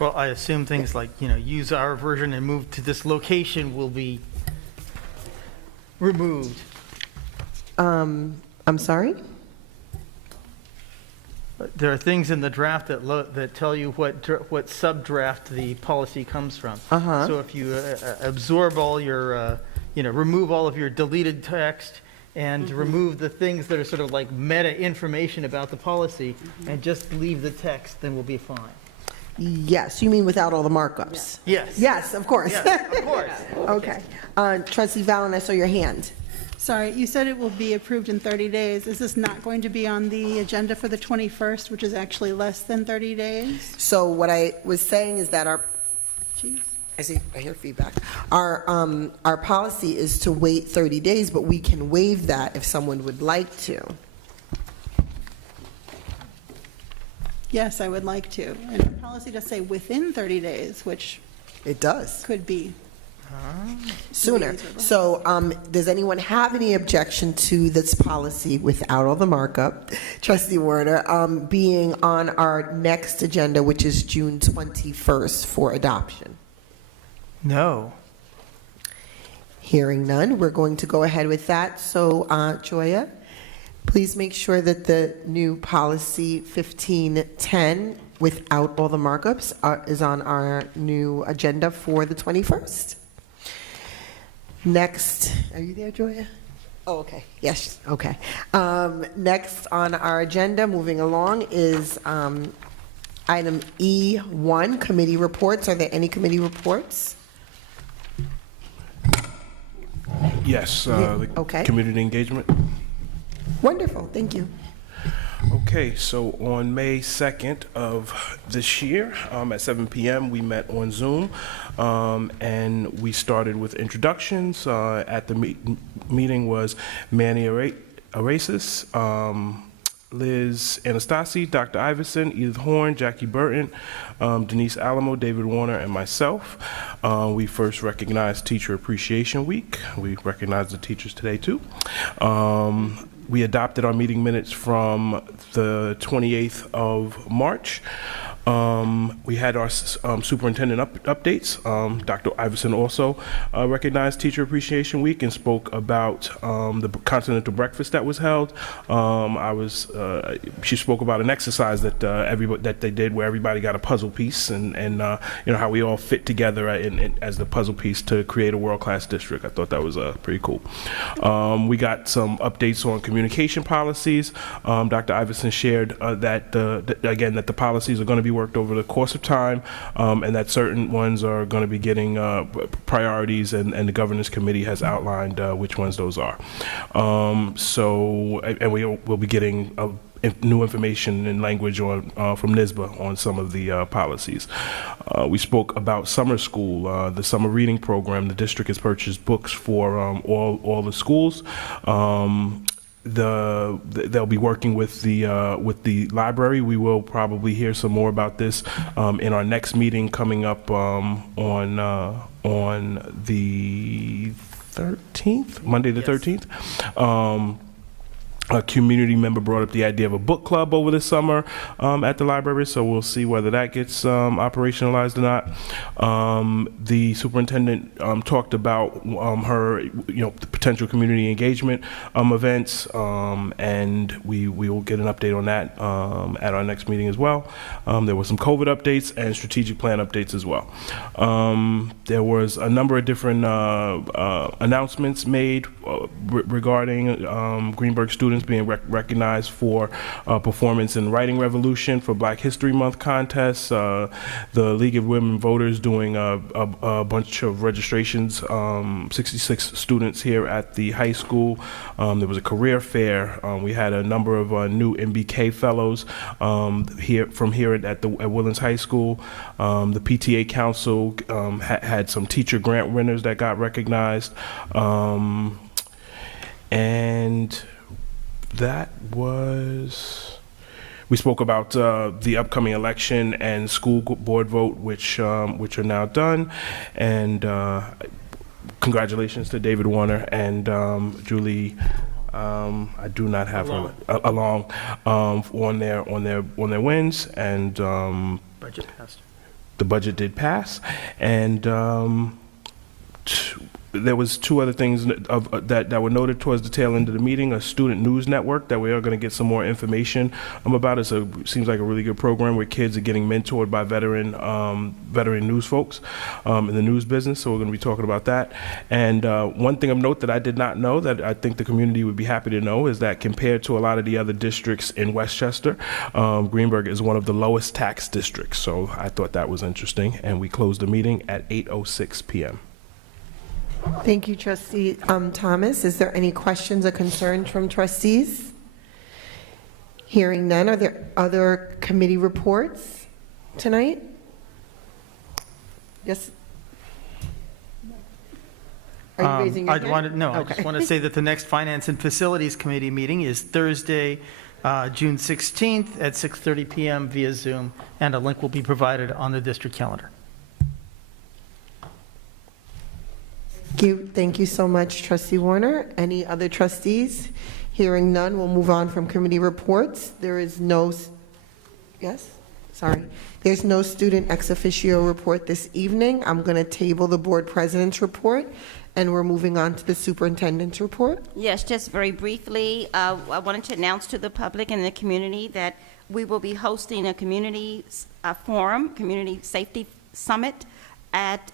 Well, I assume things like, use our version and move to this location will be removed. I'm sorry? there are things in the draft that tell you what sub-draft the policy comes from. So if you absorb all your, remove all of your deleted text and remove the things that are sort of like meta information about the policy and just leave the text, then we'll be fine. Yes, you mean without all the markups? Yes. Yes, of course. Yes, of course. Okay. Trustee Valen, I saw your hand. Sorry, you said it will be approved in 30 days. Is this not going to be on the agenda for the 21st, which is actually less than 30 days? So what I was saying is that Jeez. I hear feedback. Our policy is to wait 30 days, but we can waive that if someone would like to. Yes, I would like to. And the policy does say within 30 days, which It does. could be. Sooner. So does anyone have any objection to this policy without all the markup, Trustee Warner, being on our next agenda, which is June 21st for adoption? No. Hearing none, we're going to go ahead with that. So Joya, please make sure that the new policy 1510 without all the markups is on our new agenda for the 21st. Next, are you there, Joya? Oh, okay. Yes, okay. Next on our agenda, moving along, is item E1, committee reports. Are there any committee reports? Yes, the Okay. community engagement. Wonderful, thank you. Okay, so on May 2nd of this year, at 7 p.m., we met on Zoom, and we started with introductions. At the meeting was Manny Arasis, Liz Anastasi, Dr. Iverson, Edith Horn, Jackie Burton, Denise Alamo, David Warner, and myself. We first recognized Teacher Appreciation Week. We recognize the teachers today, too. We adopted our meeting minutes from the 28th of March. We had our superintendent updates. Dr. Iverson also recognized Teacher Appreciation Week and spoke about the continental breakfast that was held. She spoke about an exercise that that they did where everybody got a puzzle piece and how we all fit together as the puzzle piece to create a world-class district. I thought that was pretty cool. We got some updates on communication policies. Dr. Iverson shared that the policies are going to be worked over the course of time, and that certain ones are going to be getting priorities, and the governance committee has outlined which ones those are. And we'll be getting new information and language from NYSBA on some of the policies. We spoke about summer school, the summer reading program. The district has purchased books for all the schools. They'll be working with the library. We will probably hear some more about this in our next meeting coming up on the 13th, Monday the 13th. A community member brought up the idea of a book club over the summer at the library, so we'll see whether that gets operationalized or not. The superintendent talked about the potential community engagement events, and we will get an update on that at our next meeting as well. There were some COVID updates and strategic plan updates as well. There was a number of different announcements made regarding Greenberg students being recognized for performance in Writing Revolution for Black History Month contests. The League of Women Voters doing a bunch of registrations, 66 students here at the high school. There was a career fair. We had a number of new MBK fellows here at Woodlands High School. The PTA Council had some teacher grant winners that got recognized. And that was, we spoke about the upcoming election and school board vote, which are now done. And congratulations to David Warner and Julie. I do not have her along on their wins, and Budget passed. the budget did pass, and there was two other things that were noted towards the tail end of the meeting. A student news network that we are going to get some more information about. It seems like a really good program where kids are getting mentored by veteran news folks in the news business. So we're going to be talking about that. And one thing of note that I did not know that I think the community would be happy to know is that compared to a lot of the other districts in Westchester, Greenburgh is one of the lowest tax districts. So I thought that was interesting. And we closed the meeting at 8:06 p.m. Thank you, Trustee Thomas. Is there any questions or concerns from trustees? Hearing none, are there other committee reports tonight? Yes? Are you raising your hand? I just want to say that the next Finance and Facilities Committee meeting is Thursday, June 16th at 6:30 p.m. via Zoom, and a link will be provided on the district calendar. Thank you so much, Trustee Warner. Any other trustees? Hearing none, we'll move on from committee reports. There is no, yes? Sorry. There's no student ex officio report this evening. I'm going to table the board president's report, and we're moving on to the superintendent's report. Yes, just very briefly, I wanted to announce to the public and the community that we will be hosting a community forum, Community Safety Summit at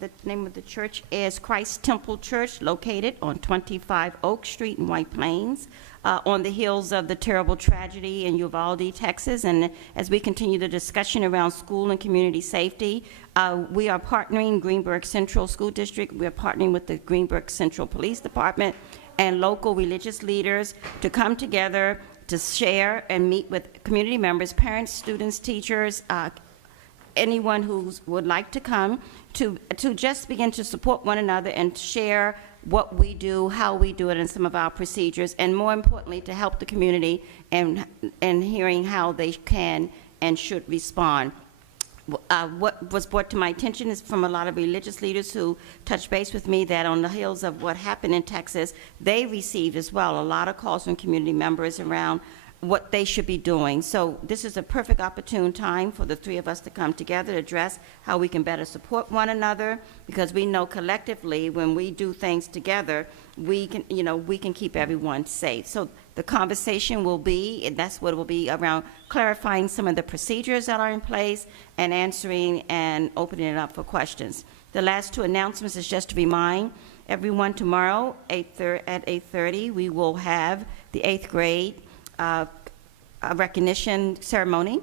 the name of the church is Christ Temple Church, located on 25 Oak Street in White Plains, on the heels of the terrible tragedy in Uvalde, Texas. And as we continue the discussion around school and community safety, we are partnering Greenburgh Central School District. We are partnering with the Greenburgh Central Police Department and local religious leaders to come together to share and meet with community members, parents, students, teachers, anyone who would like to come to just begin to support one another and share what we do, how we do it, and some of our procedures, and more importantly, to help the community and hearing how they can and should respond. What was brought to my attention is from a lot of religious leaders who touched base with me that on the heels of what happened in Texas, they received as well a lot of calls from community members around what they should be doing. So this is a perfect opportune time for the three of us to come together to address how we can better support one another, because we know collectively when we do things together, we can keep everyone safe. So the conversation will be, and that's what it will be, around clarifying some of the procedures that are in place and answering and opening it up for questions. The last two announcements is just to remind everyone tomorrow at 8:30, we will have the 8th grade a recognition ceremony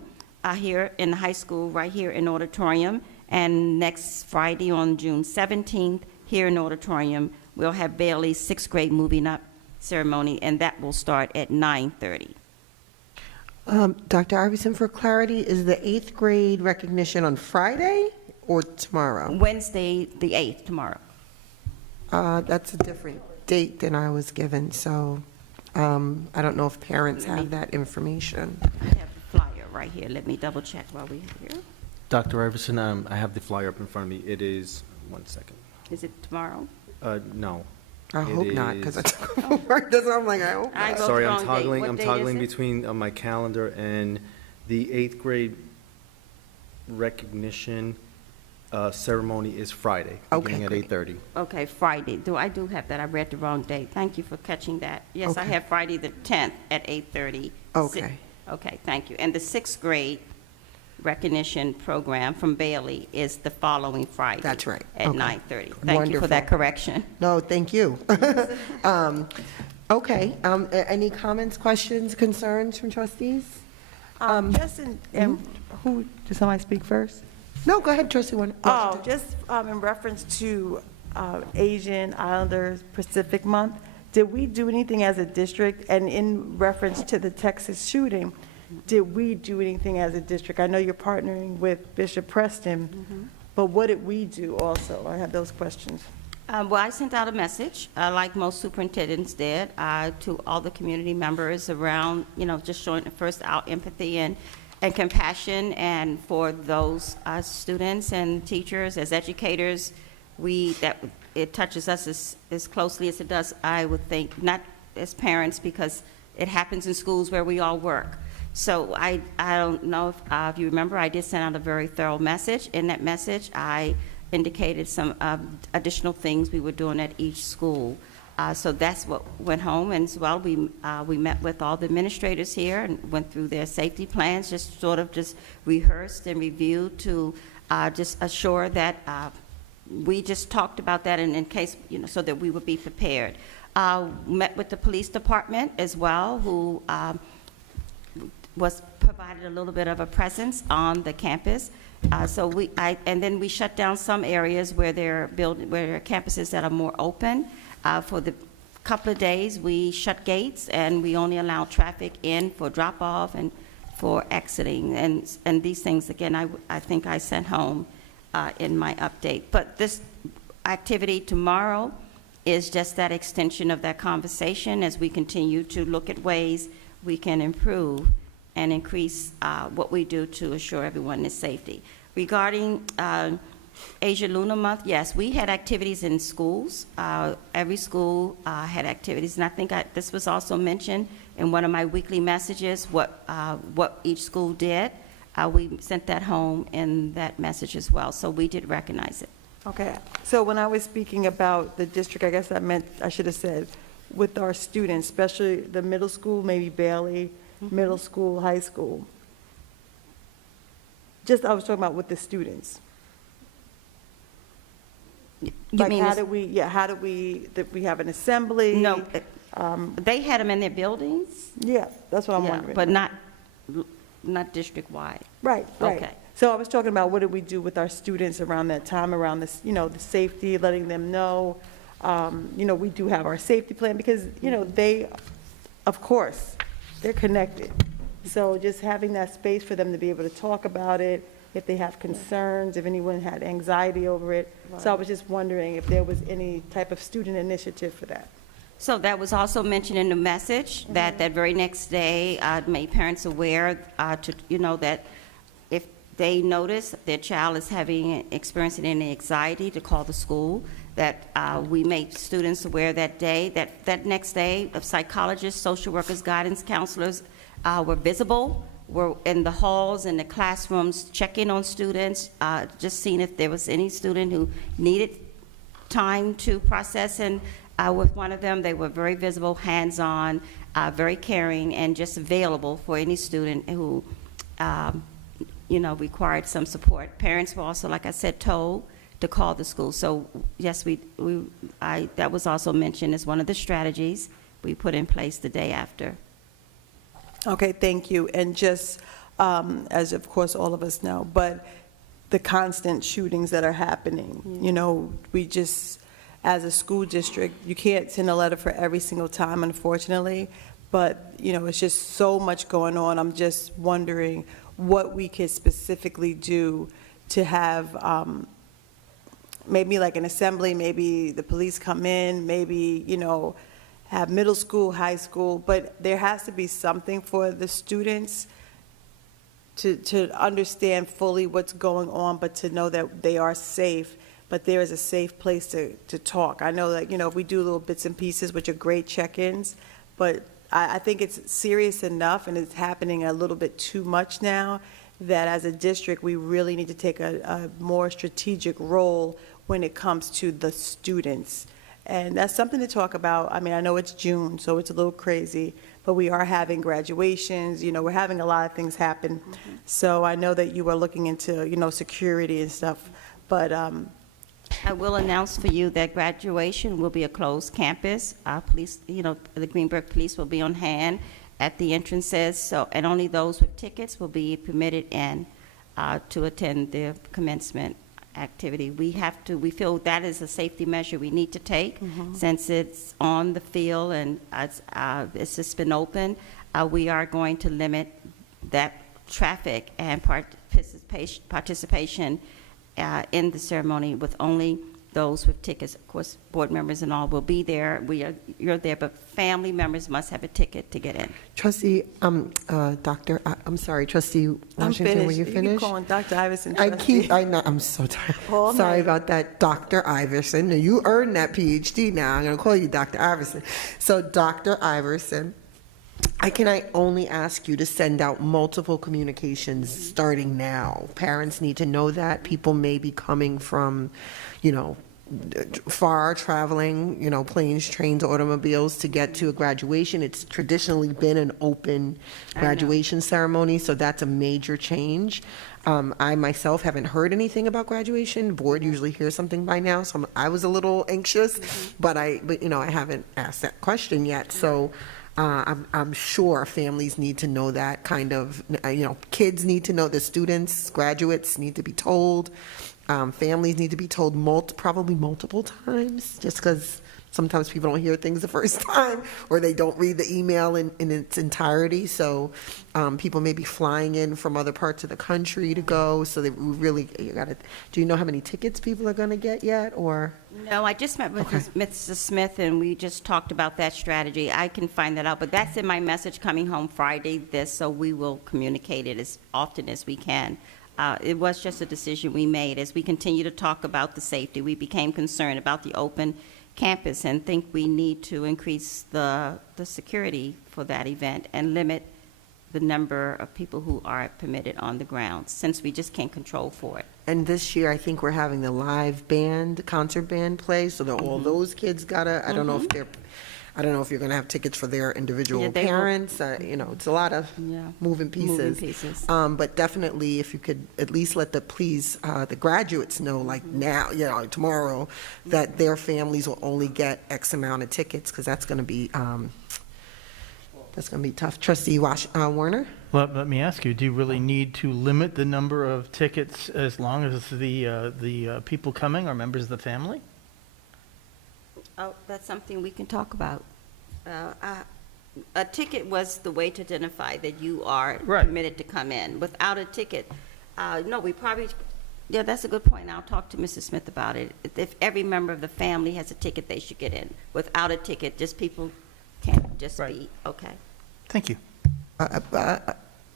here in the high school, right here in auditorium. And next Friday on June 17th, here in auditorium, we'll have Bailey's 6th grade moving up ceremony, and that will start at 9:30. Dr. Iverson, for clarity, is the 8th grade recognition on Friday or tomorrow? Wednesday, the 8th, tomorrow. That's a different date than I was given, so I don't know if parents have that information. I have the flyer right here. Let me double check while we're here. Dr. Iverson, I have the flyer up in front of me. It is, one second. Is it tomorrow? No. I hope not, because I took work. That's why I'm like, I hope I not. go Sorry, the I'm wrong date. toggling. What I'm date toggling is it? between my calendar and the 8th grade recognition ceremony is Friday, beginning at 8:30. Okay, Friday. I do have that. I read the wrong date. Thank you for catching that. Yes, I Okay. have Friday the 10th at 8:30. Okay. Okay, thank you. And the 6th grade recognition program from Bailey is the following Friday. That's right. At Okay. 9:30. Thank you for that Wonderful. correction. No, thank you. Okay, any comments, questions, concerns from trustees? Just who, did somebody speak first? No, go ahead, trustee Warner. Oh, just in reference to Asian Islanders Pacific Month, did we do anything as a district? And in reference to the Texas shooting, did we do anything as a district? I know you're partnering with Bishop Preston, but what did we do also? I have those questions. Well, I sent out a message, like most superintendents did, to all the community members around, just showing first our empathy and compassion, and for those students and teachers, as educators, it touches us as closely as it does, I would think, not as parents, because it happens in schools where we all work. So I don't know if you remember, I did send out a very thorough message. In that message, I indicated some additional things we were doing at each school. So that's what went home, and as well, we met with all the administrators here and went through their safety plans, just sort of just rehearsed and reviewed to just assure that we just talked about that in case, so that we would be prepared. Met with the police department as well, who was provided a little bit of a presence on the campus. And then we shut down some areas where there are campuses that are more open. For the couple of days, we shut gates and we only allow traffic in for drop-off and for exiting. And these things, again, I think I sent home in my update. But this activity tomorrow is just that extension of that conversation as we continue to look at ways we can improve and increase what we do to assure everyone is safety. Regarding Asia Luna Month, yes, we had activities in schools. Every school had activities, and I think this was also mentioned in one of my weekly messages, what each school did. We sent that home in that message as well, so we did recognize it. Okay, so when I was speaking about the district, I guess I should have said, with our students, especially the middle school, maybe Bailey, middle school, high school. I was talking about with the students. Like, how do we have an assembly? No, they had them in their buildings. Yeah, that's what I'm wondering. But not district-wide. Right. Okay. So I was talking about what did we do with our students around that time, around this, the safety, letting them know. We do have our safety plan because, they, of course, they're connected. So just having that space for them to be able to talk about it, if they have concerns, if anyone had anxiety over it. Right. So I was just wondering if there was any type of student initiative for that. So that was also mentioned in the message, that very next day made parents aware that if they notice their child is experiencing any anxiety, to call the school, that we made students aware that day, that next day, of psychologists, social workers, guidance counselors were visible, were in the halls and the classrooms checking on students, just seeing if there was any student who needed time to process. And with one of them, they were very visible, hands-on, very caring, and just available for any student who required some support. Parents were also, like I said, told to call the school. So yes, that was also mentioned as one of the strategies we put in place the day after. Okay, thank you. And just as of course all of us know, but the constant shootings that are happening, we just, as a school district, you can't send a letter for every single time, unfortunately, but it's just so much going on. I'm just wondering what we could specifically do to have maybe like an assembly, maybe the police come in, maybe, have middle school, high school, but there has to be something for the students to understand fully what's going on, but to know that they are safe, but there is a safe place to talk. I know that, if we do little bits and pieces, which are great check-ins, but I think it's serious enough and it's happening a little bit too much now that as a district, we really need to take a more strategic role when it comes to the students. And that's something to talk about. I mean, I know it's June, so it's a little crazy, but we are having graduations, we're having a lot of things happen. Mm-hmm. So I know that you are looking into, security and stuff, but I will announce for you that graduation will be a closed campus. Police, the Greenberg Police will be on hand at the entrances, and only those with tickets will be permitted in to attend the commencement activity. We feel that is a safety measure we need to take, since it's on the field and it's just been open. We are going to limit that traffic and participation in the ceremony with only those with tickets. Of course, board members and all will be there. You're there, but family members must have a ticket to get in. Trustee, Trustee Washington, were you finished? You keep calling Dr. Iverson I know, I'm so tired. Sorry about that, Dr. Iverson. You earned that PhD now. I'm going to call you Dr. Iverson. So, Dr. Iverson, I only ask you to send out multiple communications starting now. Parents need to know that. People may be coming from, you know, far traveling, you know, planes, trains, automobiles to get to a graduation. It's traditionally been an open graduation ceremony, so that's a major change. I myself haven't heard anything about graduation. Board usually hears something by now, so I was a little anxious, but you know, I haven't asked that question yet. So I'm sure families need to know that kind of, you know, kids need to know, the students, graduates need to be told. Families need to be told probably multiple times, just because sometimes people don't hear things the first time, or they don't read the email in its entirety. So people may be flying in from other parts of the country to go. So they really, do you know how many tickets people are going to get yet, or? No, I just met with Mrs. Smith, and we just talked about that strategy. I can find that out, but that's in my message coming home Friday, so we will communicate it as often as we can. It was just a decision we made. As we continue to talk about the safety, we became concerned about the open campus and think we need to increase the security for that event and limit the number of people who are permitted on the grounds, since we just can't control for it. And this year, I think we're having the live band, concert band play, so that all those kids gotta, I don't know if you're gonna have tickets for their individual Yeah, they will. parents, you know, it's a lot of moving pieces. But definitely, if you could at least let the graduates know, like now, you know, tomorrow, that their families will only get X amount of tickets, because that's gonna be tough. Trustee Warner? Well, let me ask you, do you really need to limit the number of tickets as long as the people coming are members of the family? Oh, that's something we can talk about. A ticket was the way to identify that you are permitted to come in. Without a ticket, no, we probably, yeah, that's a good point. I'll talk to Mrs. Smith about it. If every member of the family has a ticket, they should get in. Without a ticket, just people can't just be, okay. Thank you.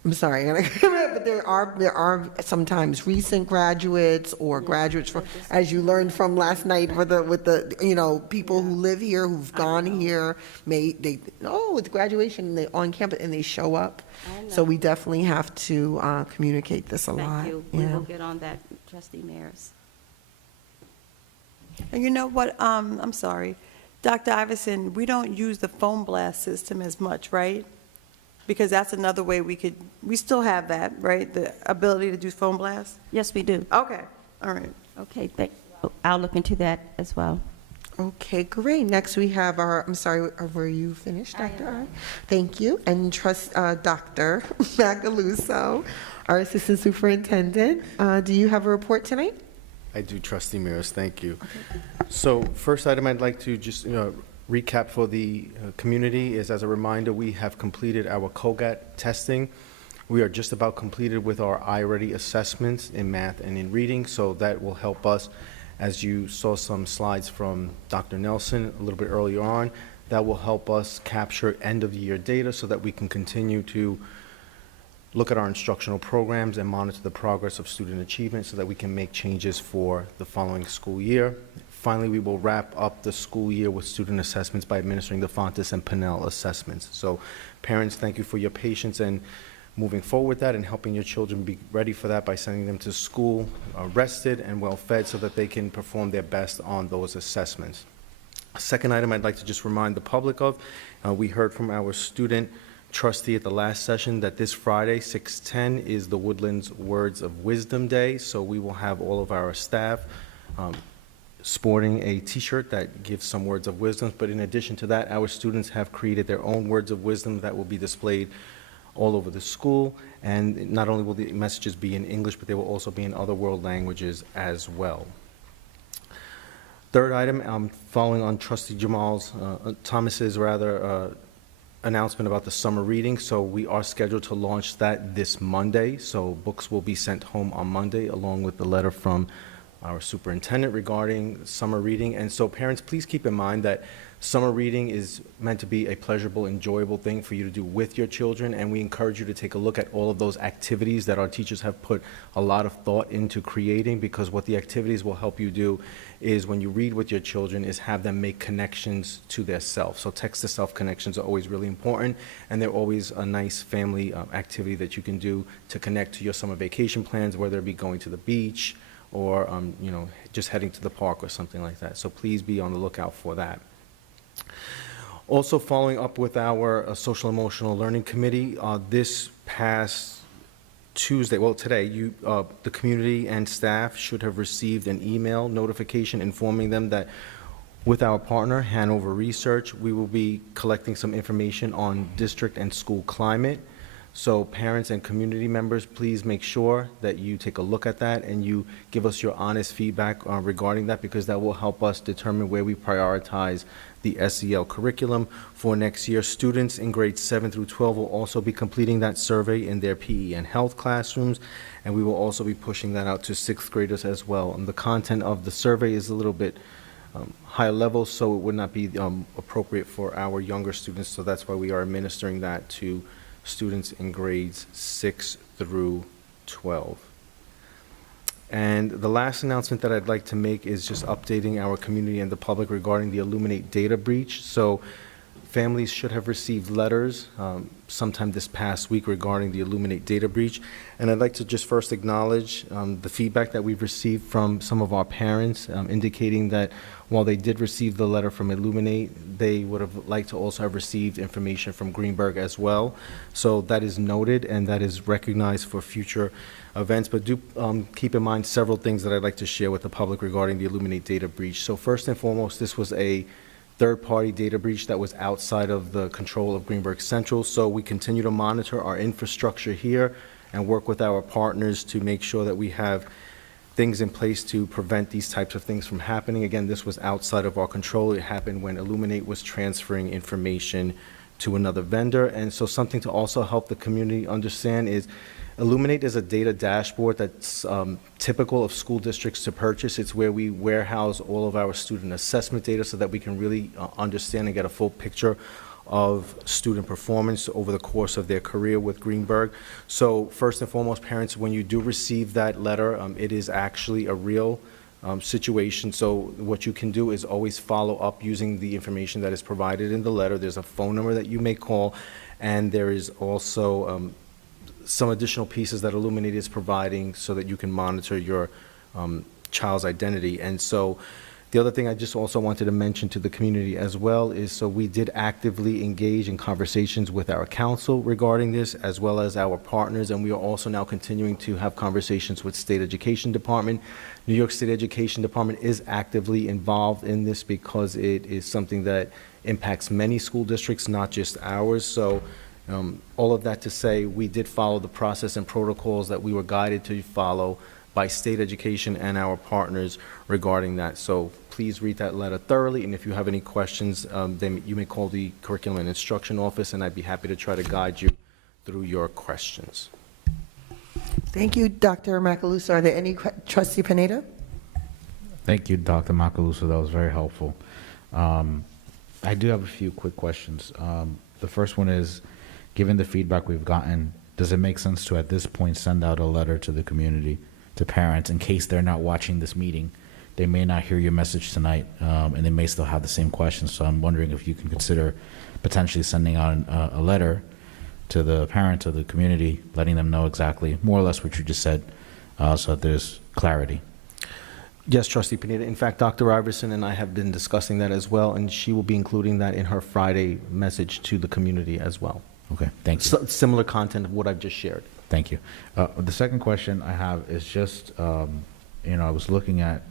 I'm sorry, but there are sometimes recent graduates or graduates from, as you learned from last night, with the you know, people who live here, who've gone here, it's graduation, they're on campus and they show up. So we definitely have to communicate this a lot. Thank you. We will get on that, Trustee Mears. And you know what, I'm sorry, Dr. Iverson, we don't use the phone blast system as much, right? Because that's another way we still have that, right? The ability to do phone blasts? Yes, we do. Okay, all right. Okay, I'll look into that as well. Okay, great. Next we have I'm sorry, were you finished, Dr. I? Thank you. And Dr. Macaluso, our Assistant Superintendent. Do you have a report tonight? I do, Trustee Mears, thank you. So first item I'd like to just recap for the community is, as a reminder, we have completed our COGAT testing. We are just about completed with our iReady assessments in math and in reading, so that will help us, as you saw some slides from Dr. Nelson a little bit earlier on, that will help us capture end-of-year data so that we can continue to look at our instructional programs and monitor the progress of student achievement so that we can make changes for the following school year. Finally, we will wrap up the school year with student assessments by administering the Fontes and Pinnell assessments. So parents, thank you for your patience and moving forward with that and helping your children be ready for that by sending them to school rested and well fed so that they can perform their best on those assessments. Second item I'd like to just remind the public of, we heard from our student trustee at the last session that this Friday, 6/10, is the Woodlands Words of Wisdom Day. So we will have all of our staff sporting a t-shirt that gives some words of wisdom. But in addition to that, our students have created their own words of wisdom that will be displayed all over the school. And not only will the messages be in English, but they will also be in other world languages as well. Third item, following on Trustee Thomas's announcement about the summer reading. So we are scheduled to launch that this Monday. So books will be sent home on Monday along with the letter from our superintendent regarding summer reading. And so parents, please keep in mind that summer reading is meant to be a pleasurable, enjoyable thing for you to do with your children, and we encourage you to take a look at all of those activities that our teachers have put a lot of thought into creating, because what the activities will help you do is when you read with your children is have them make connections to their self. So text-to-self connections are always really important, and they're always a nice family activity that you can do to connect to your summer vacation plans, whether it be going to the beach or just heading to the park or something like that. So please be on the lookout for that. Also, following up with our social emotional learning committee, this past Tuesday, well, today, the community and staff should have received an email notification informing them that with our partner, Hanover Research, we will be collecting some information on district and school climate. So parents and community members, please make sure that you take a look at that and you give us your honest feedback regarding that, because that will help us determine where we prioritize the SEL curriculum for next year. Students in grades 7 through 12 will also be completing that survey in their PE and health classrooms, and we will also be pushing that out to 6th graders as well. And the content of the survey is a little bit higher level, so it would not be appropriate for our younger students, so that's why we are administering that to students in grades 6 through 12. And the last announcement that I'd like to make is just updating our community and the public regarding the Illuminate data breach. So families should have received letters sometime this past week regarding the Illuminate data breach. And I'd like to just first acknowledge the feedback that we've received from some of our parents indicating that while they did receive the letter from Illuminate, they would have liked to also have received information from Greenberg as well. So that is noted and that is recognized for future events, but do keep in mind several things that I'd like to share with the public regarding the Illuminate data breach. So first and foremost, this was a third-party data breach that was outside of the control of Greenberg Central. So we continue to monitor our infrastructure here and work with our partners to make sure that we have things in place to prevent these types of things from happening. Again, this was outside of our control. It happened when Illuminate was transferring information to another vendor. And so something to also help the community understand is Illuminate is a data dashboard that's typical of school districts to purchase. It's where we warehouse all of our student assessment data so that we can really understand and get a full picture of student performance over the course of their career with Greenberg. So first and foremost, parents, when you do receive that letter, it is actually a real situation. So what you can do is always follow up using the information that is provided in the letter. There's a phone number that you may call, and there is also some additional pieces that Illuminate is providing so that you can monitor your child's identity. And so the other thing I just also wanted to mention to the community as well is, so we did actively engage in conversations with our council regarding this, as well as our partners, and we are also now continuing to have conversations with State Education Department. New York State Education Department is actively involved in this because it is something that impacts many school districts, not just ours. So all of that to say, we did follow the process and protocols that we were guided to follow by state education and our partners regarding that. So please read that letter thoroughly, and if you have any questions, then you may call the Curriculum and Instruction Office, and I'd be happy to try to guide you through your questions. Thank you, Dr. Macaluso. Are there any Trustee Pineda? Thank you, Dr. Macaluso. That was very helpful. I do have a few quick questions. The first one is, given the feedback we've gotten, does it make sense to, at this point, send out a letter to the community, to parents, in case they're not watching this meeting? They may not hear your message tonight, and they may still have the same questions. So I'm wondering if you can consider potentially sending out a letter to the parents of the community, letting them know exactly, more or less what you just said, so that there's clarity. Yes, Trustee Pineda. In fact, Dr. Iverson and I have been discussing that as well, and she will be including that in her Friday message to the community as well. Okay, thank you. Similar content of what I've just shared. Thank you. The second question I have is just, I was looking at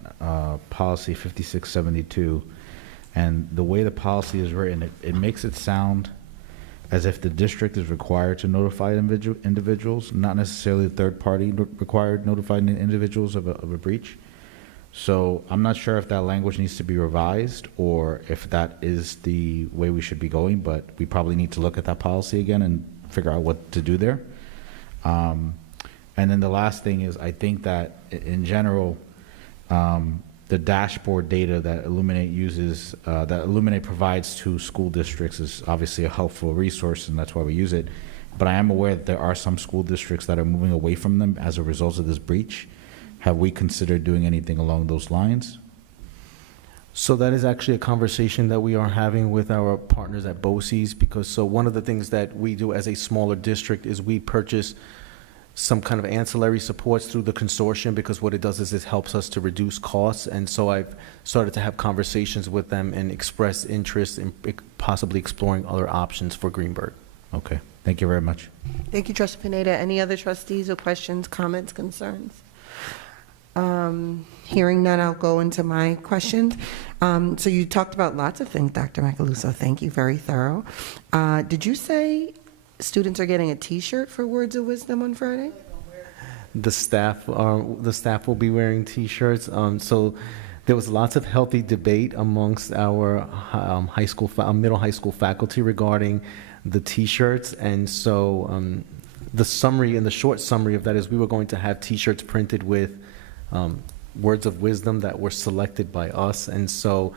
policy 5672, and the way the policy is written, it makes it sound as if the district is required to notify individuals, not necessarily the third party required notifying individuals of a breach. So I'm not sure if that language needs to be revised or if that is the way we should be going, but we probably need to look at that policy again and figure out what to do there. And then the last thing is, I think that in general, the dashboard data that Illuminate uses, that Illuminate provides to school districts is obviously a helpful resource, and that's why we use it. But I am aware that there are some school districts that are moving away from them as a result of this breach. Have we considered doing anything along those lines? So that is actually a conversation that we are having with our partners at BOCES, because so one of the things that we do as a smaller district is we purchase some kind of ancillary supports through the consortium, because what it does is it helps us to reduce costs. And so I've started to have conversations with them and express interest in possibly exploring other options for Greenberg. Okay, thank you very much. Thank you, Trustee Pineda. Any other trustees or questions, comments, concerns? Hearing none, I'll go into my questions. So you talked about lots of things, Dr. Macaluso. Thank you, very thorough. Did you say students are getting a T-shirt for Words of Wisdom on Friday? The staff will be wearing T-shirts. So there was lots of healthy debate amongst our middle high school faculty regarding the T-shirts, and so the short summary of that is we were going to have T-shirts printed with words of wisdom that were selected by us, and so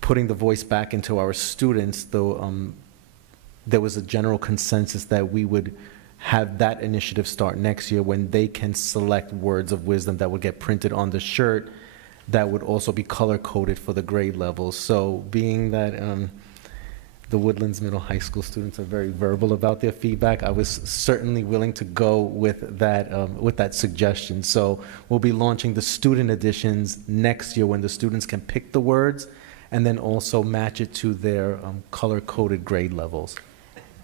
putting the voice back into our students, though there was a general consensus that we would have that initiative start next year when they can select words of wisdom that would get printed on the shirt that would also be color-coded for the grade levels. So being that the Woodlands Middle High School students are very verbal about their feedback, I was certainly willing to go with that suggestion. So we'll be launching the student editions next year when the students can pick the words and then also match it to their color-coded grade levels.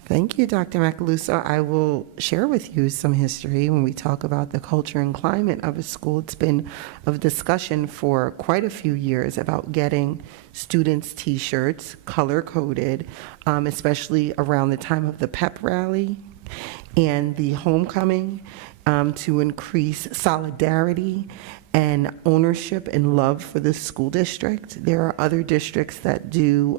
Thank you, Dr. Macaluso. I will share with you some history when we talk about the culture and climate of a school. It's been of discussion for quite a few years about getting students' T-shirts color-coded, especially around the time of the pep rally and the homecoming, to increase solidarity and ownership and love for the school district. There are other districts that do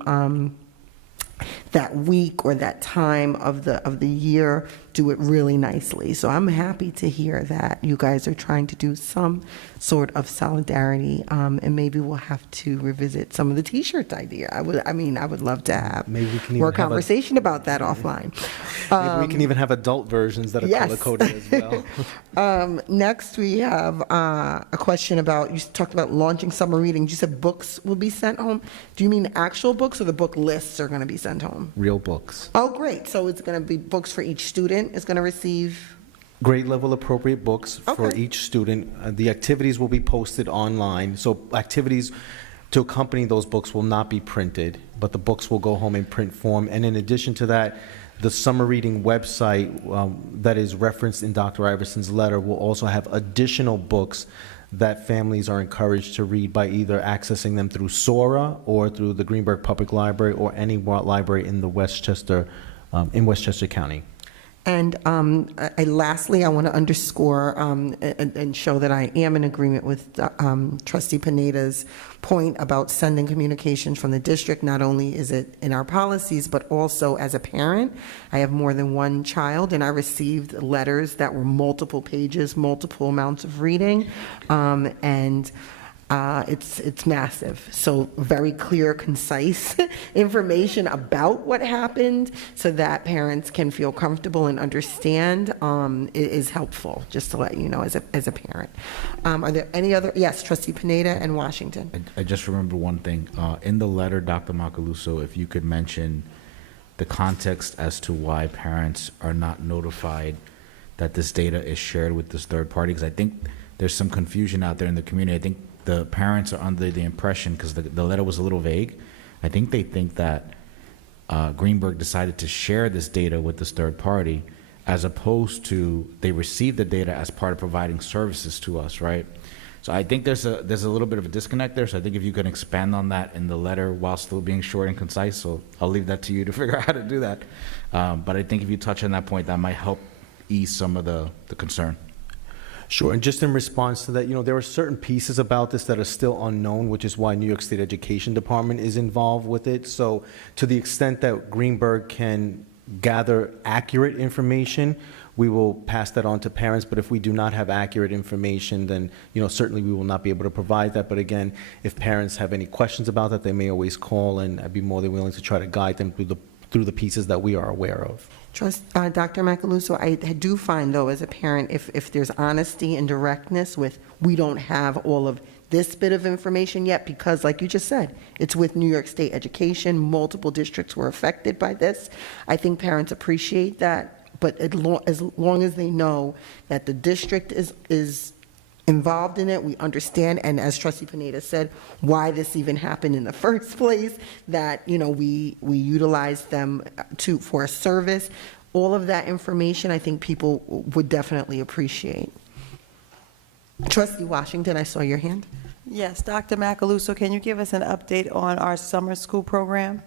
that week or that time of the year do it really nicely. So I'm happy to hear that you guys are trying to do some sort of solidarity, and maybe we'll have to revisit some of the T-shirt idea. I would love to have more conversation about that offline. Maybe we can even have adult versions that are color-coded as well. Next, we have a question about, you talked about launching summer readings. You said books will be sent home. Do you mean actual books, or the book lists are going to be sent home? Real books. Oh, great. So it's going to be books for each student is going to receive? Grade level appropriate books for Okay. each student. The activities will be posted online. So activities to accompany those books will not be printed, but the books will go home in print form. And in addition to that, the summer reading website that is referenced in Dr. Iverson's letter will also have additional books that families are encouraged to read by either accessing them through Sora or through the Greenberg Public Library or any library in the Westchester County. And lastly, I want to underscore and show that I am in agreement with Trustee Pineda's point about sending communications from the district. Not only is it in our policies, but also as a parent. I have more than one child, and I received letters that were multiple pages, multiple amounts of reading, and it's massive. So very clear, concise information about what happened so that parents can feel comfortable and understand is helpful, just to let you know as a parent. Are there any other? Yes, Trustee Pineda and Washington. I just remember one thing. In the letter, Dr. Macaluso, if you could mention the context as to why parents are not notified that this data is shared with this third party, because I think there's some confusion out there in the community. I think the parents are under the impression, because the letter was a little vague, I think they think that Greenberg decided to share this data with this third party, as opposed to they received the data as part of providing services to us, right? So I think there's a little bit of a disconnect there. So I think if you can expand on that in the letter while still being short and concise, so I'll leave that to you to figure out how to do that. But I think if you touch on that point, that might help ease some of the concern. Sure, and just in response to that, there are certain pieces about this that are still unknown, which is why New York State Education Department is involved with it. So to the extent that Greenberg can gather accurate information, we will pass that on to parents. But if we do not have accurate information, then, certainly we will not be able to provide that. But again, if parents have any questions about that, they may always call, and I'd be more than willing to try to guide them through the pieces that we are aware of. Dr. Macaluso, I do find, though, as a parent, if there's honesty and directness with, we don't have all of this bit of information yet, because like you just said, it's with New York State education, multiple districts were affected by this. I think parents appreciate that, but as long as they know that the district is involved in it, we understand, and as Trustee Pineda said, why this even happened in the first place, that, we utilize them for a service. All of that information, I think people would definitely appreciate. Trustee Washington, I saw your hand. Yes, Dr. Macaluso, can you give us an update on our summer school program?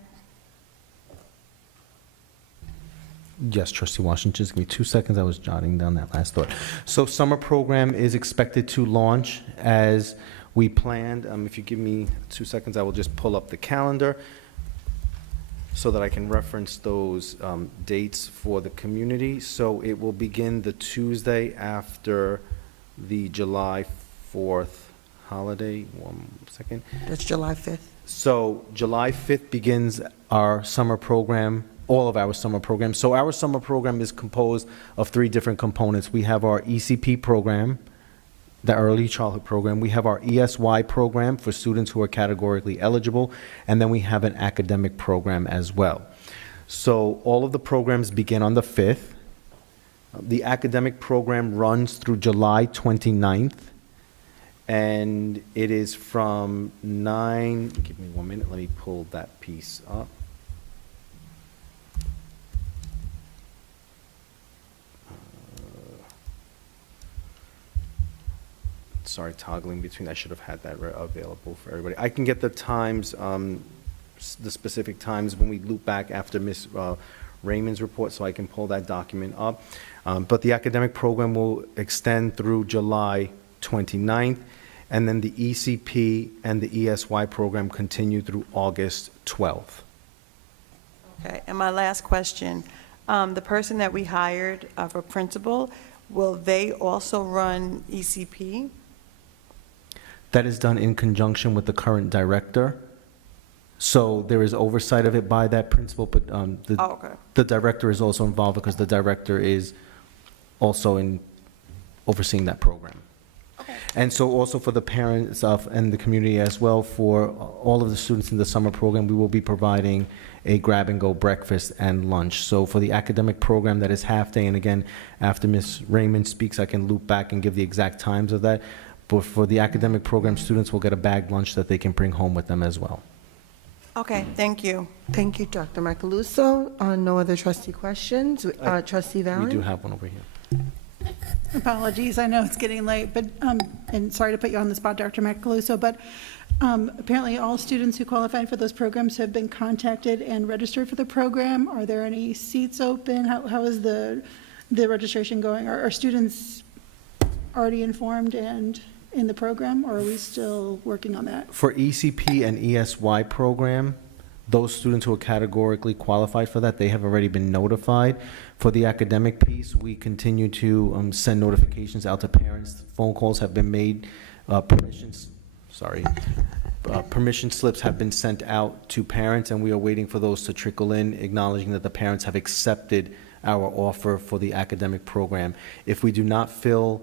Yes, Trustee Washington, just give me 2 seconds. I was jotting down that last thought. So summer program is expected to launch as we planned. If you give me 2 seconds, I will just pull up the calendar so that I can reference those dates for the community. So it will begin the Tuesday after the July 4th holiday. 1 second. That's July 5th. So July 5th begins our summer program, all of our summer programs. So our summer program is composed of 3 different components. We have our ECP program, the early childhood program. We have our ESY program for students who are categorically eligible, and then we have an academic program as well. So all of the programs begin on the 5th. The academic program runs through July 29th, and it is from 9, give me 1 minute, let me pull that piece up. Sorry, toggling between, I should have had that available for everybody. I can get the times, the specific times when we loop back after Ms. Raymond's report, so I can pull that document up. But the academic program will extend through July 29th, and then the ECP and the ESY program continue through August 12th. Okay, and my last question, the person that we hired for principal, will they also run ECP? That is done in conjunction with the current director. So there is oversight of it by that principal, but the director is also involved because the director is also overseeing that program. Okay. And so also for the parents and the community as well, for all of the students in the summer program, we will be providing a grab-and-go breakfast and lunch. So for the academic program, that is half-day, and again, after Ms. Raymond speaks, I can loop back and give the exact times of that. But for the academic program, students will get a bagged lunch that they can bring home with them as well. Okay, thank you. Thank you, Dr. Macaluso. No other trustee questions? Trustee Valen? We do have one over here. Apologies, I know it's getting late, but, and sorry to put you on the spot, Dr. Macaluso, but apparently all students who qualified for those programs have been contacted and registered for the program. Are there any seats open? How is the registration going? Are students already informed and in the program, or are we still working on that? For ECP and ESY program, those students who are categorically qualified for that, they have already been notified. For the academic piece, we continue to send notifications out to parents. Phone calls have been made, permission slips have been sent out to parents, and we are waiting for those to trickle in, acknowledging that the parents have accepted our offer for the academic program. If we do not fill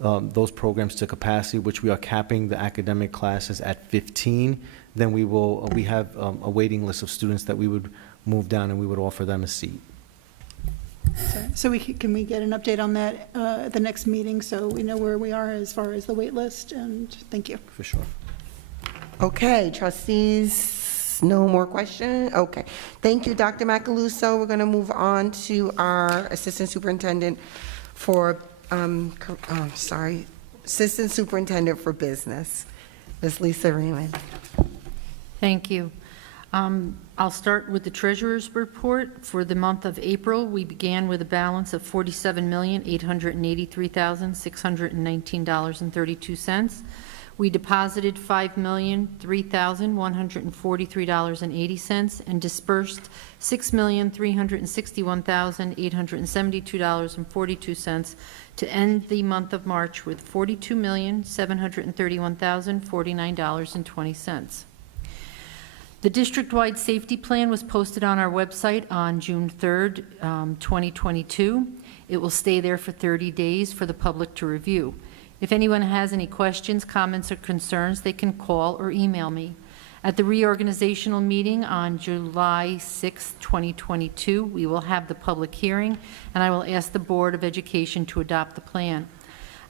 those programs to capacity, which we are capping the academic classes at 15, then we have a waiting list of students that we would move down and we would offer them a seat. So can we get an update on that at the next meeting so we know where we are as far as the wait list? And thank you. For sure. Okay, trustees, no more questions? Okay. Thank you, Dr. Macaluso. We're going to move on to our Assistant Superintendent for Assistant Superintendent for Business, Ms. Lisa Raymond. Thank you. I'll start with the treasurer's report. For the month of April, we began with a balance of $47,883,619.32. We deposited $5,003,143.80 and dispersed $6,361,872.42 to end the month of March with $42,731,049.20. The district-wide safety plan was posted on our website on June 3rd, 2022. It will stay there for 30 days for the public to review. If anyone has any questions, comments, or concerns, they can call or email me. At the reorganizational meeting on July 6, 2022, we will have the public hearing, and I will ask the Board of Education to adopt the plan.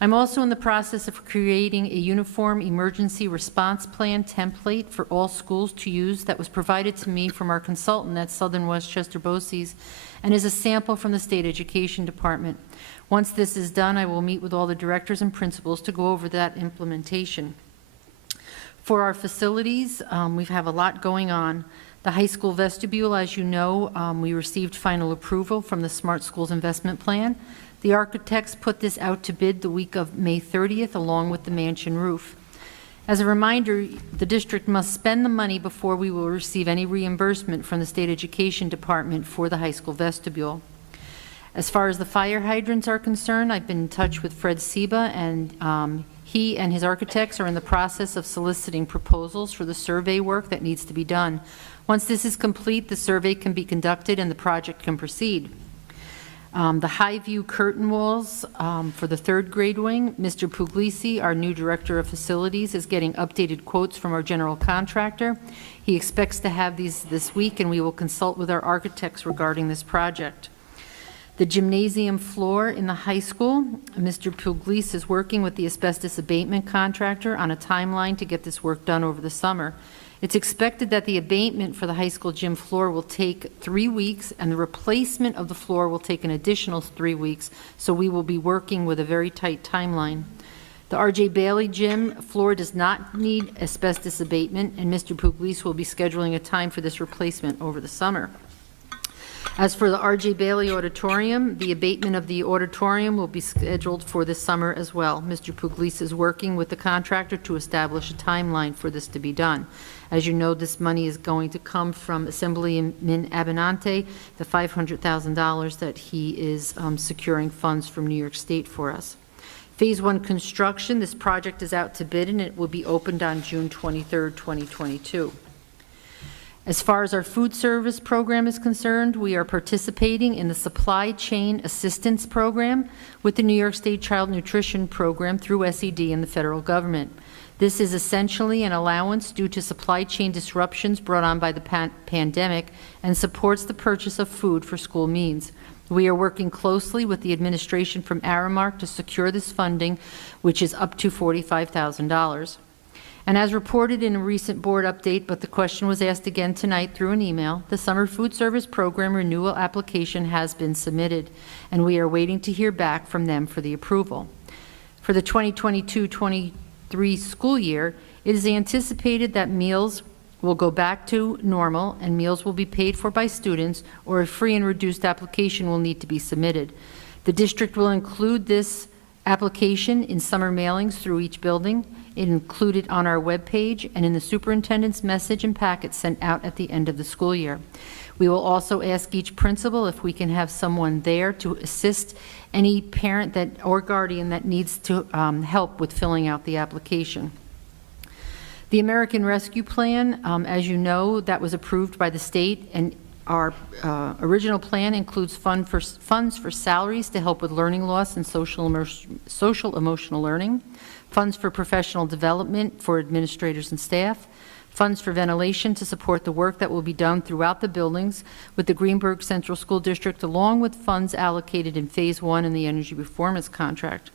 I'm also in the process of creating a uniform emergency response plan template for all schools to use that was provided to me from our consultant at Southern Westchester BOCES and is a sample from the State Education Department. Once this is done, I will meet with all the directors and principals to go over that implementation. For our facilities, we have a lot going on. The high school vestibule, as you know, we received final approval from the Smart Schools Investment Plan. The architects put this out to bid the week of May 30th, along with the mansion roof. As a reminder, the district must spend the money before we will receive any reimbursement from the State Education Department for the high school vestibule. As far as the fire hydrants are concerned, I've been in touch with Fred Seba, and he and his architects are in the process of soliciting proposals for the survey work that needs to be done. Once this is complete, the survey can be conducted and the project can proceed. The high view curtain walls for the third grade wing, Mr. Puglisi, our new director of facilities, is getting updated quotes from our general contractor. He expects to have these this week, and we will consult with our architects regarding this project. The gymnasium floor in the high school, Mr. Puglisi is working with the asbestos abatement contractor on a timeline to get this work done over the summer. It's expected that the abatement for the high school gym floor will take 3 weeks, and the replacement of the floor will take an additional 3 weeks, so we will be working with a very tight timeline. The R.J. Bailey gym floor does not need asbestos abatement, and Mr. Puglisi will be scheduling a time for this replacement over the summer. As for the R.J. Bailey Auditorium, the abatement of the auditorium will be scheduled for this summer as well. Mr. Puglisi is working with the contractor to establish a timeline for this to be done. As you know, this money is going to come from Assemblyman Abenante, the $500,000 that he is securing funds from New York State for us. Phase 1 construction, this project is out to bid, and it will be opened on June 23rd, 2022. As far as our food service program is concerned, we are participating in the Supply Chain Assistance Program with the New York State Child Nutrition Program through SED and the federal government. This is essentially an allowance due to supply chain disruptions brought on by the pandemic and supports the purchase of food for school meals. We are working closely with the administration from Aramark to secure this funding, which is up to $45,000. And as reported in a recent board update, but the question was asked again tonight through an email, the Summer Food Service Program renewal application has been submitted, and we are waiting to hear back from them for the approval. For the 2022-23 school year, it is anticipated that meals will go back to normal and meals will be paid for by students, or a free and reduced application will need to be submitted. The district will include this application in summer mailings through each building. It included on our webpage and in the superintendent's message and packet sent out at the end of the school year. We will also ask each principal if we can have someone there to assist any parent that or guardian that needs to help with filling out the application. The American Rescue Plan, as you know, that was approved by the state, and our original plan includes funds for salaries to help with learning loss and social emotional learning, funds for professional development for administrators and staff, funds for ventilation to support the work that will be done throughout the buildings with the Greenburgh Central School District, along with funds allocated in Phase 1 in the Energy Performance Contract.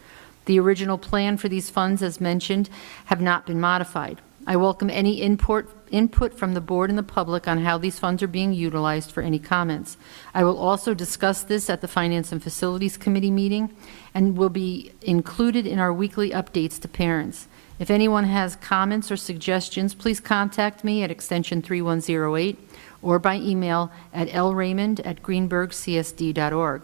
The original plan for these funds, as mentioned, have not been modified. I welcome any input from the board and the public on how these funds are being utilized for any comments. I will also discuss this at the Finance and Facilities Committee meeting and will be included in our weekly updates to parents. If anyone has comments or suggestions, please contact me at extension 3108 or by email at lraymond@greenburghcsd.org.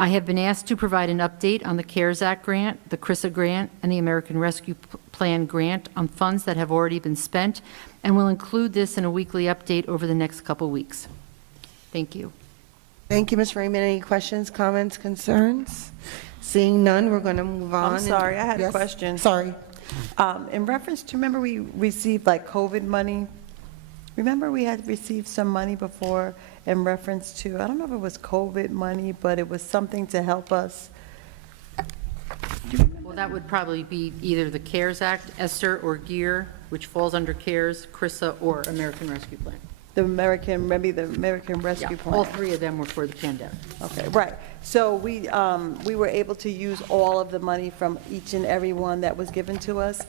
I have been asked to provide an update on the CARES Act grant, the CRISA grant, and the American Rescue Plan grant on funds that have already been spent, and will include this in a weekly update over the next couple weeks. Thank you. Thank you, Ms. Raymond. Any questions, comments, concerns? Seeing none, we're going to move on. I'm sorry, I had a Yes? question. Sorry. In reference to, remember we received like COVID money? Remember we had received some money before in reference to, I don't know if it was COVID money, but it was something to help us. Well, that would probably be either the CARES Act, ESSER, or GEAR, which falls under CARES, CRISA, or American Rescue Plan. The American, maybe the American Rescue Yeah, Plan. all three of them were for the pandemic. Okay, right. So we were able to use all of the money from each and every one that was given to us?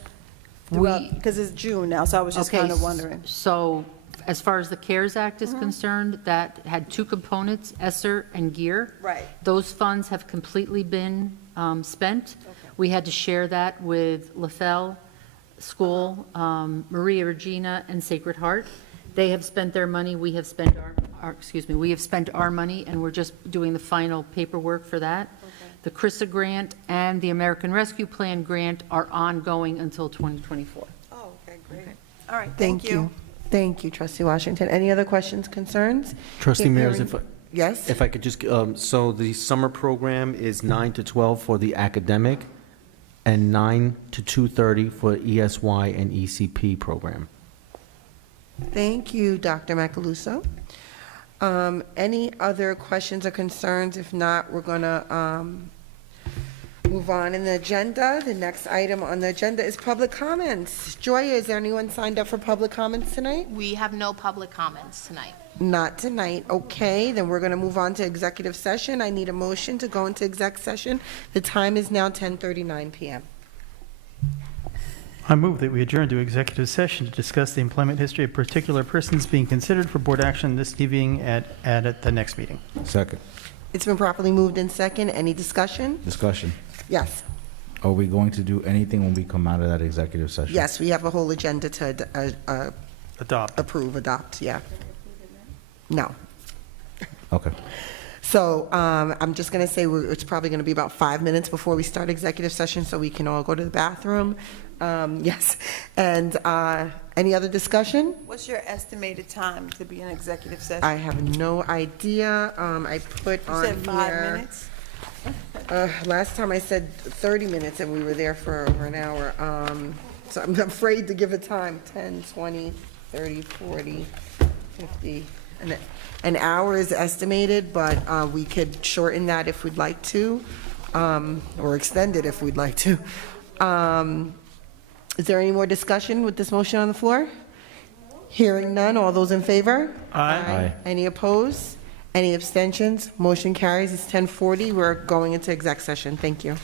Because it's June now, so I was just Okay, kind of wondering. So as far as the CARES Act is concerned, that had two components, ESSER and GEAR. Right. Those funds have completely been spent. We had to share that with LaFell School, Maria Regina, and Sacred Heart. They have spent their money, we have spent we have spent our money, and we're just doing the final paperwork for that. The CRISA grant and the American Rescue Plan grant are ongoing until 2024. Oh, okay, great. All right, Thank you. Thank you, Trustee Washington. Any other questions, concerns? Trustee Mears, Yes? if I could just, so the summer program is 9 to 12 for the academic and 9 to 2:30 for ESY and ECP program. Thank you, Dr. Macaluso. Any other questions or concerns? If not, we're going to move on in the agenda. The next item on the agenda is public comments. Joya, is there anyone signed up for public comments tonight? We have no public comments tonight. Not tonight. Okay, then we're going to move on to executive session. I need a motion to go into exec session. The time is now 10:39 p.m. I move that we adjourn to executive session to discuss the employment history of particular persons being considered for board action this evening at the next meeting. Second. It's been properly moved in second. Any discussion? Discussion. Yes. Are we going to do anything when we come out of that executive session? Yes, we have a whole agenda to adopt, yeah. No. Okay. So I'm just going to say it's probably going to be about 5 minutes before we start executive session so we can all go to the bathroom. Yes. And any other discussion? What's your estimated time to be in executive session? I have no idea. I put You on said 5 here. minutes? Last time I said 30 minutes and we were there for over an hour. So I'm afraid to give a time, 10, 20, 30, 40, 50. An hour is estimated, but we could shorten that if we'd like to, or extend it if we'd like to. Is there any more discussion with this motion on the floor? Hearing none, all those in favor? Aye. Any opposed? Any abstentions? Motion carries. It's 10:40. We're going into exec session. Thank you.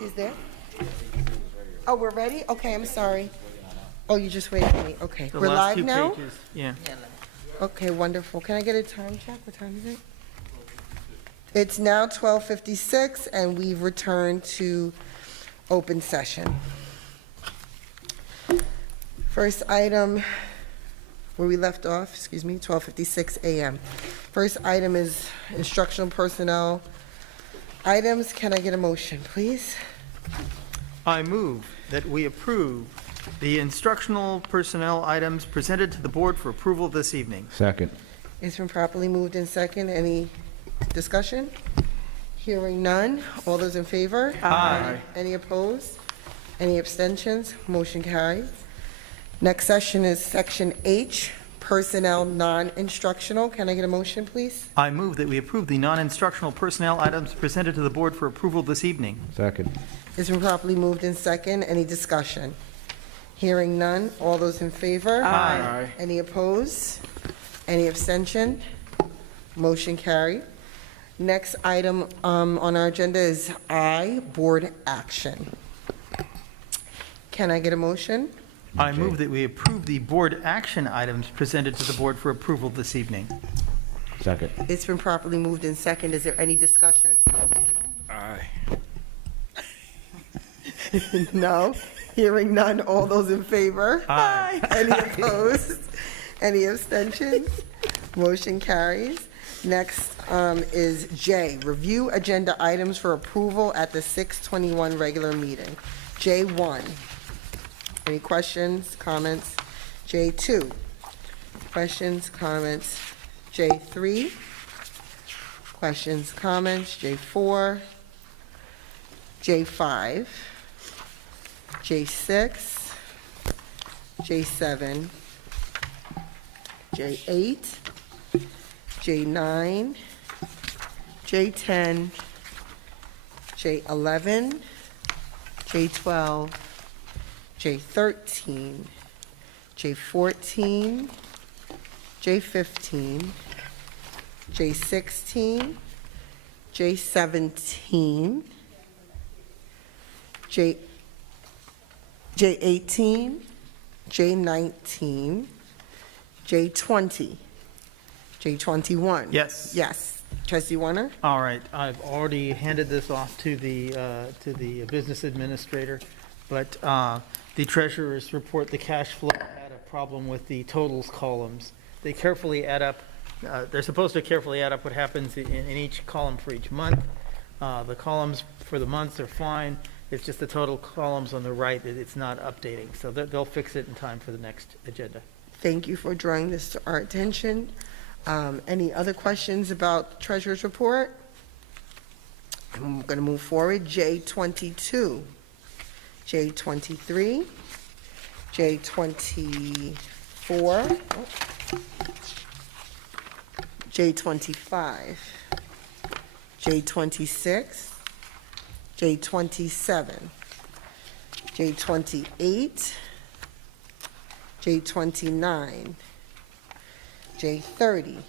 Is there? Oh, we're ready? Okay, I'm sorry. Oh, you just waited for me. Okay, The we're last live two now? pages, yeah. Okay, wonderful. Can I get a time check? What time is it? It's now 12:56, and we've returned to open session. First item, where we left off, 12:56 a.m. First item is instructional personnel items. Can I get a motion, please? I move that we approve the instructional personnel items presented to the board for approval this evening. Second. It's been properly moved in second. Any discussion? Hearing none. All those in favor? Aye. Any opposed? Any abstentions? Motion carries. Next session is section H, personnel non-instructional. Can I get a motion, please? I move that we approve the non-instructional personnel items presented to the board for approval this evening. Second. It's been properly moved in second. Any discussion? Hearing none. All those in favor? Aye. Any opposed? Any abstention? Motion carried. Next item on our agenda is I, board action. Can I get a motion? I move that we approve the board action items presented to the board for approval this evening. Second. It's been properly moved in second. Is there any discussion? Aye. No? Hearing none. All those in favor? Aye. Any opposed? Any abstentions? Motion carries. Next is J, review agenda items for approval at the 6/21 regular meeting. J1. Any questions, comments? J2. Questions, comments? J3. Questions, comments? J4. J5. J6. J7. J8. J9. J10. J11. J12. J13, J14, J15, J16, J17, J18, J19, J20, J21. Yes. Yes. Trustee Warner? All right, I've already handed this off to the business administrator, but the treasurer's report, the cash flow, had a problem with the totals columns. They carefully add up, they're supposed to carefully add up what happens in each column for each month. The columns for the months are fine. It's just the total columns on the right that it's not updating. So they'll fix it in time for the next agenda. Thank you for drawing this to our attention. Any other questions about the treasurer's report? I'm going to move forward. J22, J23, J24, J25, J26, J27, J28, J29, J30.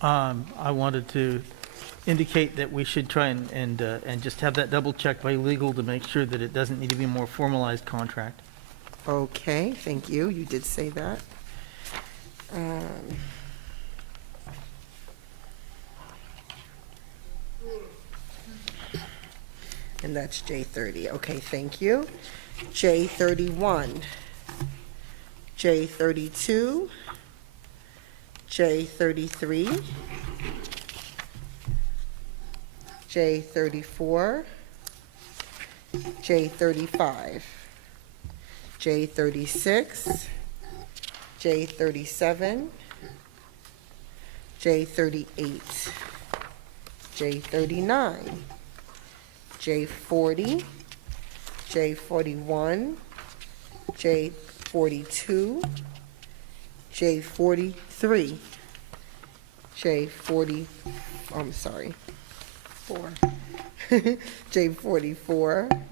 I wanted to indicate that we should try and just have that double checked by legal to make sure that it doesn't need to be a more formalized contract. Okay, thank you. You did say that. And that's J30. Okay, thank you. J31, J32, J33, J34, J35, J36, J37, J38, J39, J40, J41, J42, J43, J40, I'm sorry, 4, J44,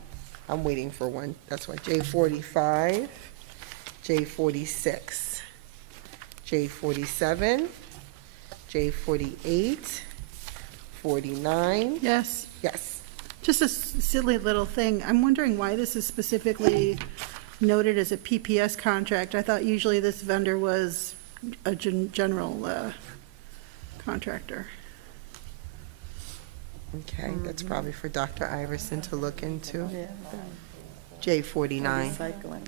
I'm waiting for one, that's why, J45, J46, J47, J48, 49, Yes. yes, Just a silly little thing. I'm wondering why this is specifically noted as a PPS contract. I thought usually this vendor was a general contractor. Okay, that's probably for Dr. Iverson to look into. Yeah. J49. Recycling.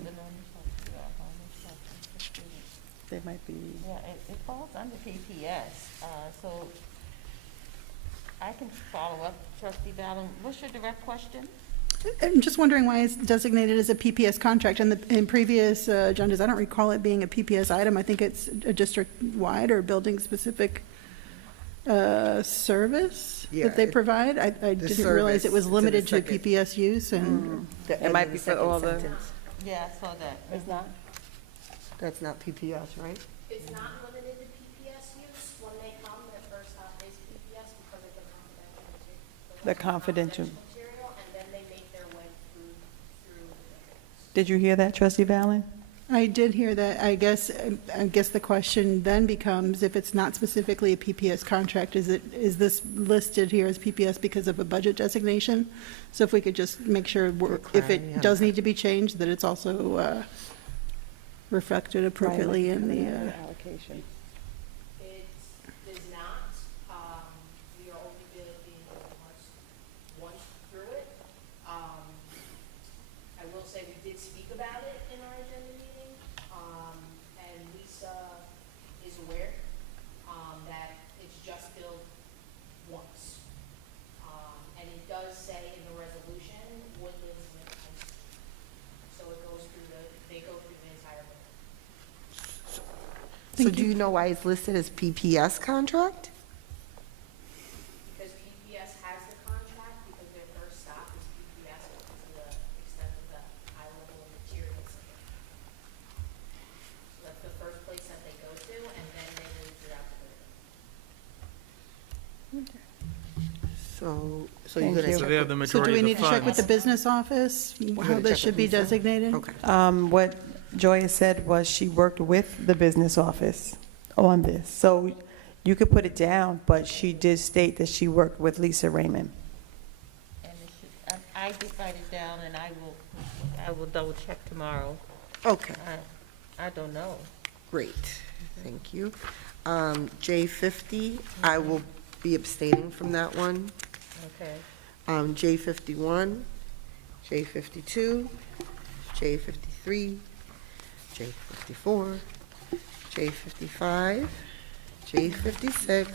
They might be. Yeah, it falls under PPS, so I can follow up, Trustee Ballin. What's your direct question? I'm just wondering why it's designated as a PPS contract. In previous agendas, I don't recall it being a PPS item. I think it's a district-wide or building-specific service that they provide. I didn't realize it was limited to PPS use, and It might be for all the. Yeah, I saw that. It's not? That's not PPS, right? It's not limited to PPS use. When they come, their first stop is PPS because of The confidential. material, and then they make their way through. Did you hear that, Trustee Valen? I did hear that. I guess the question then becomes, if it's not specifically a PPS contract, is this listed here as PPS because of a budget designation? So if we could just make sure, if it does need to be changed, that it's also reflected appropriately in the allocation. It is not, we are only being once through it. I will say we did speak about it in our agenda meeting, and Lisa is aware, that it's just billed once. And it does say in the resolution, Woodlands and High School. So it goes through they go through the entire building. So do you know why it's listed as PPS contract? Because PPS has the contract, because their first stop is PPS because of the extent of the high level of materials. So that's the first place that they go to, and then they move throughout the building. So you're gonna. So they have the So do majority we of the need to check with funds. the business office, how this should be designated? Okay. What Joya said was she worked with the business office on this. So you could put it down, but she did state that she worked with Lisa Raymond. And it should, I did write it down, and I will double check tomorrow. Okay, I don't know. great. Thank you. J50, I will be abstaining from that one. Okay. J51, J52, J53, J54, J55, J56,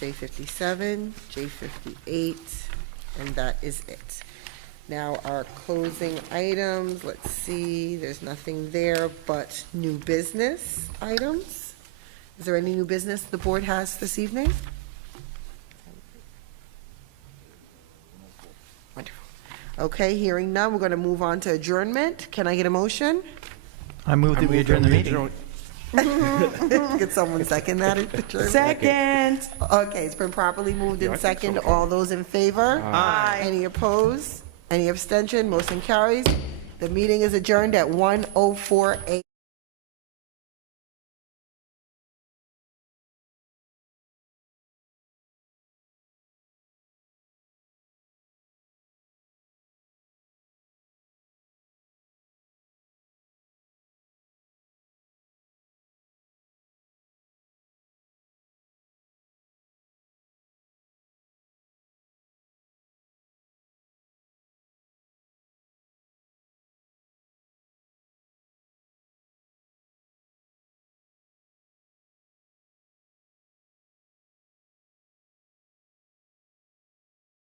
J57, J58, and that is it. Now, our closing items, let's see, there's nothing there but new business items. Is there any new business the board has this evening? Wonderful. Okay, hearing none, we're going to move on to adjournment. Can I get a motion? I move that we adjourn the meeting. Could someone second that adjournment? Second. Okay, it's been properly moved in second. All those in favor? Aye. Any opposed? Any abstention? Motion carries. The meeting is adjourned at 1:04 a.m.